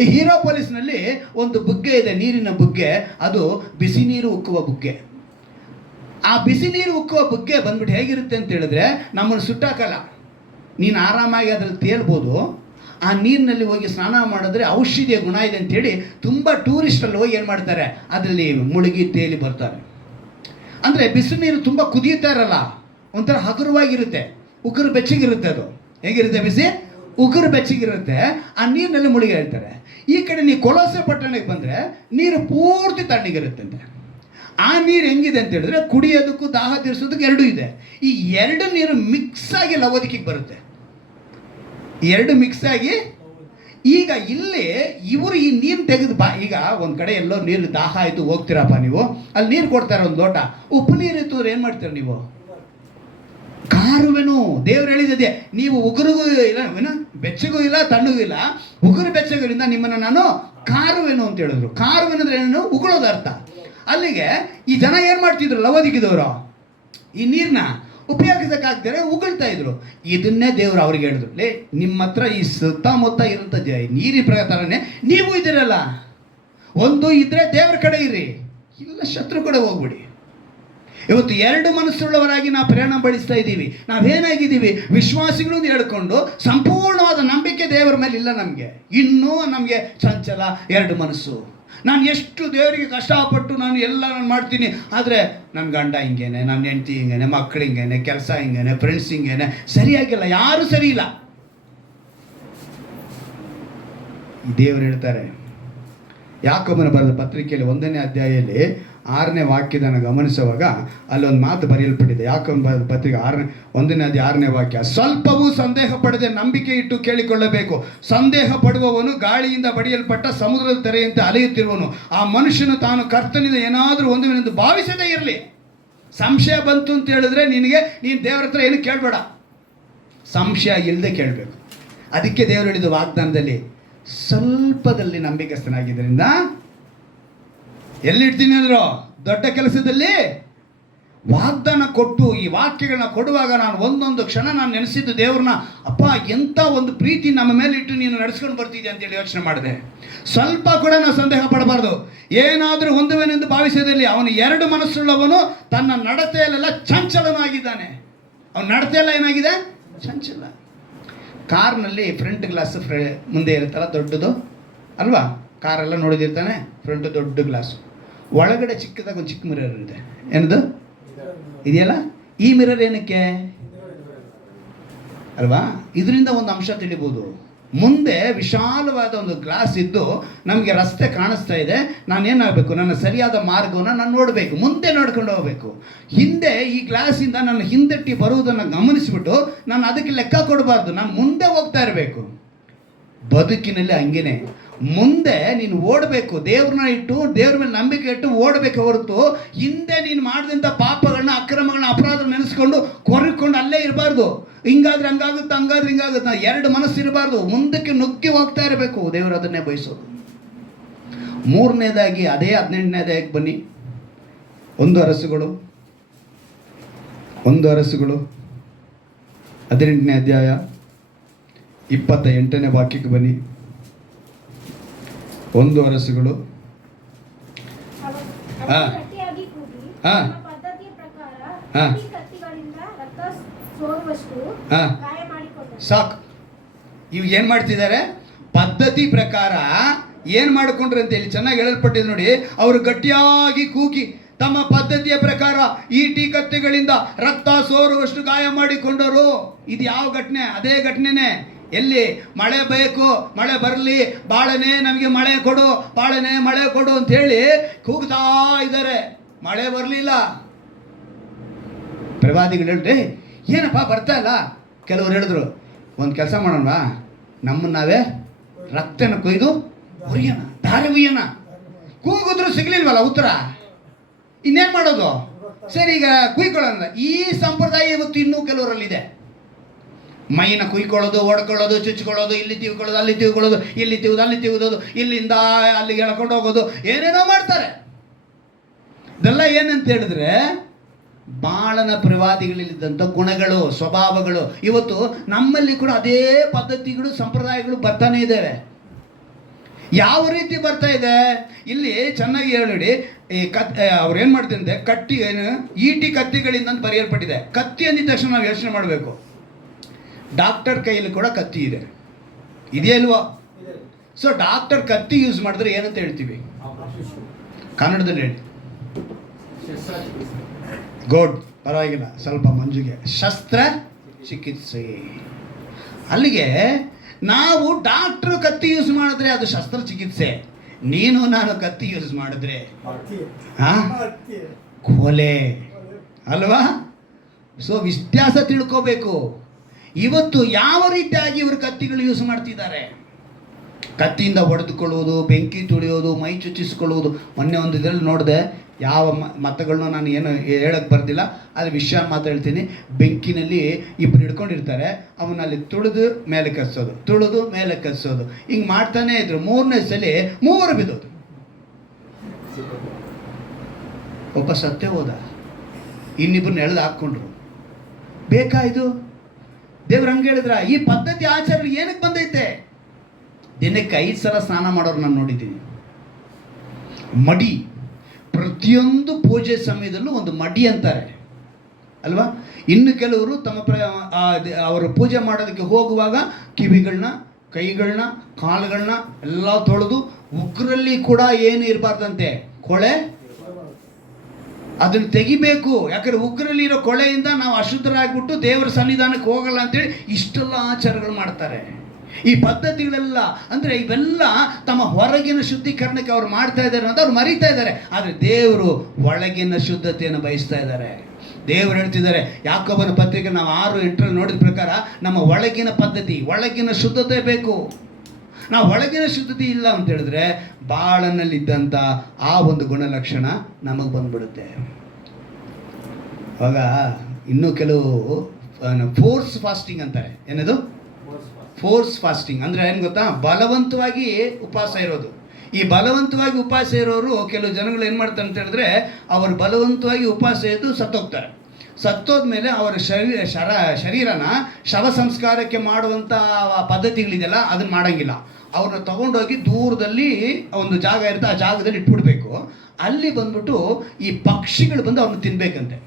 ಈ ಹೀರೋಪೊಲಿಸ್ನಲ್ಲಿ ಒಂದು ಬುಗ್ಗೆ ಇದೆ, ನೀರಿನ ಬುಗ್ಗೆ. ಅದು ಬಿಸಿ ನೀರು ಉಕ್ಕುವ ಬುಗ್ಗೆ. ಆ ಬಿಸಿ ನೀರು ಉಕ್ಕುವ ಬುಗ್ಗೆ ಬಂದ್ಬಿಟ್ಟು ಹೇಗಿರುತ್ತೆ ಅಂತ ಹೇಳಿದ್ರೆ, ನಮ್ಮನ್ನು ಸುಟ್ಟಾಕಲ್ಲ. ನೀನು ಆರಾಮಾಗಿ ಅದ್ರಲ್ಲಿ ತೇಲ್ಬೋದು. ಆ ನೀರಿನಲ್ಲಿ ಹೋಗಿ ಸ್ನಾನ ಮಾಡಿದ್ರೆ ಔಷಧಿಯ ಗುಣ ಇದೆ ಅಂತೇಳಿ ತುಂಬ ಟೂರಿಸ್ಟಲ್ಲಿ ಹೋಗಿ ಏನು ಮಾಡ್ತಾರೆ, ಅದರಲ್ಲಿ ಮುಳುಗಿ ತೇಲಿ ಬರ್ತಾರೆ. ಅಂದರೆ ಬಿಸಿ ನೀರು ತುಂಬ ಕುದಿಯುತ್ತಾ ಇರಲ್ಲ, ಒಂಥರ ಹಗುರವಾಗಿರುತ್ತೆ, ಉಗುರು ಬೆಚ್ಚಗಿರುತ್ತೆ. ಅದು ಹೇಗಿರುತ್ತೆ? ಬಿಸಿ ಉಗುರು ಬೆಚ್ಚಗಿರುತ್ತೆ. ಆ ನೀರಿನಲ್ಲಿ ಮುಳುಗಿ ಹೇಳ್ತಾರೆ. ಈ ಕಡೆ ನೀವು ಕೊಲೋಸೆ ಪಟ್ಟಣಕ್ಕೆ ಬಂದರೆ ನೀರು ಪೂರ್ತಿ ತಣ್ಣಗಿರುತ್ತಂತೆ. ಆ ನೀರು ಹೆಂಗಿದೆ ಅಂತ ಹೇಳಿದ್ರೆ, ಕುಡಿಯೋದಕ್ಕೂ ದಾಹ ತೀರಿಸೋದಕ್ಕೆ ಎರಡೂ ಇದೆ. ಈ ಎರಡು ನೀರು ಮಿಕ್ಸ್ ಆಗಿ ಲವೋದಿಕೆಗೆ ಬರುತ್ತೆ. ಎರಡು ಮಿಕ್ಸ್ ಆಗಿ ಈಗ ಇಲ್ಲಿ ಇವರು ಈ ನೀರು ತೆಗೆದು ಈಗ ಒಂದು ಕಡೆ ಎಲ್ಲೋ ನೀರು ದಾಹ ಆಯಿತು, ಹೋಗ್ತೀರಪ್ಪ ನೀವು, ಅಲ್ಲಿ ನೀರು ಕೊಡ್ತಾರೆ ಒಂದು ಲೋಟ. ಉಪ್ಪು ನೀರು ಇತ್ತು ಏನು ಮಾಡ್ತೀರ ನೀವು? ಕಾರುವೆನು. ದೇವ್ರು ಹೇಳಿದೆ, ನೀವು ಉಗುರಿಗೂ ಇಲ್ಲ, ಬೆಚ್ಚಗೂ ಇಲ್ಲ ತಣ್ಣಗೂ ಇಲ್ಲ, ಉಗುರು ಬೆಚ್ಚಗರಿಂದ ನಿಮ್ಮನ್ನು ನಾನು ಕಾರುವೆನು ಅಂತ ಹೇಳಿದ್ರು. ಕಾರುವೆನು ಅಂದ್ರೆ ಏನು? ಉಗುಳೋದು ಅರ್ಥ. ಅಲ್ಲಿಗೆ ಈ ಜನ ಏನು ಮಾಡ್ತಿದ್ರು? ಲವೋದಿಕೆದವರು ಈ ನೀರನ್ನ ಉಪಯೋಗಿಸೋಕ್ಕಾಗ್ತಾರೆ ಉಗುಳ್ತಾ ಇದ್ರು. ಇದನ್ನೇ ದೇವರು ಅವ್ರಿಗೆ ಹೇಳಿದ್ರು, ಲೇ ನಿಮ್ಮ ಹತ್ರ ಈ ಸುತ್ತಮುತ್ತ ಇರುವಂಥ ನೀರಿನ ಪ್ರಕಾರನೇ ನೀವು ಇದ್ದೀರಲ್ಲ, ಒಂದು ಇದ್ರೆ ದೇವ್ರ ಕಡೆ ಇರ್ರಿ, ಇಲ್ಲ ಶತ್ರು ಕಡೆ ಹೋಗ್ಬಿಡಿ. ಇವತ್ತು ಎರಡು ಮನಸ್ಸುಳ್ಳವರಾಗಿ ನಾವು ಪ್ರಯಾಣ ಬೆಳೆಸ್ತಾ ಇದ್ದೀವಿ. ನಾವೇನಾಗಿದ್ದೀವಿ? ವಿಶ್ವಾಸಿಗಳು ಹೇಳ್ಕೊಂಡು ಸಂಪೂರ್ಣವಾದ ನಂಬಿಕೆ ದೇವರ ಮೇಲೆ ಇಲ್ಲ ನಮಗೆ. ಇನ್ನೂ ನಮಗೆ ಚಂಚಲ, ಎರಡು ಮನಸ್ಸು. ನಾನು ಎಷ್ಟು ದೇವರಿಗೆ ಕಷ್ಟಪಟ್ಟು ನಾನು ಮಾಡ್ತೀನಿ, ಆದರೆ ನನ್ನ ಗಂಡ ಹಿಂಗೇನೆ, ನನ್ನ ಹೆಂಡತಿ ಹಿಂಗೇನೆ, ಮಕ್ಕಳು ಹಿಂಗೇನೆ, ಕೆಲಸ ಹಿಂಗೇನೆ, ಫ್ರೆಂಡ್ಸ್ ಹಿಂಗೇನೆ, ಸರಿಯಾಗಿಲ್ಲ, ಯಾರೂ ಸರಿ ಇಲ್ಲ. ದೇವರು ಹೇಳ್ತಾರೆ, ಯಾಕೋಬನ ಬರೆದ ಪತ್ರಿಕೆಯಲ್ಲಿ 1ನೇ ಅಧ್ಯಾಯದಲ್ಲಿ 6ನೇ ವಾಕ್ಯದನ್ನು ಗಮನಿಸುವಾಗ ಅಲ್ಲೊಂದು ಮಾತು ಬರೆಯಲ್ಪಟ್ಟಿದೆ. ಯಾಕೋಬನ ಬರೆದ ಪತ್ರಿಕೆ 1ನೇ ಅಧ್ಯಾಯ 6ನೇ ವಾಕ್ಯ, ಸ್ವಲ್ಪವೂ ಸಂದೇಹ ಪಡದೆ ನಂಬಿಕೆ ಇಟ್ಟು ಕೇಳಿಕೊಳ್ಳಬೇಕು. ಸಂದೇಹ ಪಡುವವನು ಗಾಳಿಯಿಂದ ಬಡಿಯಲ್ಪಟ್ಟ ಸಮುದ್ರದ ತೆರೆಯಂತೆ ಅಲೆಯುತ್ತಿರುವನು. ಆ ಮನುಷ್ಯನು ತಾನು ಕರ್ತನಿಂದ ಏನಾದರೂ ಹೊಂದುವೆನೆಂದು ಭಾವಿಸದೇ ಇರಲಿ. ಸಂಶಯ ಬಂತು ಅಂತ ಹೇಳಿದ್ರೆ ನೀನು ದೇವರ ಹತ್ರ ಏನು ಕೇಳಬೇಡ, ಸಂಶಯ ಇಲ್ಲದೆ ಕೇಳಬೇಕು. ಅದಕ್ಕೆ ದೇವರು ಹೇಳಿದ ವಾಗ್ದಾನದಲ್ಲಿ, ಸ್ವಲ್ಪದಲ್ಲಿ ನಂಬಿಕಸ್ಥನಾಗಿದ್ದರಿಂದ ಎಲ್ಲಿಡ್ತೀನಿ ಅಂದ್ರು? ದೊಡ್ಡ ಕೆಲಸದಲ್ಲಿ. ವಾಗ್ದಾನ ಕೊಟ್ಟು ಈ ವಾಕ್ಯಗಳನ್ನ ಕೊಡುವಾಗ ನಾನು ಒಂದೊಂದು ಕ್ಷಣ ನಾನು ನೆನೆಸಿದ್ದು ದೇವ್ರನ್ನ, ಅಪ್ಪ ಎಂಥ ಒಂದು ಪ್ರೀತಿ ನಮ್ಮ ಮೇಲೆ ಇಟ್ಟು ನೀನು ನಡೆಸ್ಕೊಂಡು ಬರ್ತಿದ್ದೆ ಅಂತೇಳಿ ಯೋಚನೆ ಮಾಡಿದೆ. ಸ್ವಲ್ಪ ಕೂಡ ನಾವು ಸಂದೇಹ ಪಡಬಾರ್ದು. ಏನಾದರೂ ಹೊಂದುವೆನೆಂದು ಭಾವಿಸೋದಿರಲಿ. ಅವನು ಎರಡು ಮನಸ್ಸುಳ್ಳವನು, ತನ್ನ ನಡತೆಯಲ್ಲೆಲ್ಲ ಚಂಚಲನಾಗಿದ್ದಾನೆ. ಅವನ ನಡತೆಯೆಲ್ಲ ಏನಾಗಿದೆ? ಚಂಚಲ. ಕಾರ್ನಲ್ಲಿ ಫ್ರಂಟ್ ಗ್ಲಾಸ್ ಮುಂದೆ ಇರುತ್ತಲ್ಲ, ದೊಡ್ಡದು ಅಲ್ವಾ? ಕಾರೆಲ್ಲ ನೋಡಿದಿರ್ತಾನೆ, ಫ್ರಂಟ್ ದೊಡ್ಡ ಗ್ಲಾಸು, ಒಳಗಡೆ ಚಿಕ್ಕದಾಗ ಒಂದು ಚಿಕ್ಕ ಮಿರರ್ ಇದೆ. ಏನದು ಇದೆಯಲ್ಲ? ಈ ಮಿರರ್ ಏನಕ್ಕೆ ಅಲ್ವಾ? ಇದರಿಂದ ಒಂದು ಅಂಶ ತಿಳಿಬೋದು. ಮುಂದೆ ವಿಶಾಲವಾದ ಒಂದು ಗ್ಲಾಸ್ ಇದ್ದು ನಮಗೆ ರಸ್ತೆ ಕಾಣಿಸ್ತಾ ಇದೆ, ನಾನೇನಾಗಬೇಕು, ನನ್ನ ಸರಿಯಾದ ಮಾರ್ಗವನ್ನು ನಾನು ನೋಡಬೇಕು, ಮುಂದೆ ನೋಡ್ಕೊಂಡು ಹೋಗಬೇಕು. ಹಿಂದೆ ಈ ಗ್ಲಾಸಿಂದ ನನ್ನ ಹಿಂದಟ್ಟಿ ಬರುವುದನ್ನು ಗಮನಿಸಿಬಿಟ್ಟು ನಾನು ಅದಕ್ಕೆ ಲೆಕ್ಕ ಕೊಡಬಾರ್ದು, ನಾನು ಮುಂದೆ ಹೋಗ್ತಾ ಇರಬೇಕು. ಬದುಕಿನಲ್ಲಿ ಹಂಗೇನೆ, ಮುಂದೆ ನೀನು ಓಡಬೇಕು, ದೇವ್ರನ್ನ ಇಟ್ಟು ದೇವ್ರ ಮೇಲೆ ನಂಬಿಕೆ ಇಟ್ಟು ಓಡಬೇಕು ಹೊರತು ಹಿಂದೆ ನೀನು ಮಾಡಿದಂಥ ಪಾಪಗಳನ್ನ, ಅಕ್ರಮಗಳನ್ನ, ಅಪರಾಧ ನೆನೆಸ್ಕೊಂಡು ಕೊರ್ಕೊಂಡು ಅಲ್ಲೇ ಇರಬಾರ್ದು. ಹಿಂಗಾದ್ರೆ ಹಂಗಾಗುತ್ತೆ, ಹಂಗಾದ್ರೆ ಹಿಂಗಾಗುತ್ತೆ, ಎರಡು ಮನಸ್ಸು ಇರಬಾರ್ದು, ಮುಂದಕ್ಕೆ ನುಗ್ಗಿ ಹೋಗ್ತಾ ಇರಬೇಕು. ದೇವರು ಅದನ್ನೇ ಬಯಸೋದು. ಮೂರನೇದಾಗಿ ಅದೇ 18ನೇದಾಗಿ ಬನ್ನಿ. 1 ಅರಸುಗಳು 18ನೇ ಅಧ್ಯಾಯ 28ನೇ ವಾಕ್ಯಕ್ಕೆ ಬನ್ನಿ. 1 ಅರಸುಗಳು ಹಾ ಹಾ ಹಾ ಸಾಕು. ಇವು ಏನು ಮಾಡ್ತಿದ್ದಾರೆ? ಪದ್ಧತಿ ಪ್ರಕಾರ ಏನು ಮಾಡಿಕೊಂಡ್ರು ಅಂತ ಹೇಳಿ ಚೆನ್ನಾಗಿ ಹೇಳಲ್ಪಟ್ಟಿದೆ ನೋಡಿ. ಅವರು ಗಟ್ಟಿಯಾಗಿ ಕೂಗಿ ತಮ್ಮ ಪದ್ಧತಿಯ ಪ್ರಕಾರ ಈಟಿ ಕತ್ತಿಗಳಿಂದ ರಕ್ತ ಸೋರುವಷ್ಟು ಗಾಯ ಮಾಡಿಕೊಂಡರು. ಇದು ಯಾವ ಘಟನೆ? ಅದೇ ಘಟನೆನೇ. ಎಲ್ಲಿ ಮಳೆ ಬೇಕು, ಮಳೆ ಬರಲಿ, ಬಾಳನೆ ನಮಗೆ ಮಳೆ ಕೊಡು, ಬಾಳನೆ ಮಳೆ ಕೊಡು ಅಂತ ಹೇಳಿ ಕೂಗ್ತಾ ಇದ್ದಾರೆ. ಮಳೆ ಬರಲಿಲ್ಲ. ಪ್ರವಾದಿಗಳು ಹೇಳ್ರಿ, ಏನಪ್ಪ ಬರ್ತಾ ಇಲ್ಲ? ಕೆಲವರು ಹೇಳಿದ್ರು, ಒಂದು ಕೆಲಸ ಮಾಡೋಣವಾ, ನಮ್ಮನ್ನು ನಾವೇ ರಕ್ತನ ಕೊಯ್ದು ಉರಿಯೋಣ, ದಾರಿ ಉಯ್ಯೋಣ. ಕೂಗಿದ್ರು ಸಿಗ್ಲಿಲ್ವಲ್ಲ ಉತ್ತರ, ಇನ್ನೇನು ಮಾಡೋದು? ಸರಿ, ಈಗ ಕುಯ್ಕೊಳ್ಳೋಣ. ಈ ಸಂಪ್ರದಾಯ ಇವತ್ತು ಇನ್ನೂ ಕೆಲವರಲ್ಲಿದೆ. ಮೈನ ಕುಯ್ಕೊಳ್ಳೋದು, ಹೊಡ್ಕೊಳ್ಳೋದು, ಚುಚ್ಕೊಳ್ಳೋದು, ಇಲ್ಲಿ ತಿವ್ಕೊಳ್ಳೋದು, ಅಲ್ಲಿ ತಿವ್ಕೊಳ್ಳೋದು, ಇಲ್ಲಿ ತಿವ್ದು ಅಲ್ಲಿ ತಿವ್ದೋದು, ಇಲ್ಲಿಂದ ಅಲ್ಲಿಗೆ ಎಳ್ಕೊಂಡು ಹೋಗೋದು, ಏನೇನೋ ಮಾಡ್ತಾರೆ. ಇದೆಲ್ಲ ಏನಂತ ಹೇಳಿದ್ರೆ ಬಾಳನ ಪ್ರವಾದಿಗಳಲ್ಲಿದ್ದಂಥ ಗುಣಗಳು, ಸ್ವಭಾವಗಳು ಇವತ್ತು ನಮ್ಮಲ್ಲಿ ಕೂಡ ಅದೇ ಪದ್ಧತಿಗಳು, ಸಂಪ್ರದಾಯಗಳು ಬರ್ತಾನೆ ಇದ್ದಾವೆ. ಯಾವ ರೀತಿ ಬರ್ತಾ ಇದೆ ಇಲ್ಲಿ ಚೆನ್ನಾಗಿ ಹೇಳಿ. ಈ ಅವ್ರು ಏನು ಮಾಡ್ತಿದ್ದೆ, ಕತ್ತಿ ಏನು ಈಟಿ ಕತ್ತಿಗಳಿಂದ ಅಂತ ಬರೆಯಲ್ಪಟ್ಟಿದೆ. ಕತ್ತಿ ಅಂದಿದ ತಕ್ಷಣ ನಾವು ಯೋಚನೆ ಮಾಡಬೇಕು, ಡಾಕ್ಟರ್ ಕೈಯಲ್ಲಿ ಕೂಡ ಕತ್ತಿ ಇದೆ, ಇದೆಯಲ್ವಾ? ಸೊ ಡಾಕ್ಟರ್ ಕತ್ತಿ ಯೂಸ್ ಮಾಡಿದ್ರೆ ಏನಂತ ಹೇಳ್ತೀವಿ ಕನ್ನಡದಲ್ಲಿ? ಹೇಳಿ. ಗುಡ್, ಪರವಾಗಿಲ್ಲ, ಸ್ವಲ್ಪ ಮಂಜುಗೆ. ಶಸ್ತ್ರ ಚಿಕಿತ್ಸೆ. ಅಲ್ಲಿಗೆ ನಾವು ಡಾಕ್ಟ್ರು ಕತ್ತಿ ಯೂಸ್ ಮಾಡಿದ್ರೆ ಅದು ಶಸ್ತ್ರಚಿಕಿತ್ಸೆ, ನೀನು ನಾನು ಕತ್ತಿ ಯೂಸ್ ಮಾಡಿದ್ರೆ ಕೊಲೆ ಅಲ್ವಾ? ಸೊ ವ್ಯತ್ಯಾಸ ತಿಳ್ಕೋಬೇಕು. ಇವತ್ತು ಯಾವ ರೀತಿಯಾಗಿ ಇವರು ಕತ್ತಿಗಳು ಯೂಸ್ ಮಾಡ್ತಿದ್ದಾರೆ? ಕತ್ತಿಯಿಂದ ಹೊಡೆದುಕೊಳ್ಳುವುದು, ಬೆಂಕಿ ತುಳಿಯೋದು, ಮೈ ಚುಚ್ಚಿಸ್ಕೊಳ್ಳುವುದು. ಮೊನ್ನೆ ಒಂದು ಇದರಲ್ಲಿ ನೋಡಿದೆ, ಯಾವ ಮತಗಳನ್ನೂ ನಾನು ಏನು ಹೇಳಕ್ಕೆ ಬರ್ದಿಲ್ಲ, ಆದರೆ ವಿಷಯ ಮಾತು ಹೇಳ್ತೀನಿ. ಬೆಂಕಿನಲ್ಲಿ ಇಬ್ಬರು ಹಿಡ್ಕೊಂಡಿರ್ತಾರೆ, ಅವನಲ್ಲಿ ತುಳಿದು ಮೇಲೆ ಕಚ್ಚೋದು, ತುಳಿದು ಮೇಲೆ ಕಚ್ಚೋದು, ಹಿಂಗೆ ಮಾಡ್ತಾನೆ ಇದ್ರು. 3ನೇ ಸಲ 3 ಬಿದ್ದೋದು. ಒಬ್ಬ ಸತ್ತೇ ಹೋದ, ಇನ್ನಿಬ್ಬರನ್ನ ಎಳೆದು ಹಾಕ್ಕೊಂಡ್ರು. ಬೇಕಾ ಇದು? ದೇವ್ರು ಹಂಗೆ ಹೇಳಿದ್ರ? ಈ ಪದ್ಧತಿ ಆಚಾರ ಏನಕ್ಕೆ ಬಂದೈತೆ? ದಿನಕ್ಕೆ 5 ಸಲ ಸ್ನಾನ ಮಾಡೋರು ನಾನು ನೋಡಿದ್ದೀನಿ. ಮಡಿ, ಪ್ರತಿಯೊಂದು ಪೂಜೆ ಸಮಯದಲ್ಲೂ ಒಂದು ಮಡಿ ಅಂತಾರೆ ಅಲ್ವಾ? ಇನ್ನು ಕೆಲವರು ತಮ್ಮ ಅವರು ಪೂಜೆ ಮಾಡೋದಕ್ಕೆ ಹೋಗುವಾಗ ಕಿವಿಗಳನ್ನ, ಕೈಗಳನ್ನ, ಕಾಲುಗಳನ್ನ ಎಲ್ಲ ತೊಳೆದು, ಉಗ್ರಲ್ಲಿ ಕೂಡ ಏನು ಇರಬಾರ್ದಂತೆ, ಕೊಳೆ, ಅದನ್ನು ತೆಗಿಬೇಕು. ಯಾಕಂದ್ರೆ ಉಗ್ರಲ್ಲಿ ಇರೋ ಕೊಳೆಯಿಂದ ನಾವು ಅಶುದ್ಧರಾಗ್ಬಿಟ್ಟು ದೇವರ ಸನ್ನಿಧಾನಕ್ಕೆ ಹೋಗಲ್ಲ ಅಂತೇಳಿ ಇಷ್ಟೆಲ್ಲ ಆಚಾರಗಳು ಮಾಡ್ತಾರೆ. ಈ ಪದ್ಧತಿಗಳೆಲ್ಲ ಅಂದರೆ ಇವೆಲ್ಲ ತಮ್ಮ ಹೊರಗಿನ ಶುದ್ಧೀಕರಣಕ್ಕೆ ಅವ್ರು ಮಾಡ್ತಾ ಇದ್ದಾರೆ ಅಂತ ಅವ್ರು ಮರೀತಾ ಇದ್ದಾರೆ. ಆದರೆ ದೇವರು ಒಳಗಿನ ಶುದ್ಧತೆಯನ್ನು ಬಯಸ್ತಾ ಇದ್ದಾರೆ. ದೇವರು ಹೇಳ್ತಿದ್ದಾರೆ, ಯಾಕೋಬನ ಪತ್ರಿಕೆ ನಾವು 6:8 ನೋಡಿದ ಪ್ರಕಾರ ನಮ್ಮ ಒಳಗಿನ ಪದ್ಧತಿ, ಒಳಗಿನ ಶುದ್ಧತೆ ಬೇಕು. ನಾವು ಒಳಗಿನ ಶುದ್ಧತೆ ಇಲ್ಲ ಅಂತ ಹೇಳಿದ್ರೆ ಬಾಳನಲ್ಲಿದ್ದಂಥ ಆ ಒಂದು ಗುಣಲಕ್ಷಣ ನಮಗೆ ಬಂದ್ಬಿಡುತ್ತೆ. ಆವಾಗ ಇನ್ನೂ ಕೆಲವು ಫೋರ್ಸ್ ಫಾಸ್ಟಿಂಗ್ ಅಂತಾರೆ. ಏನದು ಫೋರ್ಸ್ ಫಾಸ್ಟಿಂಗ್? ಅಂದರೆ ಏನು ಗೊತ್ತಾ? ಬಲವಂತವಾಗಿ ಉಪವಾಸ ಇರೋದು. ಈ ಬಲವಂತವಾಗಿ ಉಪವಾಸ ಇರೋರು ಕೆಲವು ಜನಗಳು ಏನು ಮಾಡ್ತಾರೆ ಅಂತ ಹೇಳಿದ್ರೆ, ಅವರು ಬಲವಂತವಾಗಿ ಉಪವಾಸ ಇದ್ದು ಸತ್ತೋಗ್ತಾರೆ. ಸತ್ತೋದ್ಮೇಲೆ ಅವರ ಶರೀರನ ಶವ ಸಂಸ್ಕಾರಕ್ಕೆ ಮಾಡುವಂಥ ಪದ್ಧತಿಗಳಿದೆಯಲ್ಲ, ಅದನ್ನು ಮಾಡೋಂಗಿಲ್ಲ. ಅವ್ರನ್ನ ತಗೊಂಡೋಗಿ ದೂರದಲ್ಲಿ ಒಂದು ಜಾಗ ಇರುತ್ತೆ, ಆ ಜಾಗದಲ್ಲಿ ಇಟ್ಬಿಡ್ಬೇಕು. ಅಲ್ಲಿ ಬಂದ್ಬಿಟ್ಟು ಈ ಪಕ್ಷಿಗಳು ಬಂದು ಅವ್ರನ್ನ ತಿನ್ಬೇಕಂತೆ.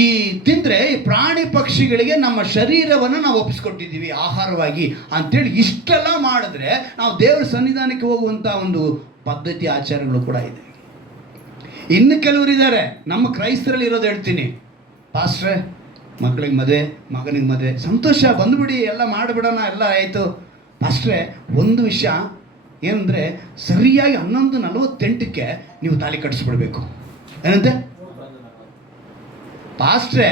ಈ ತಿಂದರೆ ಈ ಪ್ರಾಣಿ ಪಕ್ಷಿಗಳಿಗೆ ನಮ್ಮ ಶರೀರವನ್ನು ನಾವು ಒಪ್ಪಿಸ್ಕೊಟ್ಟಿದ್ದೀವಿ ಆಹಾರವಾಗಿ ಅಂತೇಳಿ ಇಷ್ಟೆಲ್ಲ ಮಾಡಿದ್ರೆ ನಾವು ದೇವರ ಸನ್ನಿಧಾನಕ್ಕೆ ಹೋಗುವಂಥ ಒಂದು ಪದ್ಧತಿ ಆಚಾರಗಳು ಕೂಡ ಇದೆ. ಇನ್ನು ಕೆಲವರು ಇದ್ದಾರೆ, ನಮ್ಮ ಕ್ರೈಸ್ತರಲ್ಲಿ ಇರೋದು ಹೇಳ್ತೀನಿ, ಪಾಸ್ಟ್ರೆ ಮಕ್ಕಳಿಗೆ ಮದುವೆ, ಮಗನಿಗೆ ಮದುವೆ, ಸಂತೋಷ, ಬಂದುಬಿಡಿ, ಎಲ್ಲ ಮಾಡಿಬಿಡೋಣ, ಎಲ್ಲ ಆಯಿತು. ಪಾಸ್ಟ್ರೆ, ಒಂದು ವಿಷಯ ಏನಂದರೆ, ಸರಿಯಾಗಿ 11:48ಕ್ಕೆ ನೀವು ತಾಳಿ ಕಟ್ಟಿಸ್ಬಿಡ್ಬೇಕು. ಏನಂತೆ? ಪಾಸ್ಟ್ರೆ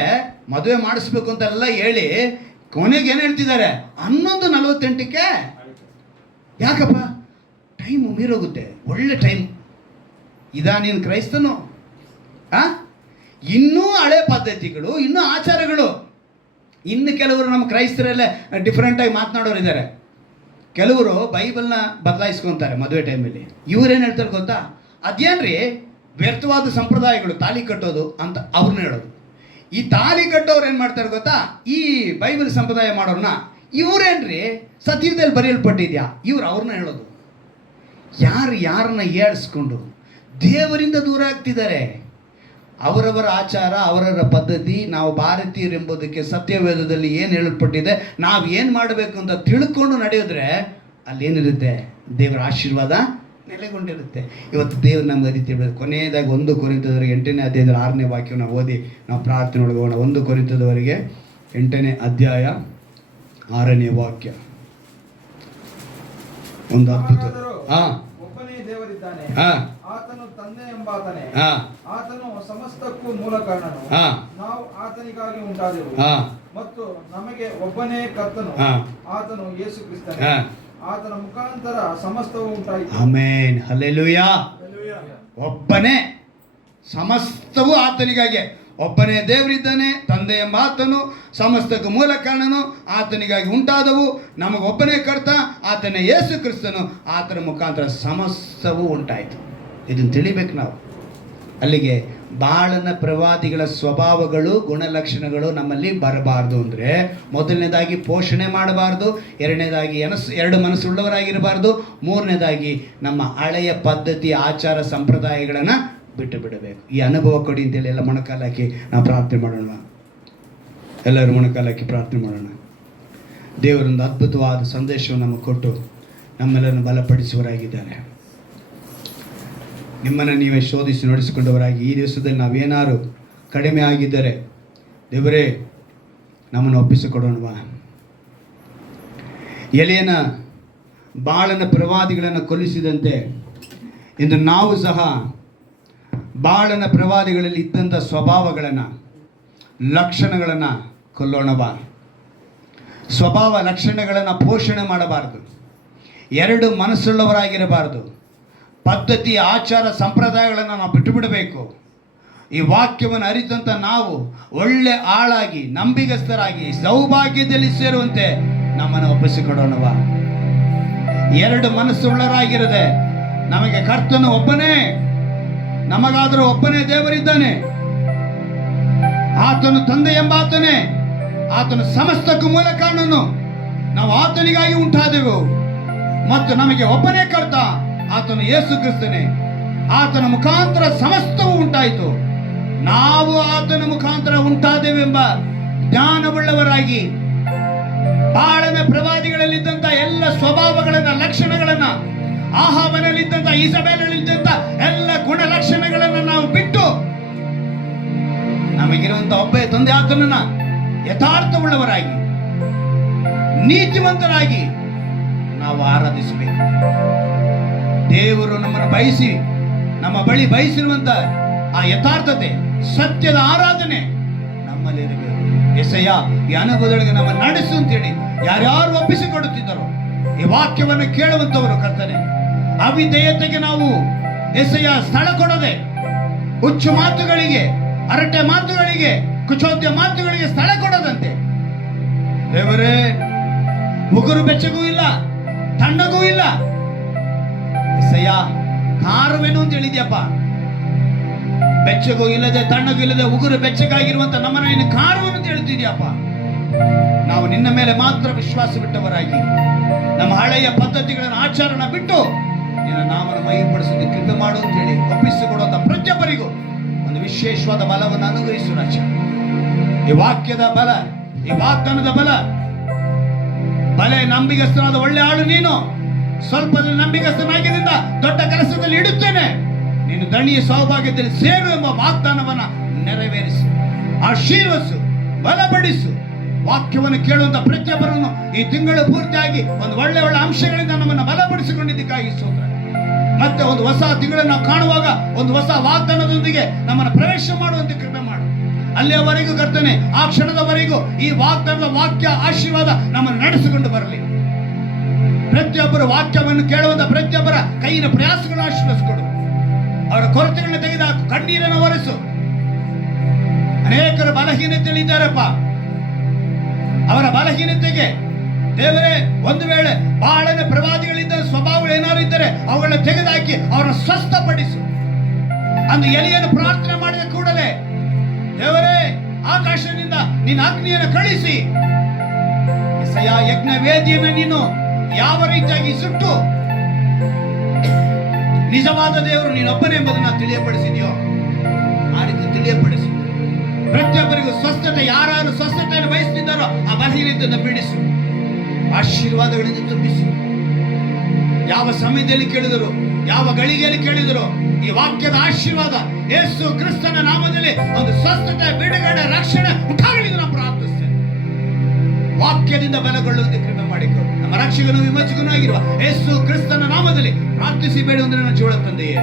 ಮದುವೆ ಮಾಡಿಸ್ಬೇಕು ಅಂತೆಲ್ಲ ಹೇಳಿ ಕೊನೆಗೆ ಏನು ಹೇಳ್ತಿದ್ದಾರೆ? 11:48ಕ್ಕೆ. ಯಾಕಪ್ಪ? ಟೈಮು ಮೀರೋಗುತ್ತೆ. ಒಳ್ಳೆ ಟೈಮ್ ಇದಾ? ನೀನು ಕ್ರೈಸ್ತನು? ಇನ್ನೂ ಹಳೆ ಪದ್ಧತಿಗಳು, ಇನ್ನೂ ಆಚಾರಗಳು. ಇನ್ನು ಕೆಲವರು ನಮ್ಮ ಕ್ರೈಸ್ತರಲ್ಲೇ ಡಿಫ್ರೆಂಟಾಗಿ ಮಾತನಾಡೋರು ಇದ್ದಾರೆ. ಕೆಲವರು ಬೈಬಲ್ನ ಬದಲಾಯಿಸ್ಕೊತಾರೆ ಮದುವೆ ಟೈಮಲ್ಲಿ. ಇವರೇನು ಹೇಳ್ತಾರೆ ಗೊತ್ತಾ? ಅದೇನ್ರಿ ವ್ಯರ್ಥವಾದ ಸಂಪ್ರದಾಯಗಳು, ತಾಳಿ ಕಟ್ಟೋದು ಅಂತ ಅವ್ರನ್ನ ಹೇಳೋದು. ಈ ತಾಳಿ ಕಟ್ಟೋರು ಏನು ಮಾಡ್ತಾರೆ ಗೊತ್ತಾ? ಈ ಬೈಬಲ್ ಸಂಪ್ರದಾಯ ಮಾಡೋರನ್ನ, ಇವರೇನ್ರಿ ಸತ್ಯದಲ್ಲಿ ಬರೆಯಲ್ಪಟ್ಟಿದ್ಯಾ, ಇವ್ರು ಅವ್ರನ್ನ ಹೇಳೋದು. ಯಾರನ್ನ ಏಳಿಸ್ಕೊಂಡು ದೇವರಿಂದ ದೂರ ಆಗ್ತಿದ್ದಾರೆ. ಅವರವರ ಆಚಾರ, ಅವರವರ ಪದ್ಧತಿ. ನಾವು ಭಾರತೀಯರೆಂಬುದಕ್ಕೆ ಸತ್ಯವೇದದಲ್ಲಿ ಏನು ಹೇಳಲ್ಪಟ್ಟಿದೆ, ನಾವು ಏನು ಮಾಡಬೇಕು ಅಂತ ತಿಳ್ಕೊಂಡು ನಡೆಯೋದ್ರೆ ಅಲ್ಲೇನಿರುತ್ತೆ? ದೇವರ ಆಶೀರ್ವಾದ ನೆಲೆಗೊಂಡಿರುತ್ತೆ. ಇವತ್ತು ದೇವರು ನಮ್ಗೆ ಅರಿತಿ ಬಿಡೋದು. ಕೊನೆಯದಾಗಿ 1 ಕೊರಿಂಥದವರೆಗೆ 8ನೇ ಅಧ್ಯಾಯದಲ್ಲಿ 6ನೇ ವಾಕ್ಯವನ್ನು ಓದಿ ನಾವು ಪ್ರಾರ್ಥನೆ ಒಳಗೋಣ. 1 ಕೊರಿಂಥದವರೆಗೆ 8ನೇ ಅಧ್ಯಾಯ 6ನೇ ವಾಕ್ಯ. ಒಂದು ಅದ್ಭುತ. ಒಬ್ಬನೇ ದೇವರಿದ್ದಾನೆ, ಹಾಂ, ಆತನು ತಂದೆ ಎಂಬಾತನೇ, ಹಾಂ, ಆತನು ಸಮಸ್ತಕ್ಕೂ ಮೂಲ ಕಾರಣನು, ಹಾಂ, ನಾವು ಆತನಿಗಾಗಿ ಉಂಟಾದೆವು, ಹಾಂ, ಮತ್ತು ನಮಗೆ ಒಬ್ಬನೇ ಕರ್ತನು, ಹಾಂ, ಆತನು ಯೇಸು ಕ್ರಿಸ್ತನೇ, ಹಾಂ. ಆತನ ಮುಖಾಂತರ ಸಮಸ್ತವೂ ಉಂಟಾಯಿತು. Amen, hallelujah. ಒಬ್ಬನೇ, ಸಮಸ್ತವೂ ಆತನಿಗಾಗಿ. ಒಬ್ಬನೇ ದೇವರಿದ್ದಾನೆ, ತಂದೆ ಎಂಬ ಆತನು, ಸಮಸ್ತಕ್ಕೆ ಮೂಲ ಕಾರಣನು, ಆತನಿಗಾಗಿ ಉಂಟಾದವು, ನಮಗೊಬ್ಬನೇ ಕರ್ತ, ಆತನೇ ಯೇಸು ಕ್ರಿಸ್ತನು, ಆತನ ಮುಖಾಂತರ ಸಮಸ್ತವೂ ಉಂಟಾಯಿತು. ಇದನ್ನು ತಿಳಿಬೇಕು ನಾವು. ಅಲ್ಲಿಗೆ ಬಾಳನ ಪ್ರವಾದಿಗಳ ಸ್ವಭಾವಗಳು, ಗುಣಲಕ್ಷಣಗಳು ನಮ್ಮಲ್ಲಿ ಬರಬಾರ್ದು ಅಂದರೆ, ಮೊದಲನೇದಾಗಿ ಪೋಷಣೆ ಮಾಡಬಾರ್ದು, ಎರಡನೇದಾಗಿ ಎರಡು ಮನಸ್ಸುಳ್ಳವರಾಗಿರಬಾರ್ದು, ಮೂರನೇದಾಗಿ ನಮ್ಮ ಹಳೆಯ ಪದ್ಧತಿ, ಆಚಾರ, ಸಂಪ್ರದಾಯಗಳನ್ನು ಬಿಟ್ಟು ಬಿಡಬೇಕು. ಈ ಅನುಭವ ಕೊಡಿ ಅಂತೇಳಿ ಎಲ್ಲ ಮೊಣಕಾಲಾಕಿ ನಾವು ಪ್ರಾರ್ಥನೆ ಮಾಡೋಣ. ಎಲ್ಲರೂ ಮೊಣಕಾಲಾಕಿ ಪ್ರಾರ್ಥನೆ ಮಾಡೋಣ. ದೇವರೊಂದು ಅದ್ಭುತವಾದ ಸಂದೇಶವನ್ನು ನಮಗೆ ಕೊಟ್ಟು ನಮ್ಮೆಲ್ಲರನ್ನು ಬಲಪಡಿಸುವರಾಗಿದ್ದಾರೆ. ನಿಮ್ಮನ್ನು ನೀವೇ ಶೋಧಿಸಿ ನಡೆಸಿಕೊಂಡವರಾಗಿ ಈ ದಿವಸದಲ್ಲಿ ನಾವೇನಾರು ಕಡಿಮೆ ಆಗಿದ್ದರೆ ದೇವರೇ ನಮ್ಮನ್ನು ಒಪ್ಪಿಸಿಕೊಡೋಣವಾ. ಎಲೆಯನ ಬಾಳನ ಪ್ರವಾದಿಗಳನ್ನು ಕೊಲ್ಲಿಸಿದಂತೆ ಇಂದು ನಾವು ಸಹ ಬಾಳನ ಪ್ರವಾದಿಗಳಲ್ಲಿ ಇದ್ದಂಥ ಸ್ವಭಾವಗಳನ್ನು, ಲಕ್ಷಣಗಳನ್ನು ಕೊಲ್ಲೋಣವಾ. ಸ್ವಭಾವ ಲಕ್ಷಣಗಳನ್ನು ಪೋಷಣೆ ಮಾಡಬಾರ್ದು, ಎರಡು ಮನಸ್ಸುಳ್ಳವರಾಗಿರಬಾರ್ದು, ಪದ್ಧತಿ, ಆಚಾರ, ಸಂಪ್ರದಾಯಗಳನ್ನು ನಾವು ಬಿಟ್ಟು ಬಿಡಬೇಕು. ಈ ವಾಕ್ಯವನ್ನು ಅರಿತಂಥ ನಾವು ಒಳ್ಳೆ ಆಳಾಗಿ, ನಂಬಿಗಸ್ತರಾಗಿ, ಸೌಭಾಗ್ಯದಲ್ಲಿ ಸೇರುವಂತೆ ನಮ್ಮನ್ನು ಒಪ್ಪಿಸಿಕೊಡೋಣವ. ಎರಡು ಮನಸ್ಸುಳ್ಳರಾಗಿರದೆ ನಮಗೆ ಕರ್ತನು ಒಬ್ಬನೇ, ನಮಗಾದರೂ ಒಬ್ಬನೇ ದೇವರಿದ್ದಾನೆ, ಆತನು ತಂದೆ ಎಂಬಾತನೇ, ಆತನು ಸಮಸ್ತಕ್ಕೂ ಮೂಲ ಕಾರಣನು, ನಾವು ಆತನಿಗಾಗಿ ಉಂಟಾದೆವು, ಮತ್ತು ನಮಗೆ ಒಬ್ಬನೇ ಕರ್ತ, ಆತನು ಯೇಸು ಕ್ರಿಸ್ತನೇ, ಆತನ ಮುಖಾಂತರ ಸಮಸ್ತವೂ ಉಂಟಾಯಿತು. ನಾವು ಆತನ ಮುಖಾಂತರ ಉಂಟಾದೆವೆಂಬ ಜ್ಞಾನವುಳ್ಳವರಾಗಿ ಬಾಳನ ಪ್ರವಾದಿಗಳಲ್ಲಿದ್ದಂಥ ಎಲ್ಲ ಸ್ವಭಾವಗಳನ್ನ, ಲಕ್ಷಣಗಳನ್ನ, ಆಹಾಬನಲ್ಲಿದ್ದಂಥ, ಈಸಬೇಲಲ್ಲಿದ್ದಂಥ ಎಲ್ಲ ಗುಣ ಲಕ್ಷಣಗಳನ್ನು ನಾವು ಬಿಟ್ಟು ನಮಗಿರುವಂಥ ಒಬ್ಬ ತಂದೆ ಆತನನ್ನ ಯಥಾರ್ಥವುಳ್ಳವರಾಗಿ, ನೀತಿವಂತರಾಗಿ ನಾವು ಆರಾಧಿಸಬೇಕು. ದೇವರು ನಮ್ಮನ್ನು ಬಯಸಿ, ನಮ್ಮ ಬಳಿ ಬಯಸಿರುವಂತ ಆ ಯಥಾರ್ಥತೆ, ಸತ್ಯದ ಆರಾಧನೆ ನಮ್ಮಲ್ಲಿರಬೇಕು. ಯೆಶಯ್ಯ ಈ ಅನುಭವದೊಳಗೆ ನಮ್ಮನ್ನು ನಡೆಸು ಅಂತೇಳಿ ಯಾರ್ಯಾರು ಒಪ್ಪಿಸಿಕೊಡುತ್ತಿದ್ದರೋ ಈ ವಾಕ್ಯವನ್ನು ಕೇಳುವಂಥವರು ಕರ್ತನೆ, ಅವಿಧೇಯತೆಗೆ ನಾವು ಯೆಶಯ್ಯ ಸ್ಥಳ ಕೊಡದೆ, ಹುಚ್ಚು ಮಾತುಗಳಿಗೆ, ಹರಟೆ ಮಾತುಗಳಿಗೆ, ಕುಚೋದ್ಯ ಮಾತುಗಳಿಗೆ ಸ್ಥಳ ಕೊಡದಂತೆ ದೇವರೇ, ಉಗುರು ಬೆಚ್ಚಗೂ ಇಲ್ಲ, ತಣ್ಣಗೂ ಇಲ್ಲ. ಯೆಶಯ್ಯ ಕಾರುವೆನು ಅಂತ ಹೇಳಿದ್ಯಪ್ಪ. ಬೆಚ್ಚಗೂ ಇಲ್ಲದೆ, ತಣ್ಣಗೂ ಇಲ್ಲದೆ, ಉಗುರು ಬೆಚ್ಚಗಾಗಿರುವಂತ ನಮ್ಮನ್ನ ಇನ್ನು ಕಾರುವೆನು ಅಂತ ಹೇಳ್ತಿದ್ಯಪ್ಪ. ನಾವು ನಿನ್ನ ಮೇಲೆ ಮಾತ್ರ ವಿಶ್ವಾಸ ಬಿಟ್ಟವರಾಗಿ, ನಮ್ಮ ಹಳೆಯ ಪದ್ಧತಿಗಳನ್ನು, ಆಚಾರನ ಬಿಟ್ಟು ನಿನ್ನ ನಾಮನ ಮಹಿಪಡಿಸೋದಕ್ಕೆ ಕೃಪೆ ಮಾಡು ಅಂತ ಹೇಳಿ ಒಪ್ಪಿಸಿಕೊಡುವಂತ ಪ್ರತಿಯೊಬ್ಬರಿಗೂ ಒಂದು ವಿಶೇಷವಾದ ಬಲವನ್ನು ಅನುಗ್ರಹಿಸು ರಾಜ. ಈ ವಾಕ್ಯದ ಬಲ, ಈ ವಾಗ್ದಾನದ ಬಲ, ಬಲೆ ನಂಬಿಗಸ್ತನಾದ ಒಳ್ಳೆ ಆಳು ನೀನು, ಸ್ವಲ್ಪದಲ್ಲಿ ನಂಬಿಗಸ್ತನಾಗಿದ್ದರಿಂದ ದೊಡ್ಡ ಕೆಲಸದಲ್ಲಿ ಇಡುತ್ತೇನೆ, ನೀನು ದಣಿಯ ಸೌಭಾಗ್ಯದಲ್ಲಿ ಸೇರು ಎಂಬ ವಾಗ್ದಾನವನ್ನ ನೆರವೇರಿಸು, ಆಶೀರ್ವಸು. ಬಲಪಡಿಸು. ವಾಕ್ಯವನ್ನು ಕೇಳುವಂತ ಪ್ರತಿಯೊಬ್ಬರನ್ನು ಈ ತಿಂಗಳು ಪೂರ್ತಿಯಾಗಿ ಒಂದು ಒಳ್ಳೆ ಒಳ್ಳೆ ಅಂಶಗಳಿಂದ ನಮ್ಮನ್ನು ಬಲಪಡಿಸಿಕೊಂಡಿದ್ದಕ್ಕಾಗಿ ಸ್ತೋತ್ರ. ಮತ್ತೆ ಒಂದು ಹೊಸ ತಿಂಗಳನ್ನು ಕಾಣುವಾಗ ಒಂದು ಹೊಸ ವಾಗ್ದಾನದೊಂದಿಗೆ ನಮ್ಮನ್ನು ಪ್ರವೇಶ ಮಾಡುವಂತೆ ಕೃಪೆ ಮಾಡು. ಅಲ್ಲಿಯವರೆಗೂ ಕರ್ತನೆ, ಆ ಕ್ಷಣದವರೆಗೂ ಈ ವಾಗ್ದಾನದ ವಾಕ್ಯ ಆಶೀರ್ವಾದ ನಮ್ಮನ್ನು ನಡೆಸಿಕೊಂಡು ಬರಲಿ. ಪ್ರತಿಯೊಬ್ಬರು ವಾಕ್ಯವನ್ನು ಕೇಳುವಂತ ಪ್ರತಿಯೊಬ್ಬರ ಕೈಯಿನ ಪ್ರಯಾಸಗಳನ್ನು ಆಶೀರ್ವದಿಸಿಕೊಡು. ಅವರ ಕೊರತೆಗಳನ್ನ ತೆಗೆದುಹಾಕು, ಕಣ್ಣೀರನ್ನು ಒರೆಸು. ಅನೇಕರು ಬಲಹೀನತೆಯಲ್ಲಿ ಇದ್ದಾರಪ್ಪ. ಅವರ ಬಲಹೀನತೆಗೆ ದೇವರೇ, ಒಂದು ವೇಳೆ ಬಹಳನೇ ಪ್ರವಾದಿಗಳಿದ್ದ ಸ್ವಭಾವಗಳು ಏನಾದ್ರು ಇದ್ದರೆ ಅವುಗಳನ್ನ ತೆಗೆದುಹಾಕಿ ಅವರನ್ನು ಸ್ವಸ್ಥಪಡಿಸು. ಅಂದು ಎಲಿಯನ್ನು ಪ್ರಾರ್ಥನೆ ಮಾಡಿದ ಕೂಡಲೇ ದೇವರೇ, ಆಕಾಶದಿಂದ ನಿನ್ನ ಅಗ್ನಿಯನ್ನು ಕಳಿಸಿ ಯಜ್ಞ ವೇದಿಯನ್ನು ನೀನು ಯಾವ ರೀತಿಯಾಗಿ ಸುಟ್ಟು ನಿಜವಾದ ದೇವರು ನೀನೊಬ್ಬನೇ ಎಂಬುದನ್ನು ತಿಳಿಯಪಡಿಸಿದೆಯೋ ಆ ರೀತಿ ತಿಳಿಯಪಡಿಸು. ಪ್ರತಿಯೊಬ್ಬರಿಗೂ ಸ್ವಸ್ಥತೆ, ಯಾರು ಸ್ವಸ್ಥತೆಯನ್ನು ಬಯಸುತ್ತಿದ್ದಾರೋ ಆ ಬಲಹೀನತೆಯನ್ನು ಬಿಡಿಸು, ಆಶೀರ್ವಾದಗಳಿಂದ ತುಂಬಿಸು. ಯಾವ ಸಮಯದಲ್ಲಿ ಕೇಳಿದರು, ಯಾವ ಗಳಿಗೆಯಲ್ಲಿ ಕೇಳಿದರು, ಈ ವಾಕ್ಯದ ಆಶೀರ್ವಾದ ಯೇಸು ಕ್ರಿಸ್ತನ ನಾಮದಲ್ಲಿ ಒಂದು ಸ್ವಸ್ಥತೆ, ಬಿಡುಗಡೆ, ರಕ್ಷಣೆ ಉಂಟಾಗಲಿ ನಾವು ಪ್ರಾರ್ಥಿಸ್ತೇವೆ. ವಾಕ್ಯದಿಂದ ಬಲಗೊಳ್ಳುವಂತೆ ಕೃಪೆ ಮಾಡಿಕೊಡು. ನಮ್ಮ ರಕ್ಷಕನು ವಿಮೋಚಕನೂ ಆಗಿರುವ ಯೇಸು ಕ್ರಿಸ್ತನ ನಾಮದಲ್ಲಿ ಪ್ರಾರ್ಥಿಸಿ ಬೇಡುವಂದ್ರೆ ನನ್ನ ಜೀವ ತಂದೆಯೇ.